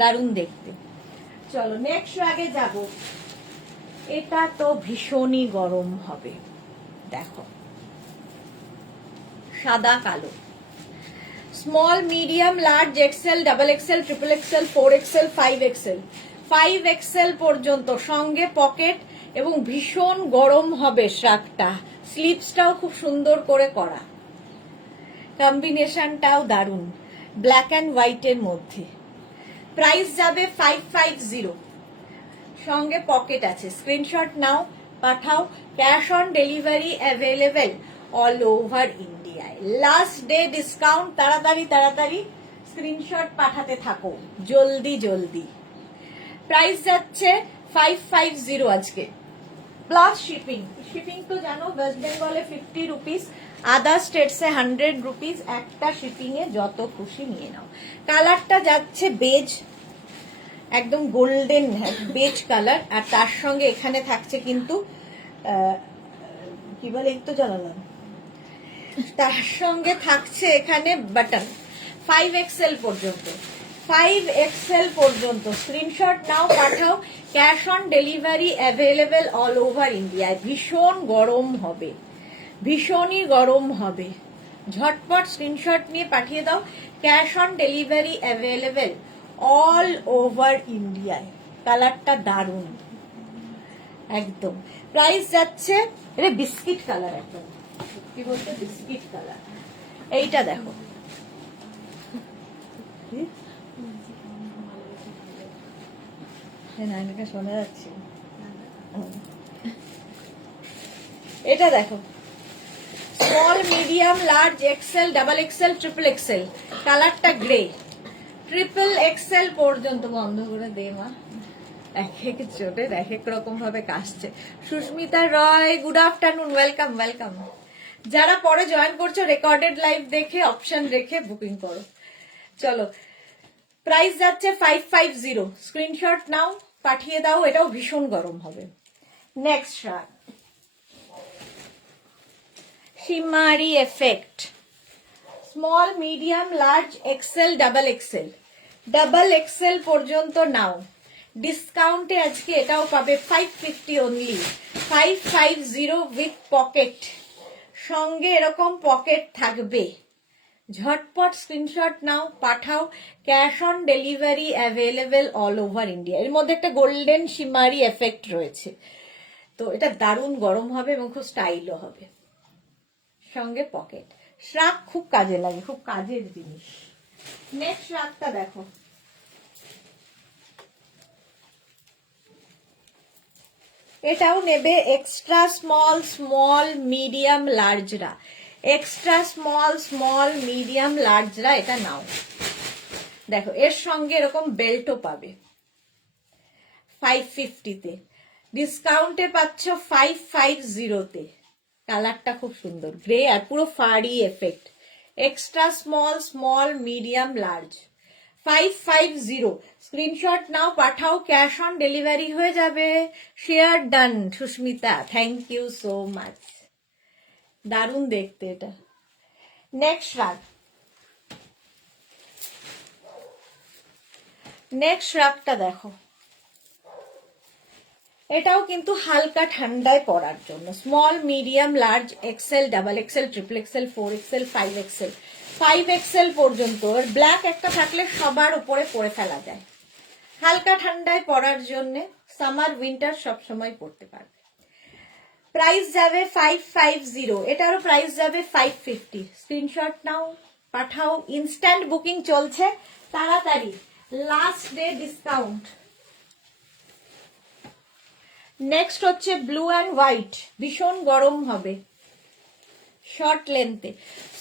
দারুণ দেখতে। চলো, নেক্সট আগে যাব। এটা তো ভীষণই গরম হবে, দেখো, সাদা কালো, small, medium, large, XL, double XL, triple XL, 4XL, 5XL। 5XL পর্যন্ত, সঙ্গে পকেট, এবং ভীষণ গরম হবে শ্রাগটা। স্লিভসটাও খুব সুন্দর করে করা, কম্বিনেশনটাও দারুণ, ব্ল্যাক অ্যান্ড হোয়াইটের মধ্যে। প্রাইস যাবে 550, সঙ্গে পকেট আছে। স্ক্রিনশট নাও, পাঠাও। Cash on delivery available all over ইন্ডিয়ায়। লাস্ট ডে ডিসকাউন্ট, তাড়াতাড়ি তাড়াতাড়ি স্ক্রিনশট পাঠাতে থাকো, জলদি জলদি। প্রাইস যাচ্ছে 550 আজকে, প্লাস শিপিং। শিপিং তো জানো ওয়েস্ট বেঙ্গলে 50 রুপিস, আদার স্টেটসে 100 রুপিস। একটা শিপিং এ যত খুশি নিয়ে নাও। কালারটা যাচ্ছে বেজ, একদম গোল্ডেন বেজ কালার, আর তার সঙ্গে এখানে থাকছে কিন্তু কি বলে, একটু জ্বালালাম, তার সঙ্গে থাকছে এখানে বাটন 5XL পর্যন্ত, 5XL পর্যন্ত। স্ক্রিনশট নাও, পাঠাও। Cash on delivery available all over ইন্ডিয়ায়। ভীষণ গরম হবে, ভীষণই গরম হবে। ঝটপট স্ক্রিনশট নিয়ে পাঠিয়ে দাও। Cash on delivery available all over ইন্ডিয়ায়। কালারটা দারুণ একদম। প্রাইস যাচ্ছে, এটা বিস্কিট কালার, একদম কি বলতে বিস্কিট কালার। এইটা দেখো, শোনা যাচ্ছে। এটা দেখো, small medium large XL double XL triple Excel. কালারটা গ্রে। ট্রিপল এক্সেল পর্যন্ত। বন্ধ করে দে মা, এক এক চোটের এক এক রকম ভাবে কাশছে। সুস্মিতা রয়, গুড আফটারনুন, ওয়েলকাম ওয়েলকাম। যারা পরে জয়েন করছো রেকর্ডেড লাইভ দেখে অপশন রেখে বুকিং করো। চলো, প্রাইস যাচ্ছে 550। স্ক্রিনশট নাও, পাঠিয়ে দাও। এটাও ভীষণ গরম হবে। Next shirt, শিমারি effect, small medium large XL double XL. Double XL পর্যন্ত নাও। ডিসকাউন্টে আজকে এটাও পাবে 550 অনলি। 550 উইথ পকেট, সঙ্গে এরকম পকেট থাকবে। ঝটপট স্ক্রিনশট নাও, পাঠাও। Cash on delivery available all over India. এর মধ্যে একটা গোল্ডেন শিমারি এফেক্ট রয়েছে, তো এটা দারুণ গরম হবে এবং খুব স্টাইলও হবে। সঙ্গে পকেট। শ্রাক খুব কাজে লাগে, খুব কাজের জিনিস। নেক্সট শ্রাকটা দেখো, এটাও নেবে এক্সট্রা স্মল স্মল মিডিয়াম লার্জরা। এক্সট্রা স্মল স্মল মিডিয়াম লার্জরা এটা নাও। দেখো, এর সঙ্গে এরকম বেল্টও পাবে 550-তে। ডিসকাউন্টে পাচ্ছ 550-তে। কালারটা খুব সুন্দর, গ্রে আর পুরো ফাড়ি effect. Extra small small medium large 550। Screenshot নাও, পাঠাও। ক্যাশ অন ডেলিভারি হয়ে যাবে। Share done Susmita, thank you so much. দারুণ দেখতে এটা। নেক্সট রাগ, নেক্সট রাগটা দেখো, এটাও কিন্তু হালকা ঠান্ডায় পরার জন্য। Small medium large XL double XL triple XL 4XL 5XL 5XL পর্যন্ত। ব্ল্যাক একটা থাকলে সবার উপরে পরে ফেলা যায়। হালকা ঠান্ডায় পরার জন্য, সামার উইন্টার সবসময় পরতে পারবে। প্রাইস যাবে 550। এটারও প্রাইস যাবে 550। স্ক্রিনশট নাও, পাঠাও। ইনস্ট্যান্ট বুকিং চলছে, তাড়াতাড়ি। Last day discount. নেক্সট হচ্ছে ব্লু অ্যান্ড হোয়াইট, ভীষণ গরম হবে। শর্ট লেন্থে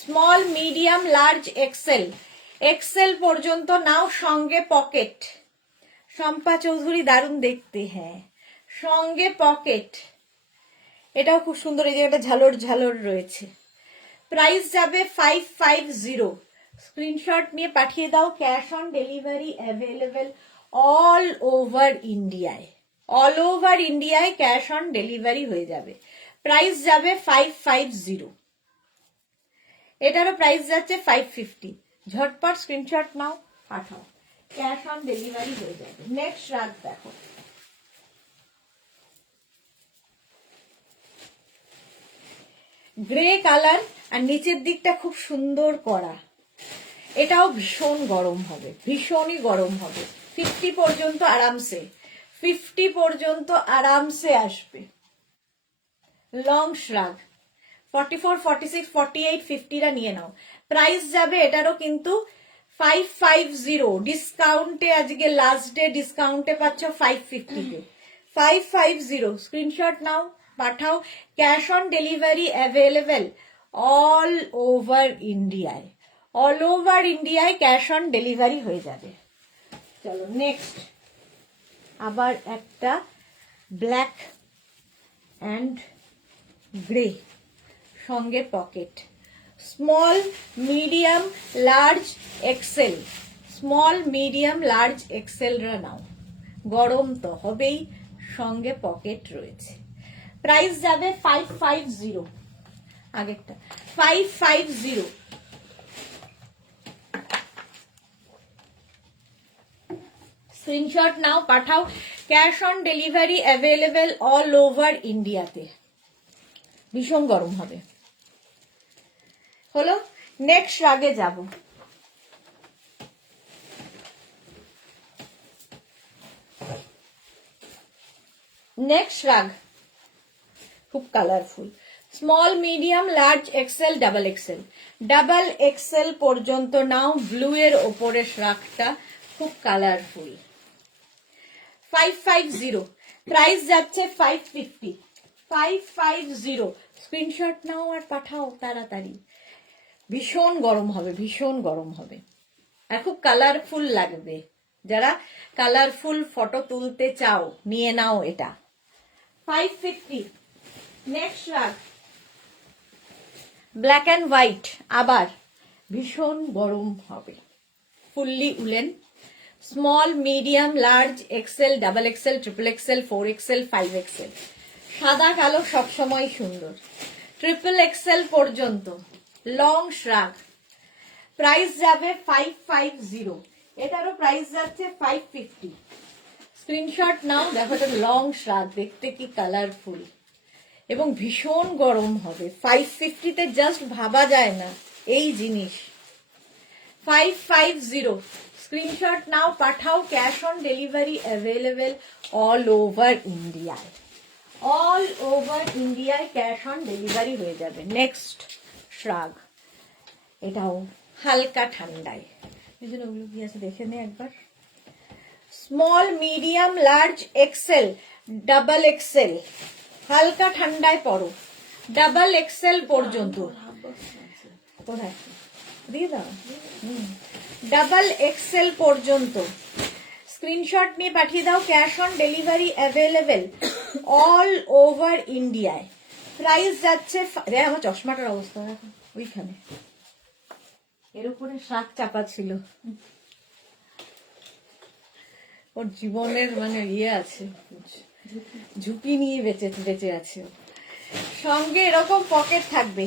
small medium large XL, XL পর্যন্ত নাও। সঙ্গে পকেট। শম্পা চৌধুরী, দারুণ দেখতে। হ্যাঁ, সঙ্গে পকেট। এটাও খুব সুন্দর, এই জায়গাটা ঝালর ঝালর রয়েছে। প্রাইস যাবে 550। স্ক্রিনশট নিয়ে পাঠিয়ে দাও। Cash on delivery available all over ইন্ডিয়ায়। অল ওভার ইন্ডিয়ায় ক্যাশ অন ডেলিভারি হয়ে যাবে। প্রাইস যাবে 550। এটারও প্রাইস যাচ্ছে 550। ঝটপট স্ক্রিনশট নাও, পাঠাও। ক্যাশ অন ডেলিভারি হয়ে যাবে। নেক্সট রাত দেখো, গ্রে কালার আর নিচের দিকটা খুব সুন্দর করা। এটাও ভীষণ গরম হবে, ভীষণই গরম হবে। 50 পর্যন্ত আরামসে, 50 পর্যন্ত আরামসে আসবে। লং শ্রাগ 44, 46, 48, 50রা নিয়ে নাও। প্রাইস যাবে এটারও কিন্তু 550। ডিসকাউন্টে আজকে লাস্ট ডে ডিসকাউন্টে পাচ্ছ 550-তে। 550। স্ক্রিনশট নাও, পাঠাও। Cash on delivery available all over ইন্ডিয়ায়, অল ওভার ইন্ডিয়ায় ক্যাশ অন ডেলিভারি হয়ে যাবে। চলো নেক্সট, আবার একটা ব্ল্যাক অ্যান্ড গ্রে, সঙ্গে pocket, small medium large XL, small medium large এক্সেলরা নাও, গরম তো হবেই, সঙ্গে পকেট রয়েছে। প্রাইস যাবে 550, আগেরটা 550। স্ক্রিনশট নাও, পাঠাও। Cash on delivery available all over ইন্ডিয়াতে। ভীষণ গরম হবে। হলো, নেক্সট রাগে যাব। নেক্সট রাগ খুব colourful, small medium large XL double XL, double XL পর্যন্ত নাও। ব্লু এর ওপরের রাগটা খুব কালারফুল। 550, প্রাইস যাচ্ছে 550, 550। স্ক্রিনশট নাও আর পাঠাও তাড়াতাড়ি। ভীষণ গরম হবে, ভীষণ গরম হবে, আর খুব কালারফুল লাগবে। যারা কালারফুল ফটো তুলতে চাও নিয়ে নাও এটা। 550। নেক্সট রাগ ব্ল্যাক অ্যান্ড হোয়াইট, আবার ভীষণ গরম হবে, fully woollen, small medium large XL double XL triple XL 4XL 5XL। সাদা কালো সবসময় সুন্দর। ট্রিপল এক্সেল পর্যন্ত লং শ্রাগ, প্রাইস যাবে 550, এটারও প্রাইস যাচ্ছে 550। স্ক্রিনশট নাও, দেখো এটা লং শ্রাগ, দেখতে কি কালারফুল এবং ভীষণ গরম হবে। 550-তে জাস্ট ভাবা যায় না এই জিনিস। 550, স্ক্রিনশট নাও, পাঠাও। Cash on delivery available all over ইন্ডিয়ায়, অল ওভার ইন্ডিয়ায় ক্যাশ অন ডেলিভারি হয়ে যাবে। নেক্সট শ্রাগ, এটাও হালকা ঠান্ডায়, এই জন্য ওগুলো কি আছে দেখে নে একবার। Small medium large XL double Excel, হালকা ঠান্ডায় পড়ো, ডাবল এক্সেল পর্যন্ত। কোথায় দিয়ে দাও, ডাবল এক্সেল পর্যন্ত। স্ক্রিনশট নিয়ে পাঠিয়ে দাও। Cash on delivery available all over ইন্ডিয়ায়। প্রাইস যাচ্ছে, রে আমার চশমাটার অবস্থা দেখো ওইখানে, এর উপরে শাক চাপা ছিল। ওর জীবনের মানে ইয়ে আছে, ঝুঁকি নিয়ে বেঁচে আছে। সঙ্গে এরকম পকেট থাকবে।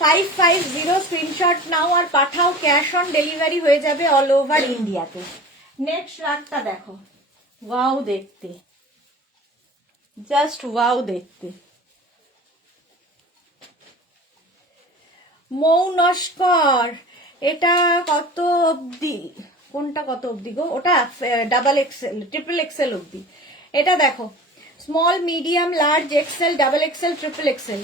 550, স্ক্রিনশট নাও আর পাঠাও। ক্যাশ অন ডেলিভারি হয়ে যাবে অল ওভার ইন্ডিয়াতে। নেক্সট রাগটা দেখো, ওয়াও দেখতে, জাস্ট ওয়াও দেখতে। মৌ নস্কর, এটা কত অবধি, কোনটা কত অবধি গো? ওটা ডাবল এক্সেল ট্রিপল এক্সেল অবধি। এটা দেখো, small medium large XL double XL triple XL,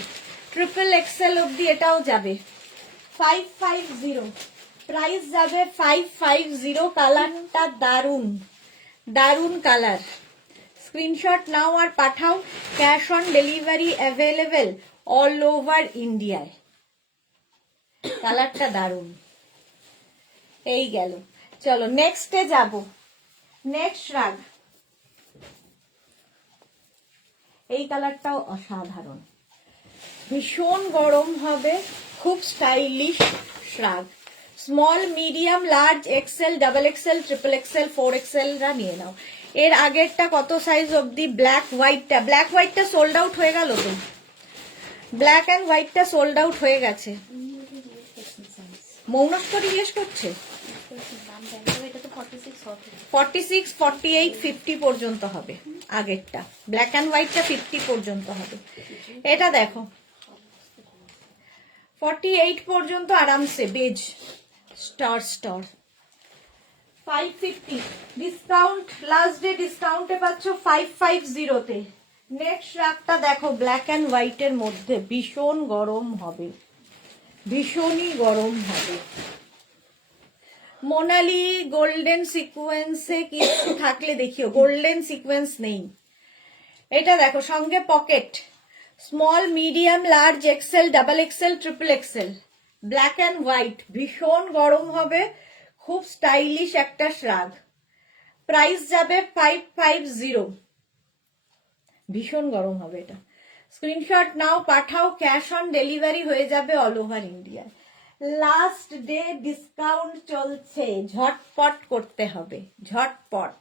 triple Excel অবধি এটাও যাবে। 550, প্রাইস যাবে 550। কালারটা দারুন, দারুন কালার। স্ক্রিনশট নাও আর পাঠাও। Cash on delivery available all over ইন্ডিয়ায়। কালারটা দারুন। এই গেল, চলো নেক্সটে যাব। নেক্সট রাগ, এই কালারটাও অসাধারণ, ভীষণ গরম হবে, খুব stylish শ্রাগ। Small medium large XL double XL triple XL 4XL রা নিয়ে নাও। এর আগেরটা কত সাইজ অবধি? ব্ল্যাক হোয়াইটটা, ব্ল্যাক হোয়াইটটা সোল্ড আউট হয়ে গেল তো, ব্ল্যাক অ্যান্ড হোয়াইটটা সোল্ড আউট হয়ে গেছে। মৌনস্কর জিজ্ঞেস করছে 46, 48, 50 পর্যন্ত হবে। আগেরটা ব্ল্যাক অ্যান্ড হোয়াইটটা 50 পর্যন্ত হবে। এটা দেখো 48 পর্যন্ত আরামসে beige star star. 550 discount, last day ডিসকাউন্টে পাচ্ছ 550-তে। নেক্সট রাগটা দেখো, ব্ল্যাক অ্যান্ড হোয়াইটের মধ্যে, ভীষণ গরম হবে, ভীষণই গরম হবে। মোনালি গোল্ডেন সিকোয়েন্সে কিছু থাকলে দেখিও, গোল্ডেন সিকোয়েন্স নেই। এটা দেখো, সঙ্গে pocket, small medium large XL double XL triple Excel, black and white, ভীষণ গরম হবে, খুব স্টাইলিশ একটা শ্রাগ। প্রাইস যাবে 550, ভীষণ গরম হবে এটা। স্ক্রিনশট নাও, পাঠাও, ক্যাশ অন ডেলিভারি হয়ে যাবে all over India. Last day discount চলছে, ঝটপট করতে হবে, ঝটপট।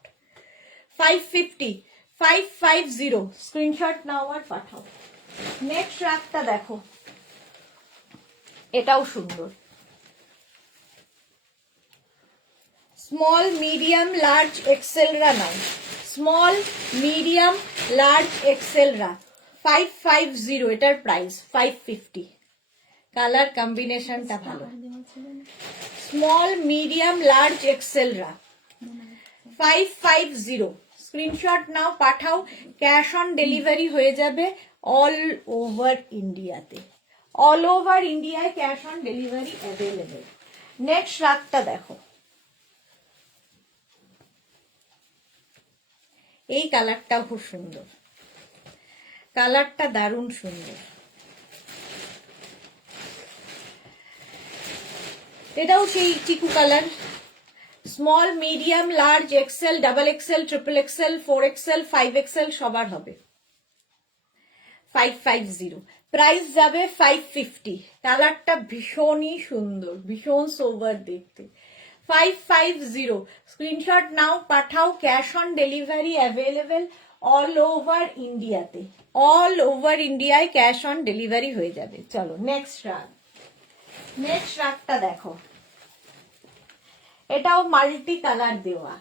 550 স্ক্রিনশট নাও আর পাঠাও। নেক্সট রাগটা দেখো, এটাও সুন্দর। স্মল মিডিয়াম লার্জ এক্সেলরা নাও, স্মল মিডিয়াম লার্জ এক্সেলরা 550, এটার প্রাইস 550। কালার কম্বিনেশনটা ভালো। স্মল মিডিয়াম লার্জ এক্সেলরা 550, স্ক্রিনশট নাও, পাঠাও, ক্যাশ অন ডেলিভারি হয়ে যাবে অল ওভার ইন্ডিয়াতে। অল ওভার ইন্ডিয়ায় cash on delivery available. Next রাগটা দেখো, এই কালারটাও খুব সুন্দর, কালারটা দারুণ সুন্দর। এটাও সেই chikoo colour. Small medium large XL double XL triple XL 4XL 5XL সবার হবে। 550, প্রাইস যাবে 550। কালারটা ভীষণই সুন্দর, ভীষণ সোবার দেখতে। 550, স্ক্রিনশট নাও, পাঠাও, cash on delivery available all over ইন্ডিয়াতে। অল ওভার ইন্ডিয়ায় ক্যাশ অন ডেলিভারি হয়ে যাবে। চলো নেক্সট রাগ, নেক্সট রাগটা দেখো, এটাও মাল্টি কালার দেওয়া,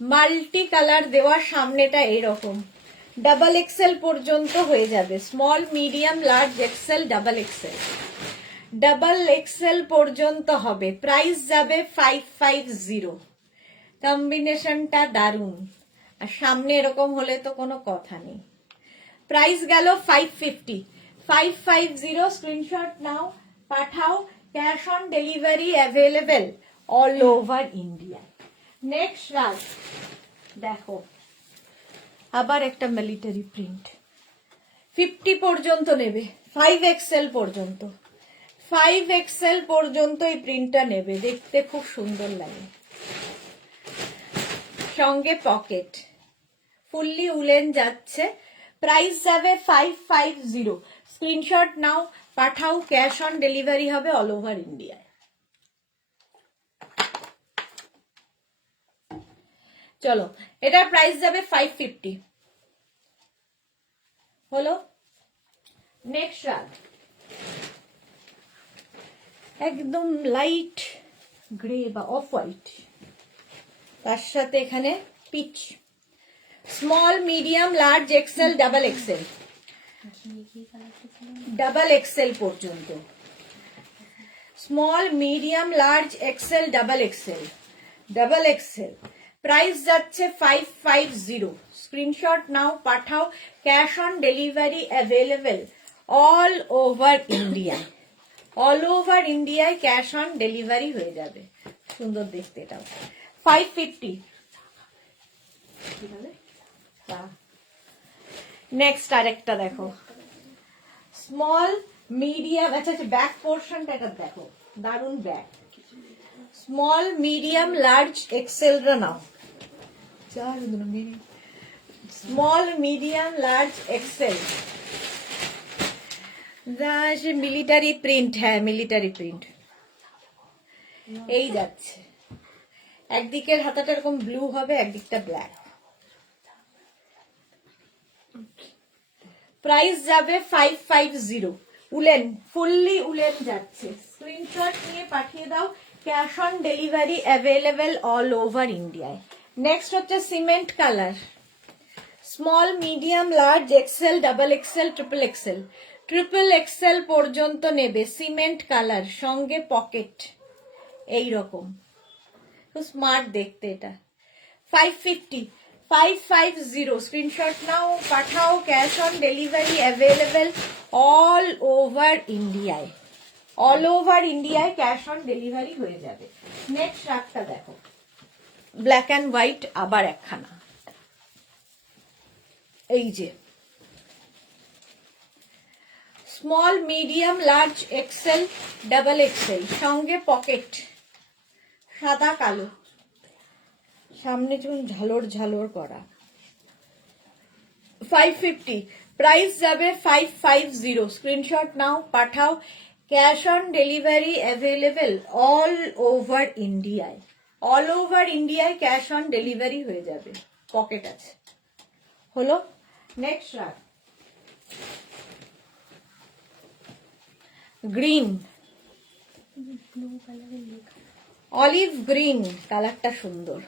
মাল্টি কালার দেওয়া, সামনেটা এরকম, ডাবল এক্সেল পর্যন্ত হয়ে যাবে। Small medium large XL double XL, double XL পর্যন্ত হবে। প্রাইস যাবে 550। কম্বিনেশনটা দারুণ, আর সামনে এরকম হলে তো কোনো কথা নেই। প্রাইস গেল 550। 550, স্ক্রিনশট নাও, পাঠাও, cash on delivery available all over India. Next rug দেখো, আবার একটা মিলিটারি প্রিন্ট। 50 পর্যন্ত নেবে, 5XL পর্যন্ত, 5XL পর্যন্ত এই প্রিন্টটা নেবে, দেখতে খুব সুন্দর লাগে। সঙ্গে পকেট, ফুললি উলেন যাচ্ছে। প্রাইস যাবে 550, স্ক্রিনশট নাও, পাঠাও, ক্যাশ অন ডেলিভারি হবে অল ওভার ইন্ডিয়ায়। চলো, এটার প্রাইস যাবে 550 হলো। নেক্সট রাগ একদম লাইট গ্রে বা অফ হোয়াইট, তার সাথে এখানে peach. Small medium large XL double XL, double XL পর্যন্ত। Small medium large XL double XL, double XL. Price যাচ্ছে 550, স্ক্রিনশট নাও, পাঠাও, cash on delivery available all over India. All over ইন্ডিয়ায় cash on delivery হয়ে যাবে। সুন্দর দেখতে এটাও। 550। নেক্সট আরেকটা দেখো, স্মল মিডিয়াম, আচ্ছা ব্যাক পোর্শনটা এটা দেখো, দারুন back. Small medium large XL রা নাও, small medium large XL. Military print, হ্যাঁ মিলিটারি প্রিন্ট। এই যাচ্ছে, একদিকের হাতাটা এরকম ব্লু হবে, একদিকটা ব্ল্যাক। প্রাইস যাবে 550, উলেন, ফুললি উলেন যাচ্ছে। স্ক্রিনশট নিয়ে পাঠিয়ে দাও, cash on delivery available all over ইন্ডিয়ায়। নেক্সট হচ্ছে cement colour, small medium large XL double XL triple XL, triple XL পর্যন্ত নেবে। সিমেন্ট কালার, সঙ্গে পকেট, এই রকম, খুব স্মার্ট দেখতে এটা। 550, 550, স্ক্রিনশট নাও, পাঠাও, cash on delivery available all over ইন্ডিয়ায়। অল ওভার ইন্ডিয়ায় ক্যাশ অন ডেলিভারি হয়ে যাবে। নেক্সট রাগটা দেখো, ব্ল্যাক অ্যান্ড হোয়াইট, আবার একখানা। এই যে small medium large XL double Excel, সঙ্গে পকেট, সাদা কালো, সামনে চুন ঝালর ঝালর করা। 550, প্রাইস যাবে 550। স্ক্রিনশট নাও, পাঠাও। Cash on delivery available all over ইন্ডিয়ায়। অল ওভার ইন্ডিয়ায় ক্যাশ অন ডেলিভারি হয়ে যাবে। পকেট আছে, হলো। নেক্সট রাখ, গ্রিন, অলিভ গ্রিন কালারটা সুন্দর।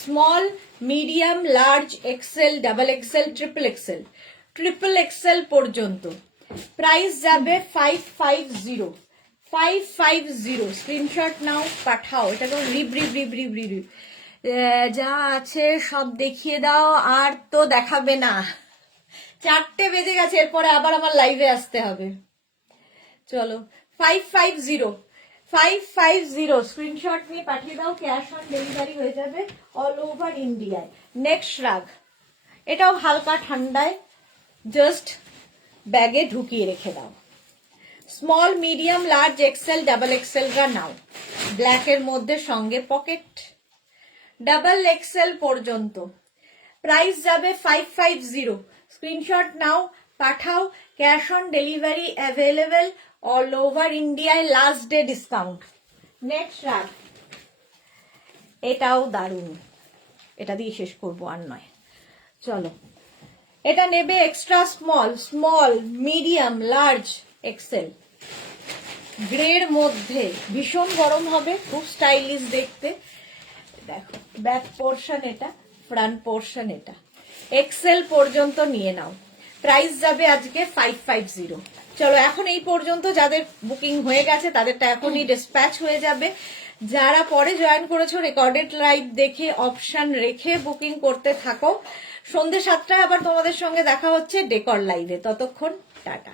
Small medium large XL double XL triple XL, triple XL পর্যন্ত। প্রাইস যাবে 550। 550, স্ক্রিনশট নাও, পাঠাও। এটা তো rib rib rib rib rib rib. যা আছে সব দেখিয়ে দাও, আর তো দেখাবে না। 4টে বেজে গেছে, এরপরে আবার আমার লাইভে আসতে হবে। চলো 550, 550, স্ক্রিনশট নিয়ে পাঠিয়ে দাও। ক্যাশ অন ডেলিভারি হয়ে যাবে অল ওভার ইন্ডিয়ায়। নেক্সট রাগ, এটাও হালকা ঠান্ডায় জাস্ট ব্যাগে ঢুকিয়ে রেখে দাও। Small medium large XL double এক্সেলরা নাও, ব্ল্যাকের মধ্যে, সঙ্গে পকেট, ডাবল এক্সেল পর্যন্ত। প্রাইস যাবে 550। স্ক্রিনশট নাও, পাঠাও। Cash on delivery available all over ইন্ডিয়ায়, last day discount. Next shrug, এটাও দারুণ, এটা দিয়ে শেষ করবো আর নয়। চলো, এটা নেবে extra small, small medium large XL, গ্রের মধ্যে, ভীষণ গরম হবে, খুব স্টাইলিশ দেখতে। দেখো ব্যাক পোর্শন এটা, ফ্রন্ট পোর্শন এটা, এক্সেল পর্যন্ত নিয়ে নাও। প্রাইস যাবে আজকে 550। চলো, এখন এই পর্যন্ত যাদের বুকিং হয়ে গেছে তাদেরটা এখনই ডিসপ্যাচ হয়ে যাবে। যারা পরে জয়েন করেছো, রেকর্ডেড লাইভ দেখে অপশন রেখে বুকিং করতে থাকো। সন্ধ্যে 7টায় আবার তোমাদের সঙ্গে দেখা হচ্ছে ডেকর লাইভে। ততক্ষণ টাটা।